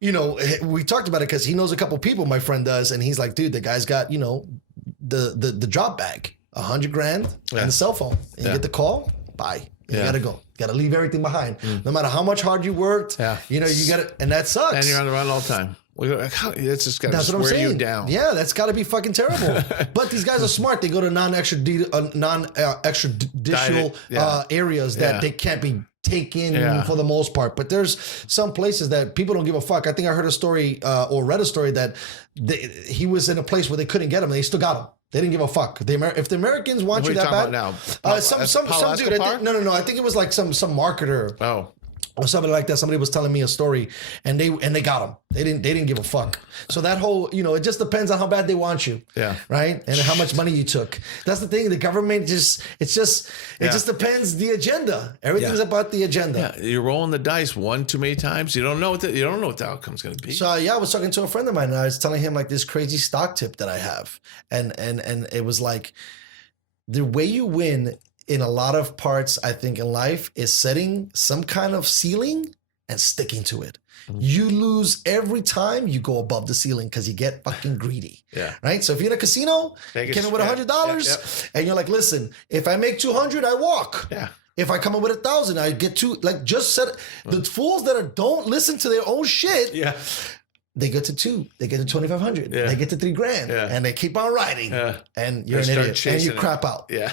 we talked about it because he knows a couple people, my friend does, and he's like, dude, the guy's got, the drop bag, $100,000 and the cell phone. And you get the call, bye. You gotta go. You gotta leave everything behind. No matter how much hard you worked, you gotta, and that sucks. And you're on the run all the time. It's just got That's to what I'm wear saying. you down. Yeah, that's got to be fucking terrible. But these guys are smart. They go to non-extraditional areas that they can't be taken for the most part. But there's some places that people don't give a fuck. I think I heard a story or read a story that he was in a place where they couldn't get him. They still got him. They didn't give a fuck. If the Americans want What you are you that talking bad, about now? some Paulo dude. I Escobar? think, no. I think it was like some marketer. Oh. Or something like that. Somebody was telling me a story, and they got him. They didn't give a fuck. So that whole, it just depends on how bad they want you. Yeah. Right. And how much money you took. That's the thing. The government it just depends the agenda. Everything's about the agenda. Yeah, you're rolling the dice one too many times. You don't know what the outcome's going to be. So I was talking to a friend of mine, and I was telling him like this crazy stock tip that I have, and it was like the way you win in a lot of parts, I think, in life is setting some kind of ceiling and sticking to it. You lose every time you go above the ceiling because you get fucking greedy. Yeah. Right? So if you're in a casino, you Vegas, came in with $100 and you're like, listen, if I make 200, I walk. Yeah. If I come in with 1,000, I get two, like just set the fools that don't listen to their own shit. Yeah. They get to 2, they get to 2,500, Yeah. they get to $3,000 and they keep on riding and you're They an start idiot and chasing you crap out. Yeah.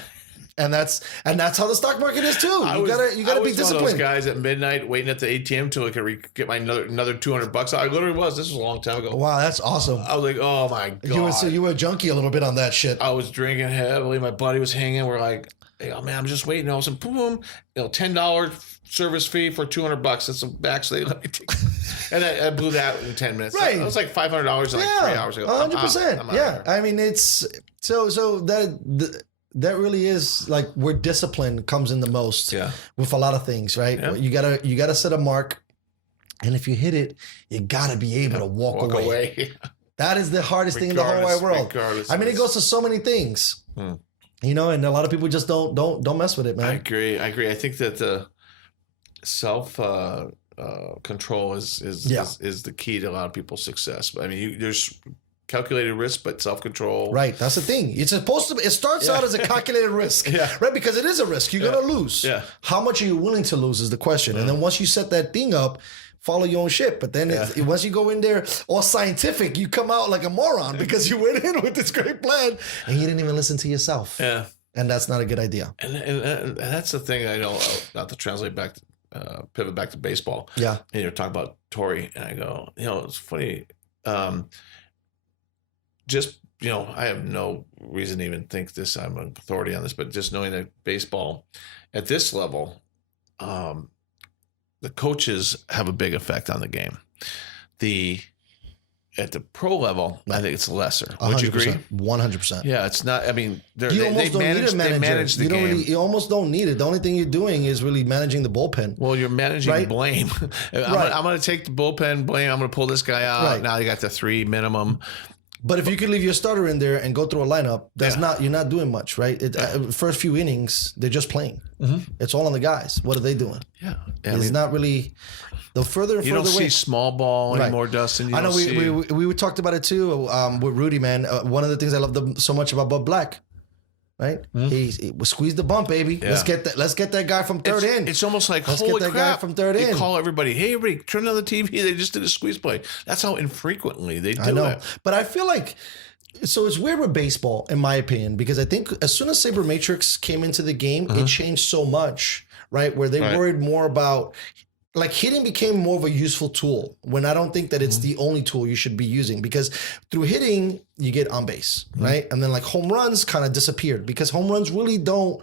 And that's how the stock market is too. You gotta be one of those disciplined. guys at midnight waiting at the ATM till I could get my another $200. I literally was. This was a long time ago. Wow, that's awesome. I was like, oh my god. You were a junkie a little bit on that shit. I was drinking heavily. My buddy was hanging. We're like, hey, oh man, I'm just waiting. All of a sudden, boom, $10 service fee for $200. That's some back. So they let me take. And I blew that in 10 minutes. Right. It was like $500 in like 3 hours ago. 100%. I'm out Yeah, of here. I mean it's so that really is like where discipline comes in the most. Yeah. With a lot of things, right? Yeah. You gotta set a mark, and if you hit it, you gotta be able to walk away. That is the hardest thing in the whole wide world. I mean, it goes to so many things. And a lot of people just don't mess with it, man. I agree. I think that the self control is the key to a lot of people's success. I mean, there's calculated risk, but self-control. Right. That's the thing. It's supposed to be, it starts out as a calculated risk, right? Because it is a risk. You're going to lose. Yeah. How much are you willing to lose is the question. And then once you set that thing up, follow your own shit. But then once you go in there all scientific, you come out like a moron because you went in with this great plan and you didn't even listen to yourself. Yeah. And that's not a good idea. And that's the thing I know, not to translate back, pivot back to baseball. Yeah. And you're talking about Torrey, and I go, it's funny. I have no reason to even think this, I'm an authority on this, but just knowing that baseball at this level, the coaches have a big effect on the game. At the pro level, I think it's lesser. Would you agree? 100%. Yeah, it's not. I mean, You almost don't need a manager. They manage the game. You almost don't need it. The only thing you're doing is really managing the bullpen. Well, you're managing blame. I'm going to take the bullpen blame. I'm going to pull this guy out. Right. Now you got the 3 minimum. But if you could leave your starter in there and go through a lineup, you're not doing much, right? First few innings, they're just playing. It's all on the guys. What are they doing? Yeah, it's not really. The further and you further don't away. see small ball anymore, Dustin. I know we talked about it too with Rudy, man. One of the things I love so much about Bob Black, right? He squeeze the bump, baby. Yeah. Let's get that guy from third in. It's almost like let's holy get that crap! guy from third in. You call everybody, hey, everybody, turn on the TV. They just did a squeeze play. That's how infrequently they do it. But I feel like. So it's weird with baseball, in my opinion, because I think as soon as Sabermatrix came into the game, it changed so much, right? Where they worried more about, like, hitting became more of a useful tool, when I don't think that it's the only tool you should be using, because through hitting, you get on base, right? And then like home runs kind of disappeared because home runs really don't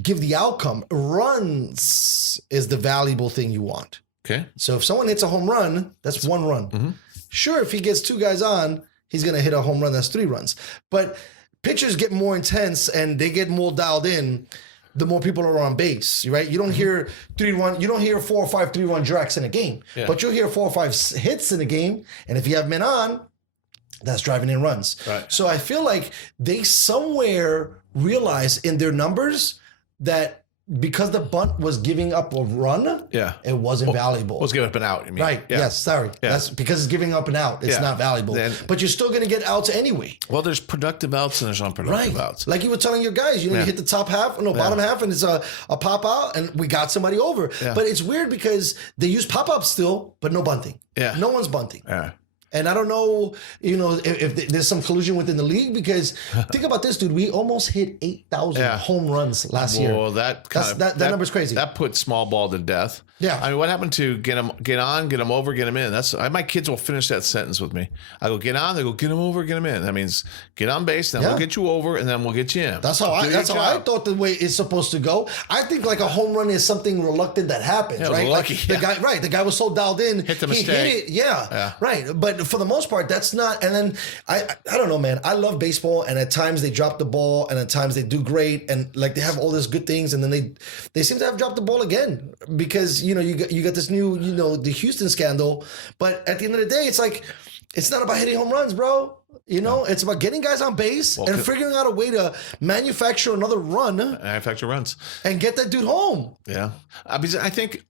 give the outcome. Runs is the valuable thing you want. Okay. So if someone hits a home run, that's one run. Sure, if he gets two guys on, he's going to hit a home run that's 3 runs. But pitchers get more intense and they get more dialed in the more people are on base, right? You don't hear 3-1, you don't hear 4 or 5 3-1 directs in a game, but you'll hear 4 or 5 hits in a game. And if you have men on, that's driving in runs. Right. So I feel like they somewhere realized in their numbers that because the bunt was giving up a run, it wasn't valuable. Was giving up an out, you mean? Right. Yeah. Yes. Sorry. That's because it's giving up and out. It's not valuable. But you're still going to get outs anyway. Well, there's productive outs and there's unproductive outs. Like you were telling your guys, you hit the top half, bottom half, and it's a pop out, and we got somebody over. Yeah. But it's weird because they use pop ups still, but no bunting. Yeah. No one's bunting. Yeah. And I don't know, if there's some collusion within the league, because think about this, dude. We almost hit 8,000 home runs last year. Well, that number's crazy. That put small ball to death. Yeah. I mean, what happened to get on, get them over, get them in? My kids will finish that sentence with me. I go, get on, they go, get them over, get them in. That means get on base, then we'll get you over, and then we'll get you in. That's how I thought the way it's supposed to go. I think like a home run is something reluctant that happens, right? Lucky, like the guy was so dialed in. Hit the mistake. He hit it, right. But for the most part, that's not. And then I don't know, man. I love baseball, and at times they drop the ball, and at times they do great, and like they have all these good things, and then they seem to have dropped the ball again because you got this new the Houston scandal. But at the end of the day, it's like it's not about hitting home runs, bro. It's about getting guys on base and figuring out a way to manufacture another run. Manufacture runs. And get that dude home. Yeah. Because I think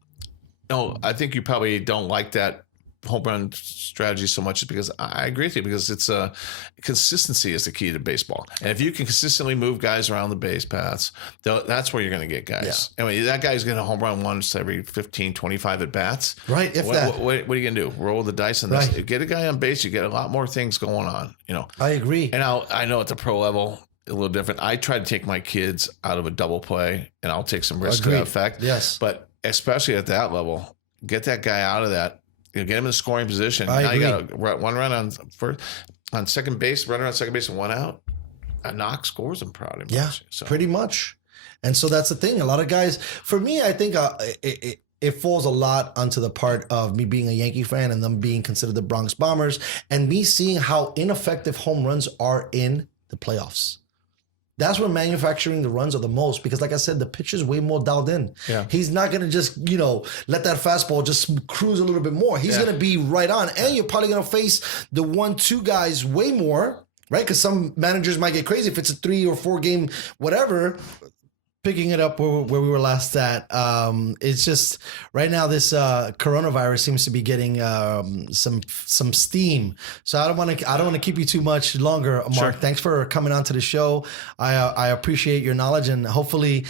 you probably don't like that home run strategy so much because I agree with you, because it's consistency is the key to baseball. And if you can consistently move guys around the base paths, that's where you're going to get guys. Yeah. I mean, that guy's going to home run once every 15, 25 at bats. Right. What are you going to do? Roll the dice on this. Right. Get a guy on base, you get a lot more things going on, I agree. And I know at the pro level, a little different. I try to take my kids out of a double play, and I'll take some risk to that effect. Yes. But especially at that level, get that guy out of that. Get him in the scoring position. I agree. You got one run on second base, runner on second base, and one out. A knock scores him probably. Yeah, pretty much. And so that's the thing. A lot of guys, for me, I think it falls a lot onto the part of me being a Yankee fan and them being considered the Bronx Bombers, and me seeing how ineffective home runs are in the playoffs. That's where manufacturing the runs are the most, because like I said, the pitcher's way more dialed in. Yeah. He's not going to just, let that fastball just cruise a little bit more. He's going to be right on. And you're probably going to face the 1-2 guys way more, right? Because some managers might get crazy if it's a 3 or 4 game, whatever. Picking it up where we were last at, it's just right now this coronavirus seems to be getting some steam. So I don't want to keep you too much longer, Mark. Sure. Thanks for coming on to the show. I appreciate your knowledge, and hopefully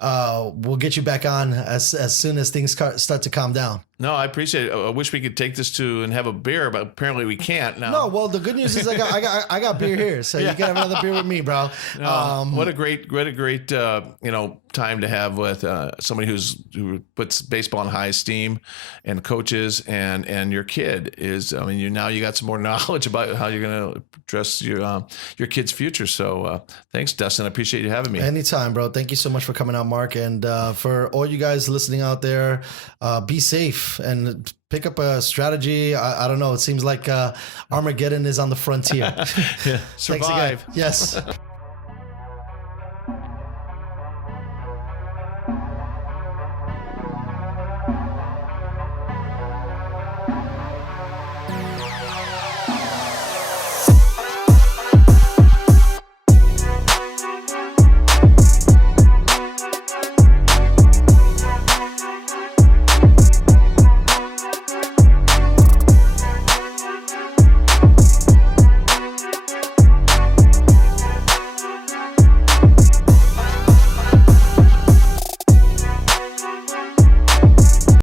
we'll get you back on as soon as things start to calm down. No, I appreciate it. I wish we could take this and have a beer, but apparently we can't now. No, well, the good news is I got beer here, so you can have another beer with me, bro. No, what a great time to have with somebody who puts baseball in high esteem, and coaches, and your kid is. I mean, you got some more knowledge about how you're going to address your kid's future. So thanks, Dustin. I appreciate you having me. Anytime, bro. Thank you so much for coming out, Mark, and for all you guys listening out there, be safe. And pick up a strategy. I don't know. It seems like Armageddon is on the frontier. Survive. Yes.